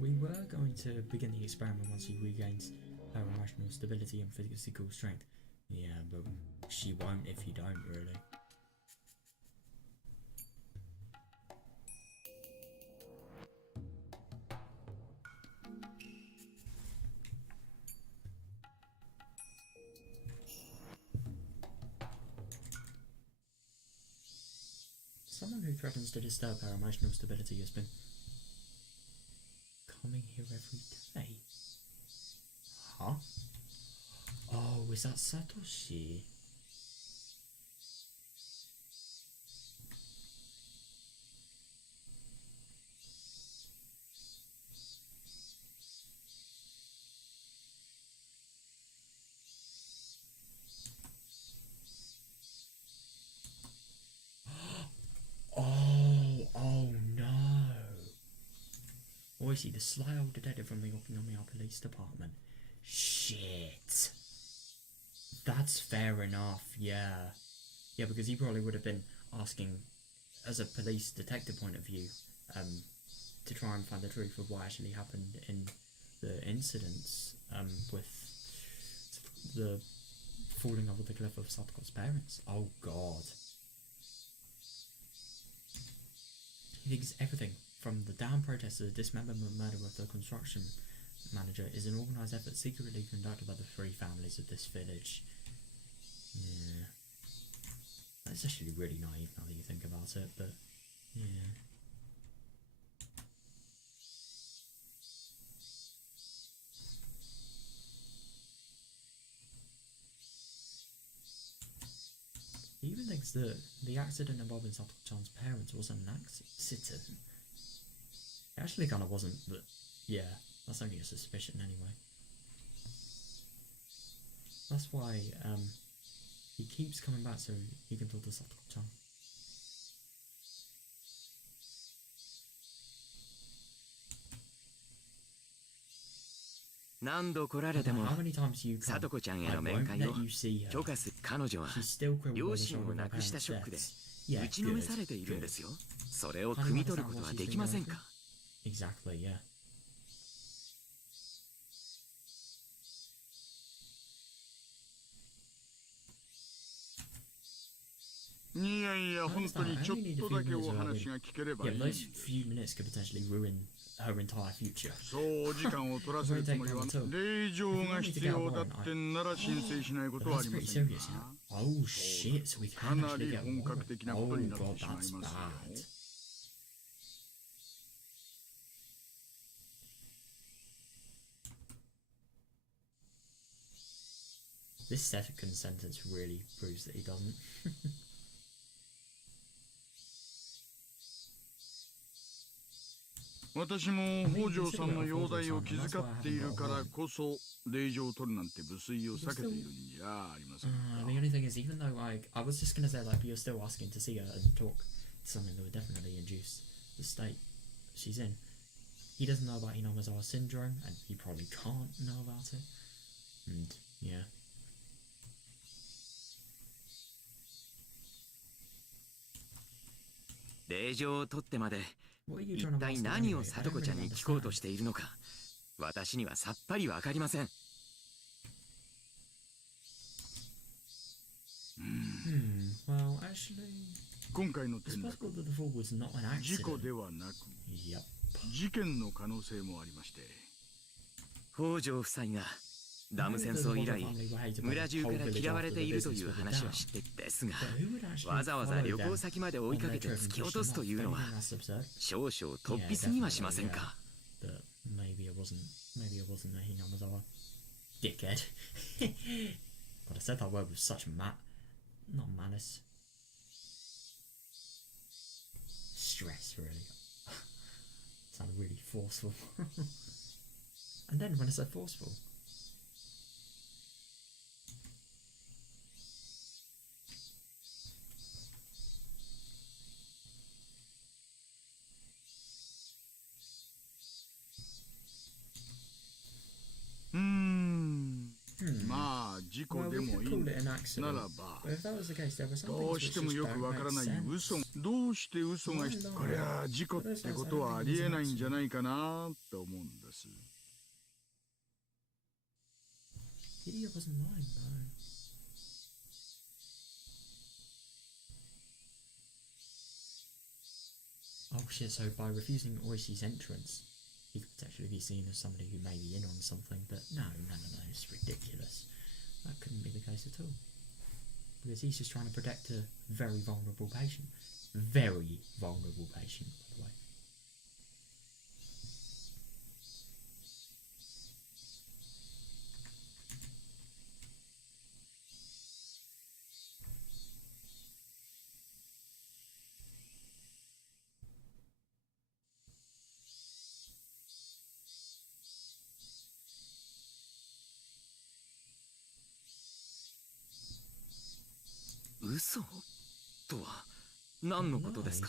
We were going to begin the experiment once she regains her emotional stability and physical strength. Yeah, but she won't if you don't, really. Someone who threatens to disturb her emotional stability has been coming here every day. Huh? Oh, is that Satoshi? Oh no. Oh, I see, the sly old detective from the Okinomi Police Department. Shit. That's fair enough, yeah. Yeah, because he probably would have been asking, as a police detective point of view, to try and find the truth of what actually happened in the incidents with the falling over the cliff of Satoko's parents. Oh god. He thinks everything from the down protest to the dismemberment murder of the construction manager is an organised effort secretly conducted by the three families of this village. Yeah. That's actually really naive now that you think about it, but yeah. He even thinks that the accident involving Satoko-chan's parents wasn't an accident. It actually kind of wasn't, but yeah, that's only a suspicion anyway. That's why he keeps coming back so he can talk to Satoko-chan. How many times you come, I won't let you see her. She's still crippled by the shock of her parents' deaths. Yeah, good. Exactly, yeah. Yeah, those few minutes could potentially ruin her entire future. Oh shit, so we can actually get more. Oh god, that's bad. This second sentence really proves that he doesn't. 私も北条さんの容体を気遣っているからこそ令状を取るなんて無粋を避けているんじゃありませんか。 The only thing is, even though I was just gonna say like you're still asking to see her and talk to something that would definitely induce the state she's in. He doesn't know about Hinamizawa syndrome, and he probably can't know about it. And yeah. What are you 一 trying to 体 master 何 anyway? を I サ don't トコちゃん really に聞こうと understand. しているのか、私にはさっぱりわかりません。Well, actually, 今回の it's 転 possible 落 that the fall was not an 事故 accident. ではなく Yep. 事件の可能性もありまして、北条夫妻がダム戦争以来村中から嫌われているという話は知ってですが、 But who would actually わざわざ follow 旅 them 行先まで追いかけて on their 突 trip き and 落と push す them と off? いう Don't の you は think that's absurd? 少々突 Yeah, 飛すぎはしません definitely, か。 yeah. But maybe it wasn't a Hinamizawa dickhead. God, I said that word with such not malice. Stress, really. Sounded really forceful. And then when I said forceful, Hmm. まあ事故 well, で we も could いい call ん it an な accident. らば、 But if that was the case, there were some どう things して which も just よく don't わから make ない sense. 嘘どうして嘘がこりゃ事故ってことはありえないんじゃないかなと思うんです。 Lydia wasn't lying, though. Oh shit, so by refusing Oishi's entrance, he could potentially be seen as somebody who may be in on something, but no, it's ridiculous. That couldn't be the case at all. Because he's just trying to protect a very vulnerable patient. Very vulnerable patient, by the way. "嘘?」とは何のことですか。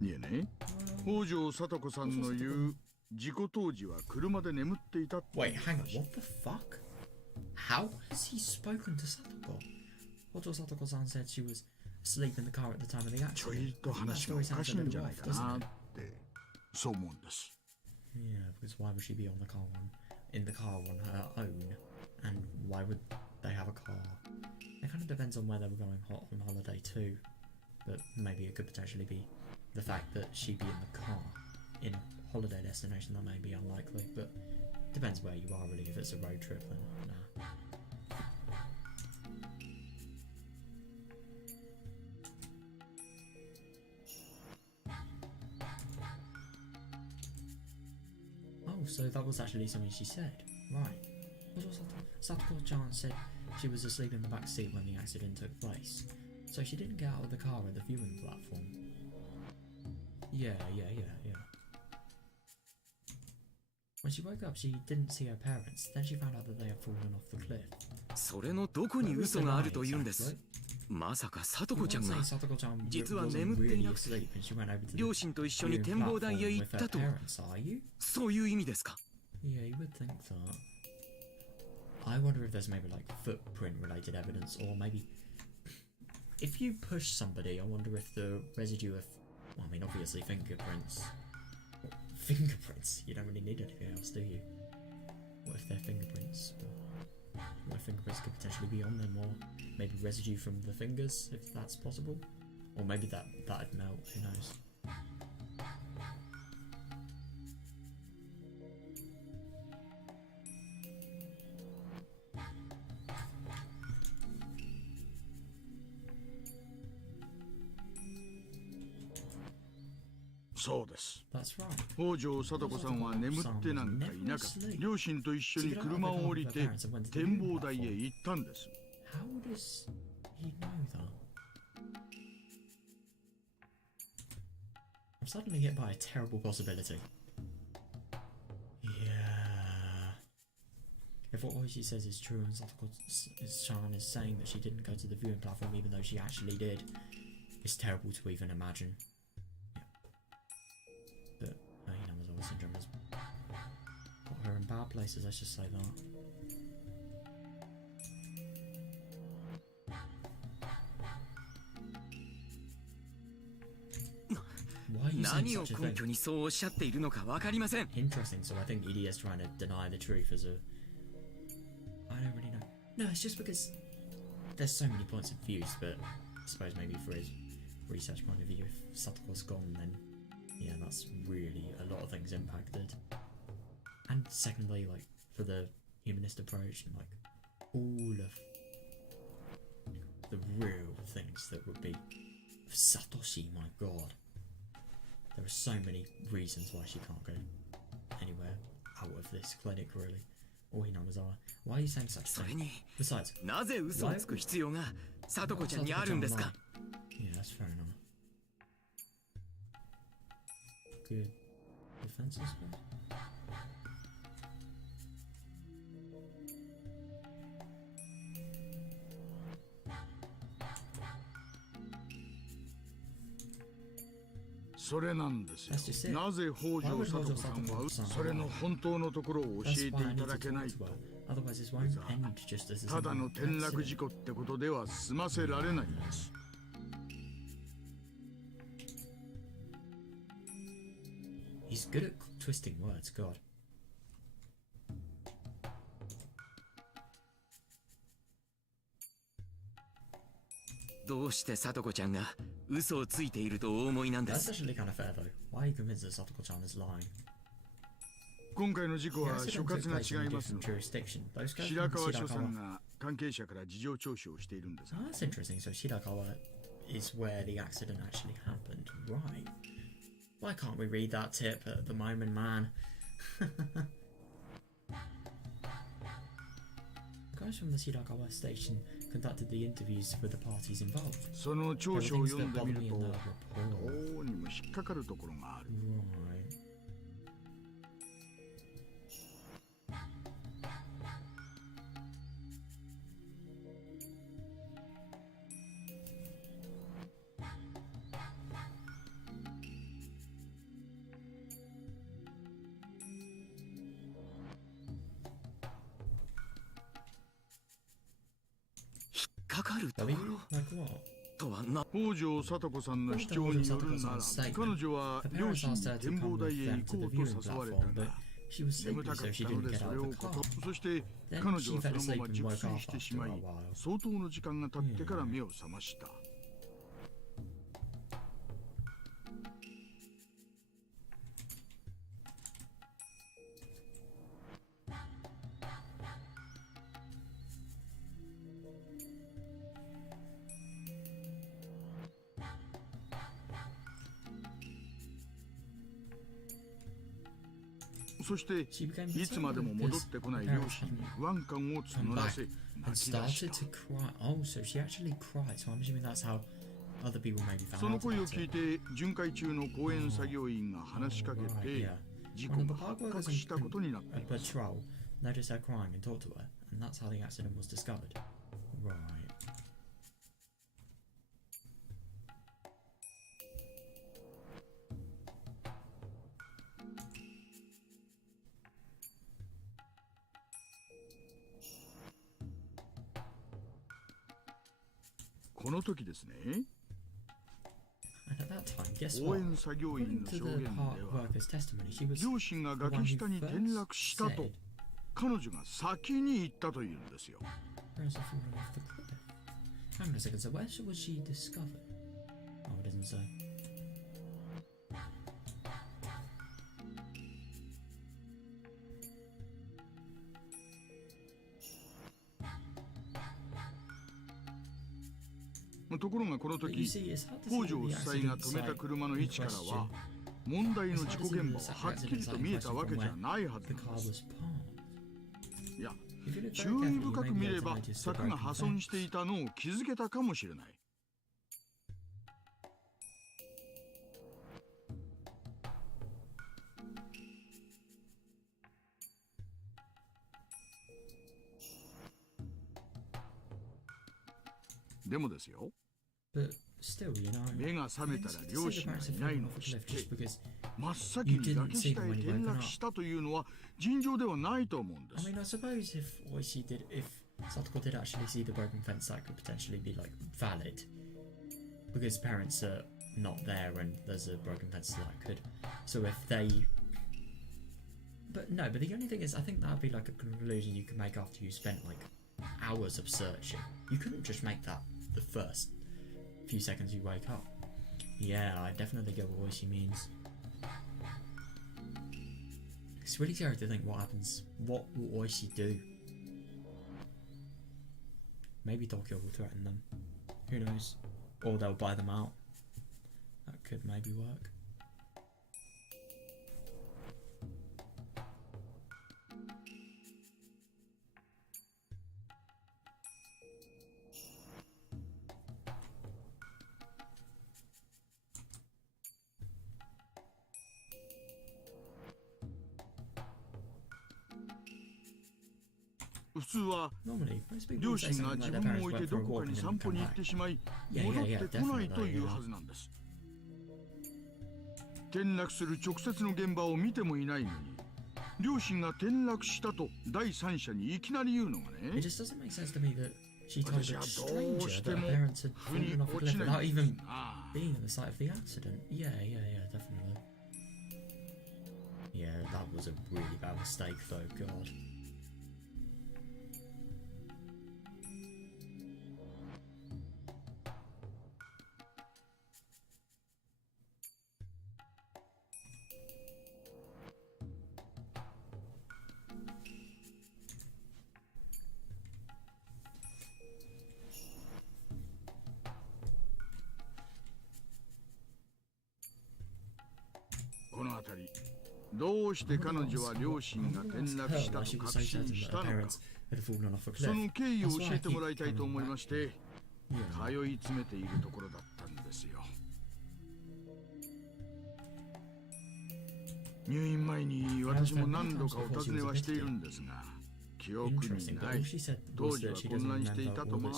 いえね、北条聡子さんの言う事故当時は車で眠っていたって。 Wait, hang on, what the fuck? How has he spoken to Satoko? Hojo Satoko-san said she was asleep in the car at the time of the ちょ accident. いと That 話が story おか sounds し a いん little じゃない off, か doesn't な it? ってそう思うんです。 Yeah, because why would she be in the car on her own? And why would they have a car? It kind of depends on where they were going on holiday too. But maybe it could potentially be the fact that she'd be in the car in a holiday destination. That may be unlikely, but depends where you are really. If it's a road trip, then nah. Oh, so that was actually something she said. Right. Satoko-chan said she was asleep in the back seat when the accident took place. So she didn't get out of the car at the viewing platform. Yeah. When she woke up, she didn't see her parents. Then she found out that they had fallen off the cliff. それのどこに嘘があるというんです。まさかさとこちゃんが実は眠っていなくて両親と一緒に展望台へ行ったとそういう意味ですか？ Yeah, you would think that. I wonder if there's maybe like footprint related evidence, or maybe if you push somebody, I wonder if the residue of, well, I mean obviously fingerprints. Fingerprints? You don't really need anything else, do you? What if they're fingerprints? What if fingerprints could potentially be on them, or maybe residue from the fingers, if that's possible? Or maybe that'd melt, who knows? That's right. 北条聡子さんは眠ってなんかいなかった。両親と一緒に車を降りて展望台へ行ったんです。How does he know that? I'm suddenly hit by a terrible possibility. Yeah. If what Oishi says is true and Satoko-chan is saying that she didn't go to the viewing platform even though she actually did, it's terrible to even imagine. But Hinamizawa syndrome has put her in bad places, let's just say that. Why are you saying such a thing? Interesting, so I think ED is trying to deny the truth as a... I don't really know. No, it's just because there's so many points of views, but I suppose maybe for his research point of view, if Satoko's gone, then yeah, that's really a lot of things impacted. And secondly, like, for the humanist approach and like all of the real things that would be Satoshi, my god. There are so many reasons why she can't go anywhere out of this clinic, really. Or Hinamizawa. Why are you saying such a thing? Besides, why would Satoko-chan lie? Yeah, that's fair enough. Good defense, I suppose.それなんですよ。なぜ北条聡子さんはそれの本当のところを教えていただけないと。ただの転落事故ってことでは済ませられないんです。He's good at twisting words, God. どうしてさとこちゃんが嘘をついているとお思いなんです？ That's actually kind of fair though. Why are you convinced that Satoko-chan is lying? 今回の事故は所轄が違いますので、白川署さんが関係者から事情聴取をしているんです。That's interesting. So Shirakawa is where the accident actually happened, right? Why can't we read that tip at the moment, man? Guys from the Shirakawa station conducted the interviews for the parties involved. その調書を読んでみると、どうにも引っかかるところがある。Right. Like what? 北条聡子さんの主張によるなら、彼女は両親に展望台へ行こうと誘われたが、眠たかったのでそれをそして彼女はそのまま熟睡してしまい、相当の時間が経ってから目を覚ました。そしていつまでも戻ってこない両親に不安感を募らせ泣き出した。その声を聞いて巡回中の公園作業員が話しかけて事故が発覚したことになっています。この時ですね、応援作業員の証言では、両親が崖下に転落したと彼女が先に言ったというんですよ。ところがこの時、北条夫妻が止めた車の位置からは問題の事故現場ははっきりと見えたわけじゃないはずなんです。いや、注意深く見れば柵が破損していたのを気づけたかもしれない。でもですよ、目が覚めたら両親がいないのを知って真っ先に崖下へ転落したというのは尋常ではないと思うんです。Satoko did actually see the broken fence, that could potentially be like valid because parents are not there and there's a broken fence that could. So if they, but the only thing is, I think that would be like a conclusion you could make after you spent like hours of searching. You couldn't just make that the first few seconds you wake up. Yeah, I definitely get what she means. It's really scary to think what happens. What will Oishi do? Maybe Tokyo will threaten them. Who knows? Or they'll buy them out. That could maybe work. Normally, 普通は両親が自分を置いてどこかに散歩に行ってしまい戻ってこないというはずなんです。転落する直接の現場を見てもいないのに両親が転落したと第三者にいきなり言うのがね、私はどうしても腑に落ちないんですな。Yeah, that was a really bad mistake though, God. この辺り、どうして彼女は両親が転落したと確信したのか、その経緯を教えてもらいたいと思いまして通い詰めているところだったんですよ。入院前に私も何度かお尋ねはしているんですが記憶にない。当時は混乱していたと、ま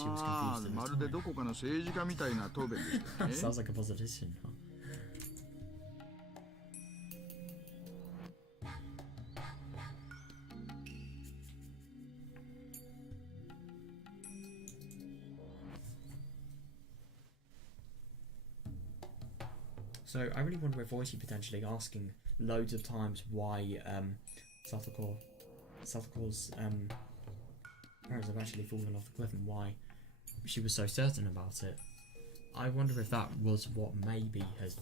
るでどこかの政治家みたいな答弁でしたね。So I really wonder if Oishi potentially asking loads of times why Satoko's parents have actually fallen off the cliff and why she was so certain about it. I wonder if that was what maybe has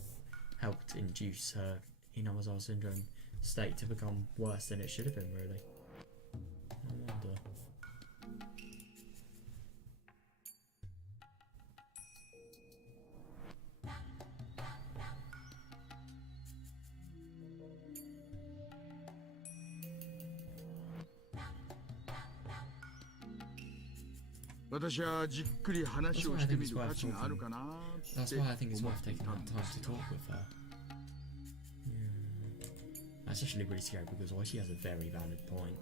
helped induce her Hinamazawa syndrome state to become worse than it should have been, really. I wonder. 私はじっくり話をしてみる価値があるかなって。 That's why I think it's worth taking that time to talk with her. That's actually really scary because Oishi has a very valid point.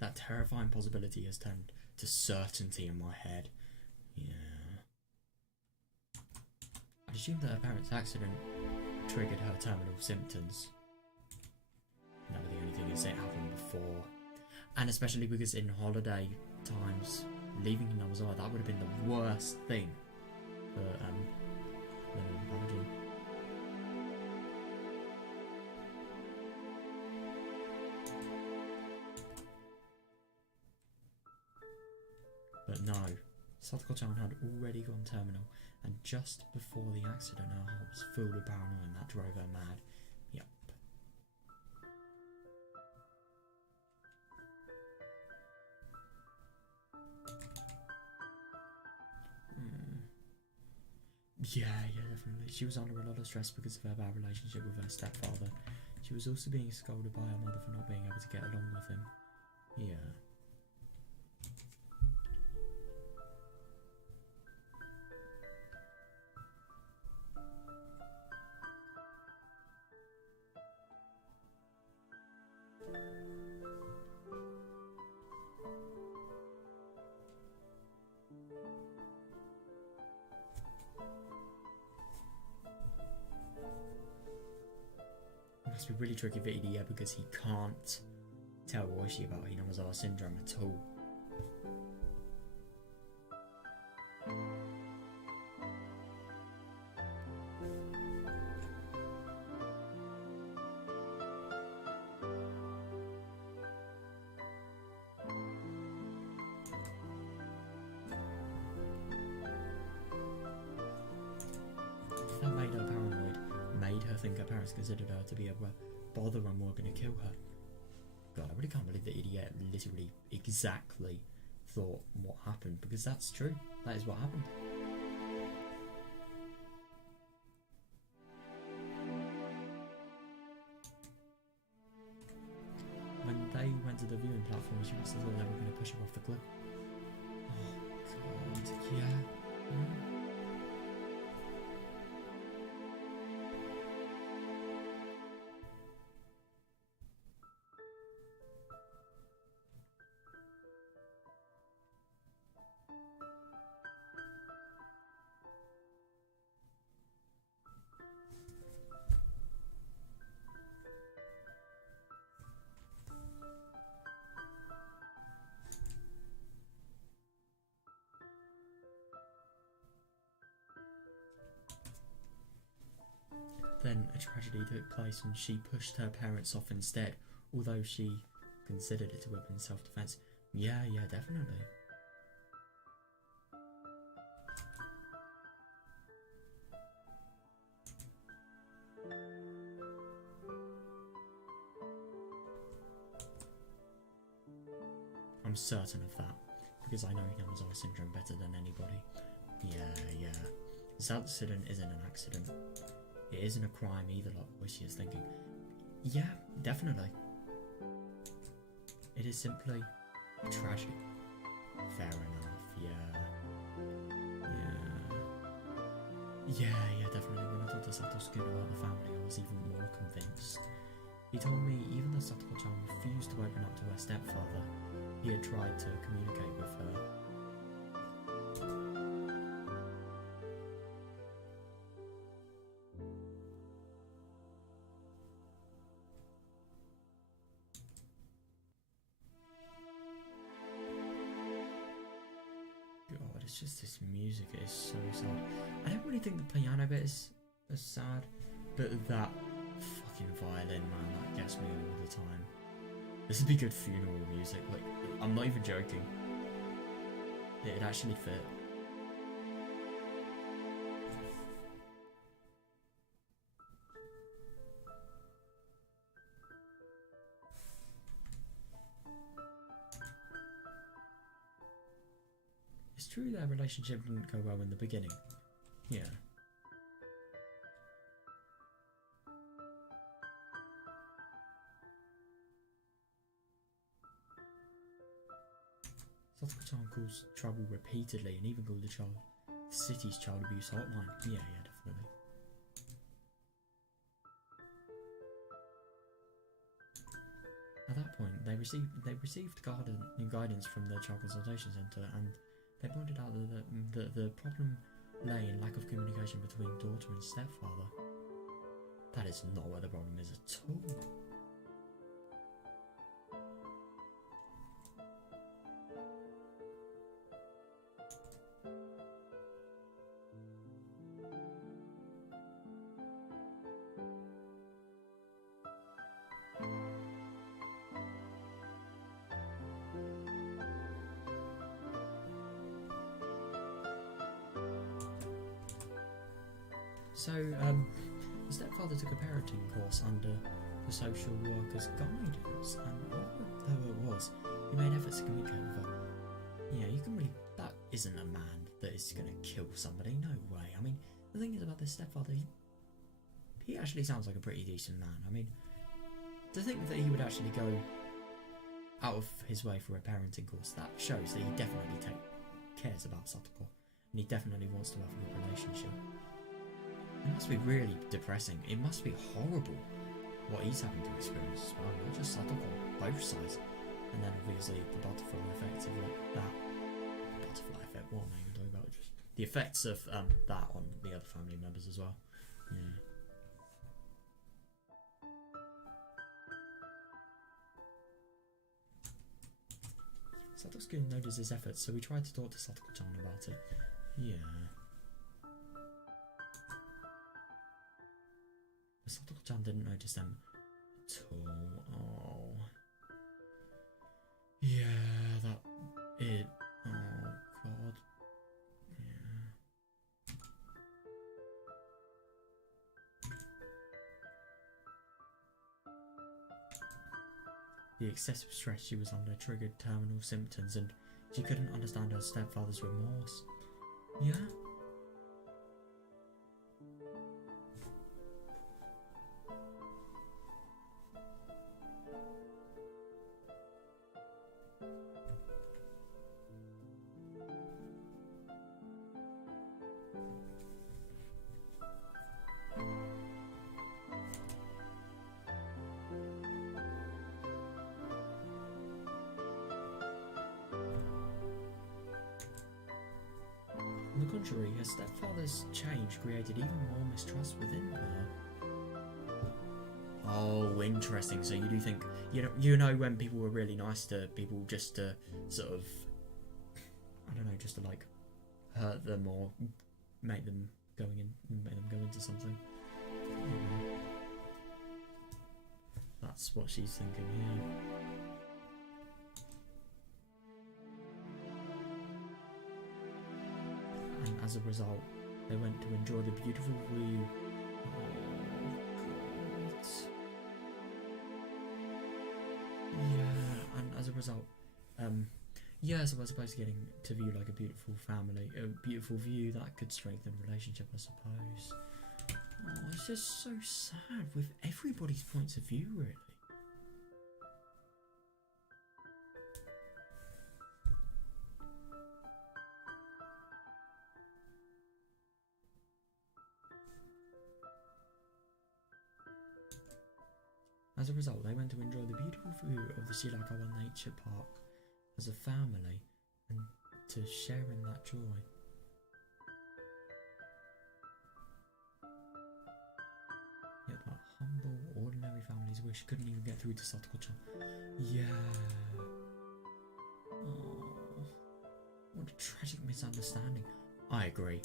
That terrifying possibility has turned to certainty in my head. Yeah. I assume that her parents' accident triggered her terminal symptoms. No, the only thing is it happened before. And especially because in holiday times, leaving Hinamazawa, that would have been the worst thing for Babajin. But no, Satoko-chan had already gone terminal, and just before the accident her heart was filled with paranoia and that drove her mad. Yep. Yeah, definitely. She was under a lot of stress because of her bad relationship with her stepfather. She was also being scolded by her mother for not being able to get along with him. Yeah. It must be really tricky for Idia because he can't tell Oishi about Hinamazawa syndrome at all. That made her paranoid, made her think her parents considered her to be a bother and were going to kill her. God, I really can't believe that idiot literally exactly thought what happened, because that's true. That is what happened. When they went to the viewing platform, she must have thought they were going to push her off the cliff. Oh God, yeah. Then a tragedy took place and she pushed her parents off instead, although she considered it to have been self-defense. Yeah, definitely. I'm certain of that, because I know Hinamazawa syndrome better than anybody. Yeah. This accident isn't an accident. It isn't a crime either, like what she is thinking. Yeah, definitely. It is simply a tragedy. Fair enough, yeah, definitely. When I talked to Satosuke about the family, I was even more convinced. He told me even though Satoko-chan refused to open up to her stepfather, he had tried to communicate with her. it's just this music is so sad. I don't really think the piano bit is as sad, but that fucking violin, man, that gets me all the time. This would be good funeral music, like, I'm not even joking. It'd actually fit. It's true their relationship didn't go well in the beginning. Yeah. Satoko-chan calls trouble repeatedly and even called the city's child abuse hotline. Yeah, definitely. At that point, they received guidance from the child consultation centre, and they pointed out that the problem lay in lack of communication between daughter and stepfather. That is not where the problem is at all. So, the stepfather took a parenting course under the social worker's guidance, and although it was, he made efforts to communicate with her. Yeah, you can really... That isn't a man that is going to kill somebody, no way. I mean, the thing is about this stepfather, he actually sounds like a pretty decent man. I mean, to think that he would actually go out of his way for a parenting course, that shows that he definitely cares about Satoko, and he definitely wants to have a good relationship. It must be really depressing. It must be horrible what he's having to experience as well. Not just Satoko, both sides. And then obviously the butterfly effect of like that. Butterfly effect, what am I even talking about? Just the effects of that on the other family members as well. Yeah. Satoku noticed his efforts, so we tried to talk to Satoko-chan about it. Yeah. Satoko-chan didn't notice them at all. Oh. Yeah, that... it... Oh, God. Yeah. The excessive stress she was under triggered terminal symptoms, and she couldn't understand her stepfather's remorse. Yeah? On the contrary, her stepfather's change created even more mistrust within her. Oh, interesting. So you do think, you know when people were really nice to people just to sort of, I don't know, just to like hurt them or make them go into something. That's what she's thinking here. And as a result, they went to enjoy the beautiful view. Oh, God. Yeah, and as a result, yeah, so I suppose getting to view like a beautiful family, a beautiful view, that could strengthen the relationship, I suppose. Oh, it's just so sad with everybody's points of view, really. As a result, they went to enjoy the beautiful view of the Shirakawa Nature Park as a family and to share in that joy. Yet that humble, ordinary family's wish couldn't even get through to Satoko-chan. Yeah. Oh, what tragic misunderstanding. I agree.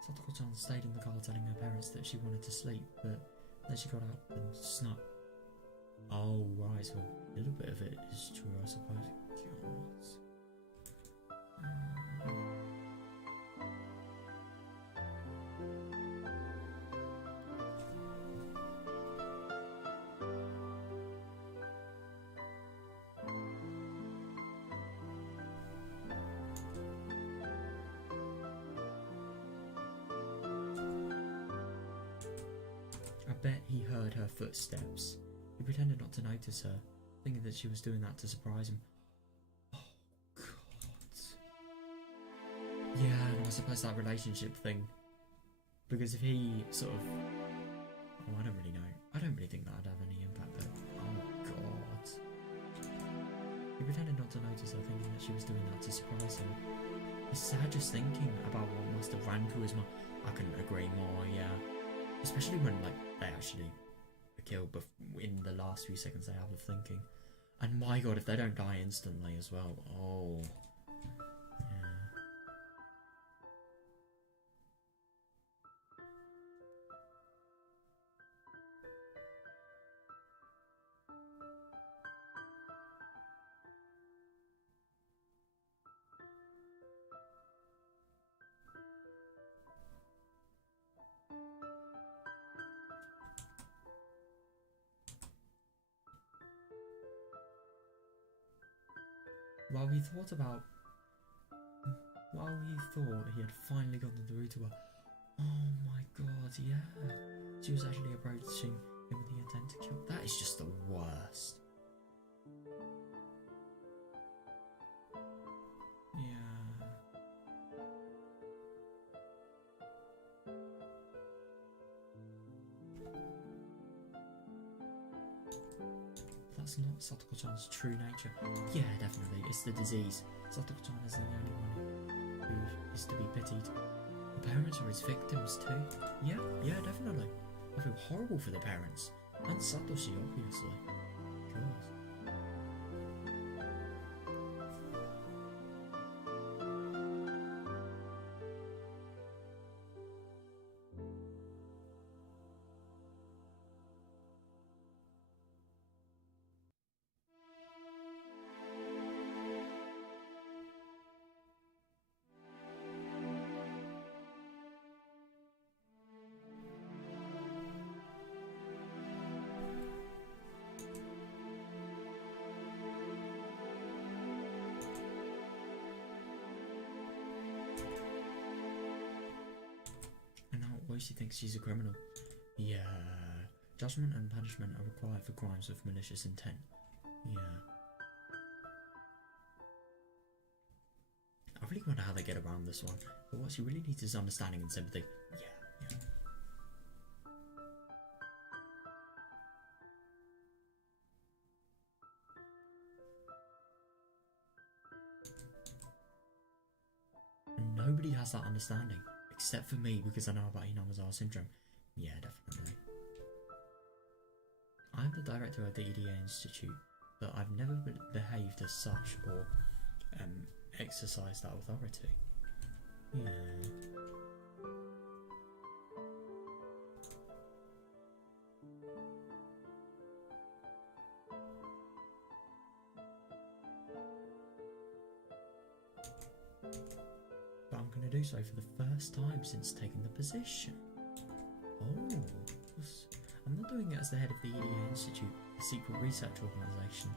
Satoko-chan stayed in the car telling her parents that she wanted to sleep, but then she got out and snuck. Oh, right, so a little bit of it is true, I suppose. I bet he heard her footsteps. He pretended not to notice her, thinking that she was doing that to surprise him. Oh, God. Yeah, and I suppose that relationship thing. Because if he sort of... Oh, I don't really know. I don't really think that would have any impact, but... Oh, God. He pretended not to notice her, thinking that she was doing that to surprise him. It's sad just thinking about what must have ran through his mind. I couldn't agree more, yeah. Especially when, like, they actually are killed in the last few seconds they have of thinking. And my God, if they don't die instantly as well. Oh. Yeah. While he thought he had finally gotten through to her, oh my God, yeah. She was actually approaching him with the intent to kill. That is just the worst. Yeah. That's not Satoko-chan's true nature. Yeah, definitely, it's the disease. Satoko-chan is the only one who is to be pitied. The parents are his victims too. Yeah, definitely. I feel horrible for the parents. And Satoshi, obviously. Of course. She thinks she's a criminal. Yeah. Judgment and punishment are required for crimes with malicious intent. Yeah. I really wonder how they get around this one. But what she really needs is understanding and sympathy. Yeah. And nobody has that understanding. Except for me, because I know about Hinamizawa syndrome. Yeah, definitely. I'm the director of the EDA Institute, but I've never behaved as such or exercised that authority. Yeah. But I'm going to do so for the first time since taking the position. Oh, I'm not doing it as the head of the EDA Institute, a secret research organisation.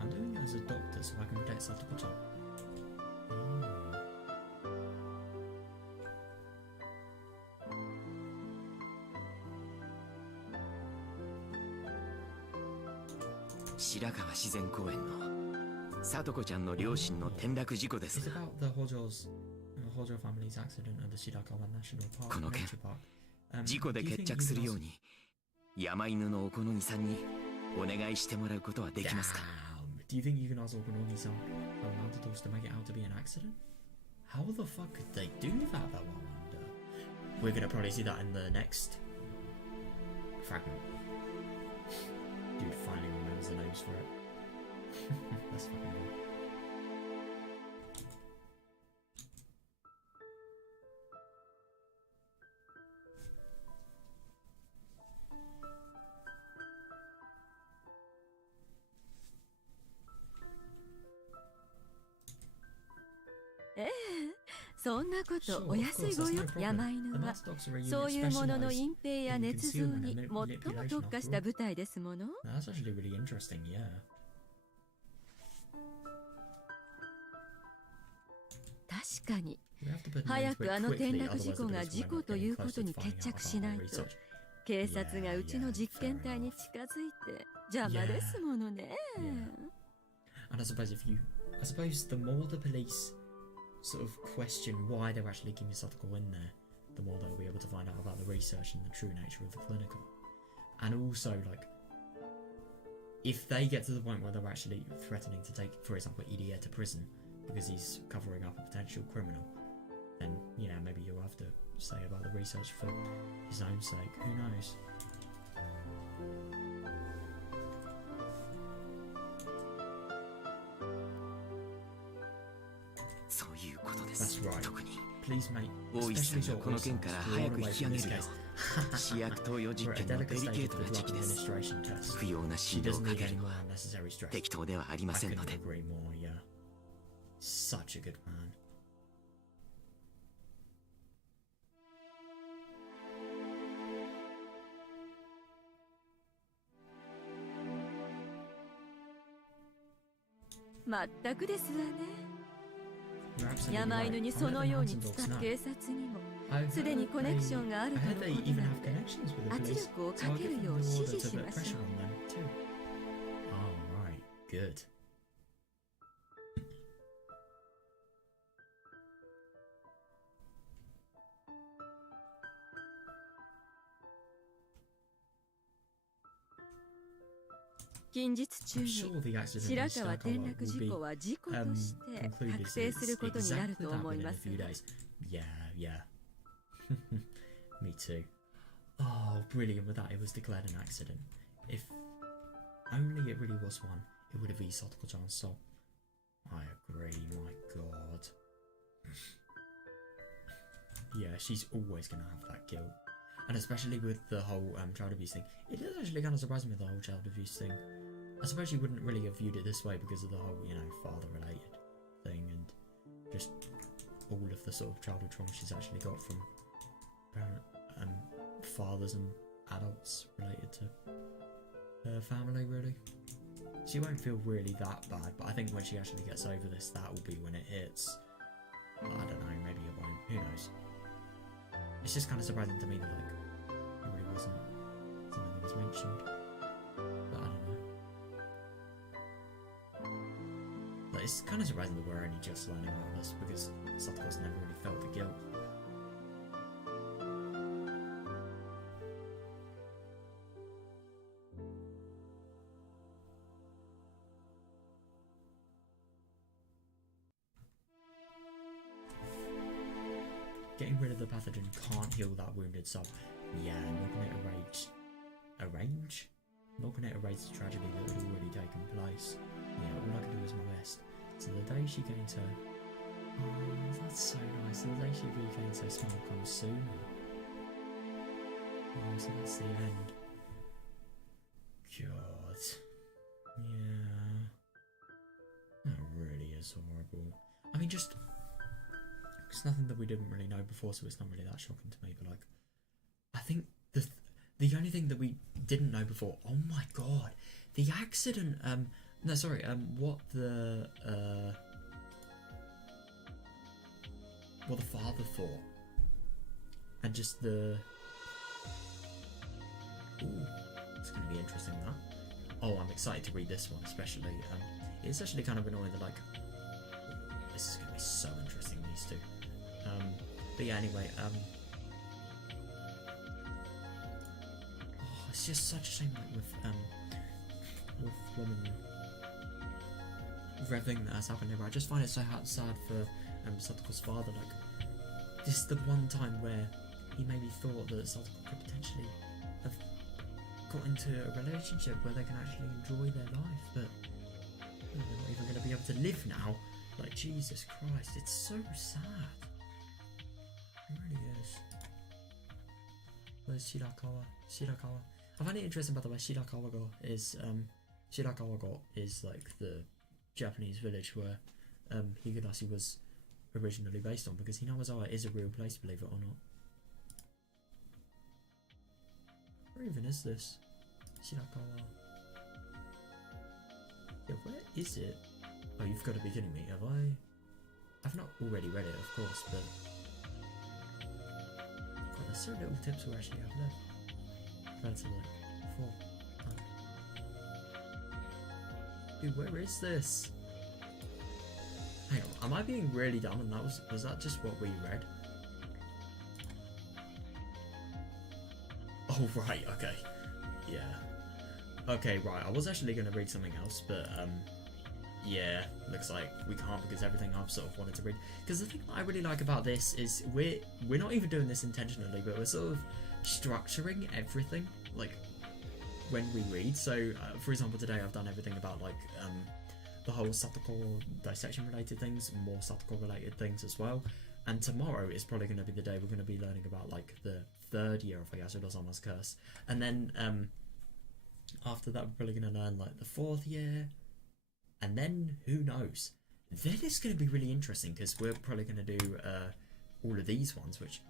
I'm doing it as a doctor so I can protect Satoko-chan. Oh. 白川自然公園の聡子ちゃんの両親の転落事故ですが、この件、事故で決着するように山犬のおこのぎさんにお願いしてもらうことはできますか? Do you think you can ask Okonogi-san for Matadors to make it out to be an accident? How the fuck could they do that though, I wonder? We're gonna probably see that in the next fragment. Dude finally remembers the names for it. That's fucking good. そんなことお安いご用。山犬はそういうものの隠蔽や捏造に最も特化した部隊ですもの。That's actually really interesting, yeah. 確かに早くあの転落事故が事故ということに決着しないと警察がうちの実験体に近づいて邪魔ですものね。And I suppose the more the police sort of question why they're actually keeping Satoko in there, the more they'll be able to find out about the research and the true nature of the clinical. And also, like, if they get to the point where they're actually threatening to take, for example, Idia to prison because he's covering up a potential criminal, then, you know, maybe you'll have to say about the research for his own sake. Who knows? That's right. Please, mate. 大石さんがこの件から早く引き上げるよう試薬投与実験のデリケートな時期です。不要な指導をかけるのは適当ではありませんので。Such a good man. まったくですわね。山犬にそのように伝った警察にもすでにコネクションがあるとのことなので圧力をかけるよう指示しましょう。Good. 近日中に白川転落事故は事故として確定することになると思います。Yeah. Me too. Oh, brilliant with that. It was declared an accident. If only it really was one, it would have been Satoko-chan's soul. I agree, my god. Yeah, she's always going to have that guilt. And especially with the whole child abuse thing. It does actually kind of surprise me, the whole child abuse thing. I suppose you wouldn't really have viewed it this way because of the whole, you know, father-related thing and just all of the sort of childhood trauma she's actually got from fathers and adults related to her family, really. She won't feel really that bad, but I think when she actually gets over this, that will be when it hits. But I don't know, maybe it won't. Who knows? It's just kind of surprising to me that, like, it really wasn't something that was mentioned. But I don't know. But it's kind of surprising that we're only just learning about this because Satoko's never really felt the guilt. Getting rid of the pathogen can't heal that wounded soul. Yeah, not gonna erase the tragedy that had already taken place. Yeah, all I can do is my best. So the day she gains her... Oh, that's so nice. So the day she regains her smile comes sooner. Oh, so that's the end. God. Yeah. That really is horrible. I mean, just... It's nothing that we didn't really know before, so it's not really that shocking to me, but like... I think the only thing that we didn't know before... Oh my god! The accident, no, sorry, what the father thought. And just the... Ooh, it's going to be interesting, that. Oh, I'm excited to read this one, especially. It's actually kind of annoying that, like... This is going to be so interesting, these two. But yeah, anyway, oh, it's just such a shame, like, with everything that has happened here. I just find it so sad for Satoko's father. Like, this is the one time where he maybe thought that Satoko could potentially have got into a relationship where they can actually enjoy their life, but they're not even going to be able to live now. Like, Jesus Christ, it's so sad. It really is. Where's Shirakawa? I find it interesting, by the way, Shirakawa-go is like the Japanese village where Higurashi was originally based on, because Hinawazawa is a real place, believe it or not. Where even is this? Shirakawa. Yeah, where is it? Oh, you've got to be kidding me, have I? I've not already read it, of course, but... God, there's so little tips we actually have left. Compared to like 4. Dude, where is this? Hang on, am I being really dumb and was that just what we read? Oh, right, okay. Yeah. Okay, right, I was actually going to read something else, but, yeah, looks like we can't because everything I've sort of wanted to read. Because the thing that I really like about this is we're not even doing this intentionally, but we're sort of structuring everything, like, when we read. So, for example, today I've done everything about, like, the whole Satoko dissection related things, more Satoko related things as well. And tomorrow is probably going to be the day we're going to be learning about, like, the 3rd year of Hayashiro-sama's curse. And then, after that we're probably going to learn, like, the 4th year. And then, who knows? Then it's going to be really interesting, because we're probably going to do, all of these ones, which,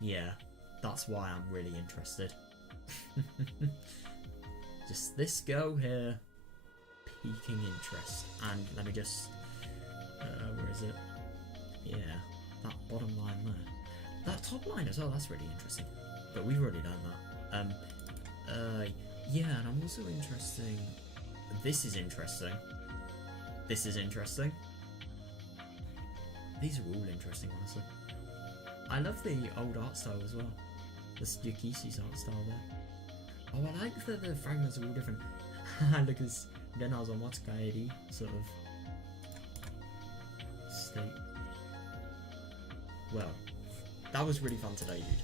yeah, that's why I'm really interested. Just this girl here, piquing interest. And let me just, where is it? Yeah, that bottom line there. That top line as well, that's really interesting. But we've already done that. Yeah, and I'm also interesting. This is interesting. This is interesting. These are all interesting, honestly. I love the old art style as well. The Tsukishi's art style there. Oh, I like that the fragments are all different. Look at Rena's on Matsukaeri sort of state. Well, that was really fun today, dude.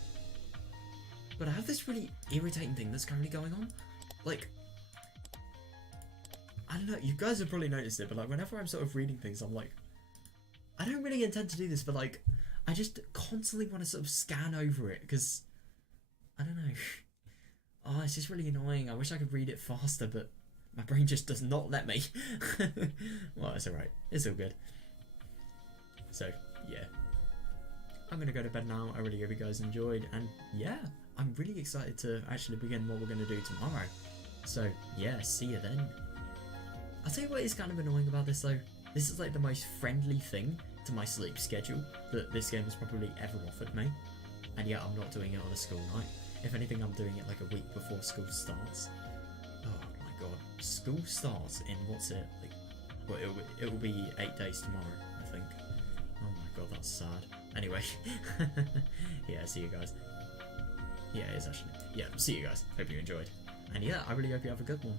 But I have this really irritating thing that's currently going on. Like, I don't know, you guys have probably noticed it, but like whenever I'm sort of reading things, I'm like, I don't really intend to do this, but like, I just constantly want to sort of scan over it, because, I don't know. Oh, it's just really annoying. I wish I could read it faster, but my brain just does not let me. Well, it's alright. It's all good. So, yeah. I'm going to go to bed now. I really hope you guys enjoyed. And yeah, I'm really excited to actually begin what we're going to do tomorrow. So, yeah, see you then. I'll tell you what is kind of annoying about this though. This is like the most friendly thing to my sleep schedule that this game has probably ever offered me. And yet I'm not doing it on a school night. If anything, I'm doing it like a week before school starts. Oh my god. School starts in, what's it? Like, well, it will be 8 days tomorrow, I think. Oh my god, that's sad. Anyway. Yeah, see you guys. Yeah, it is actually. Yeah, see you guys. Hope you enjoyed. And yeah, I really hope you have a good one.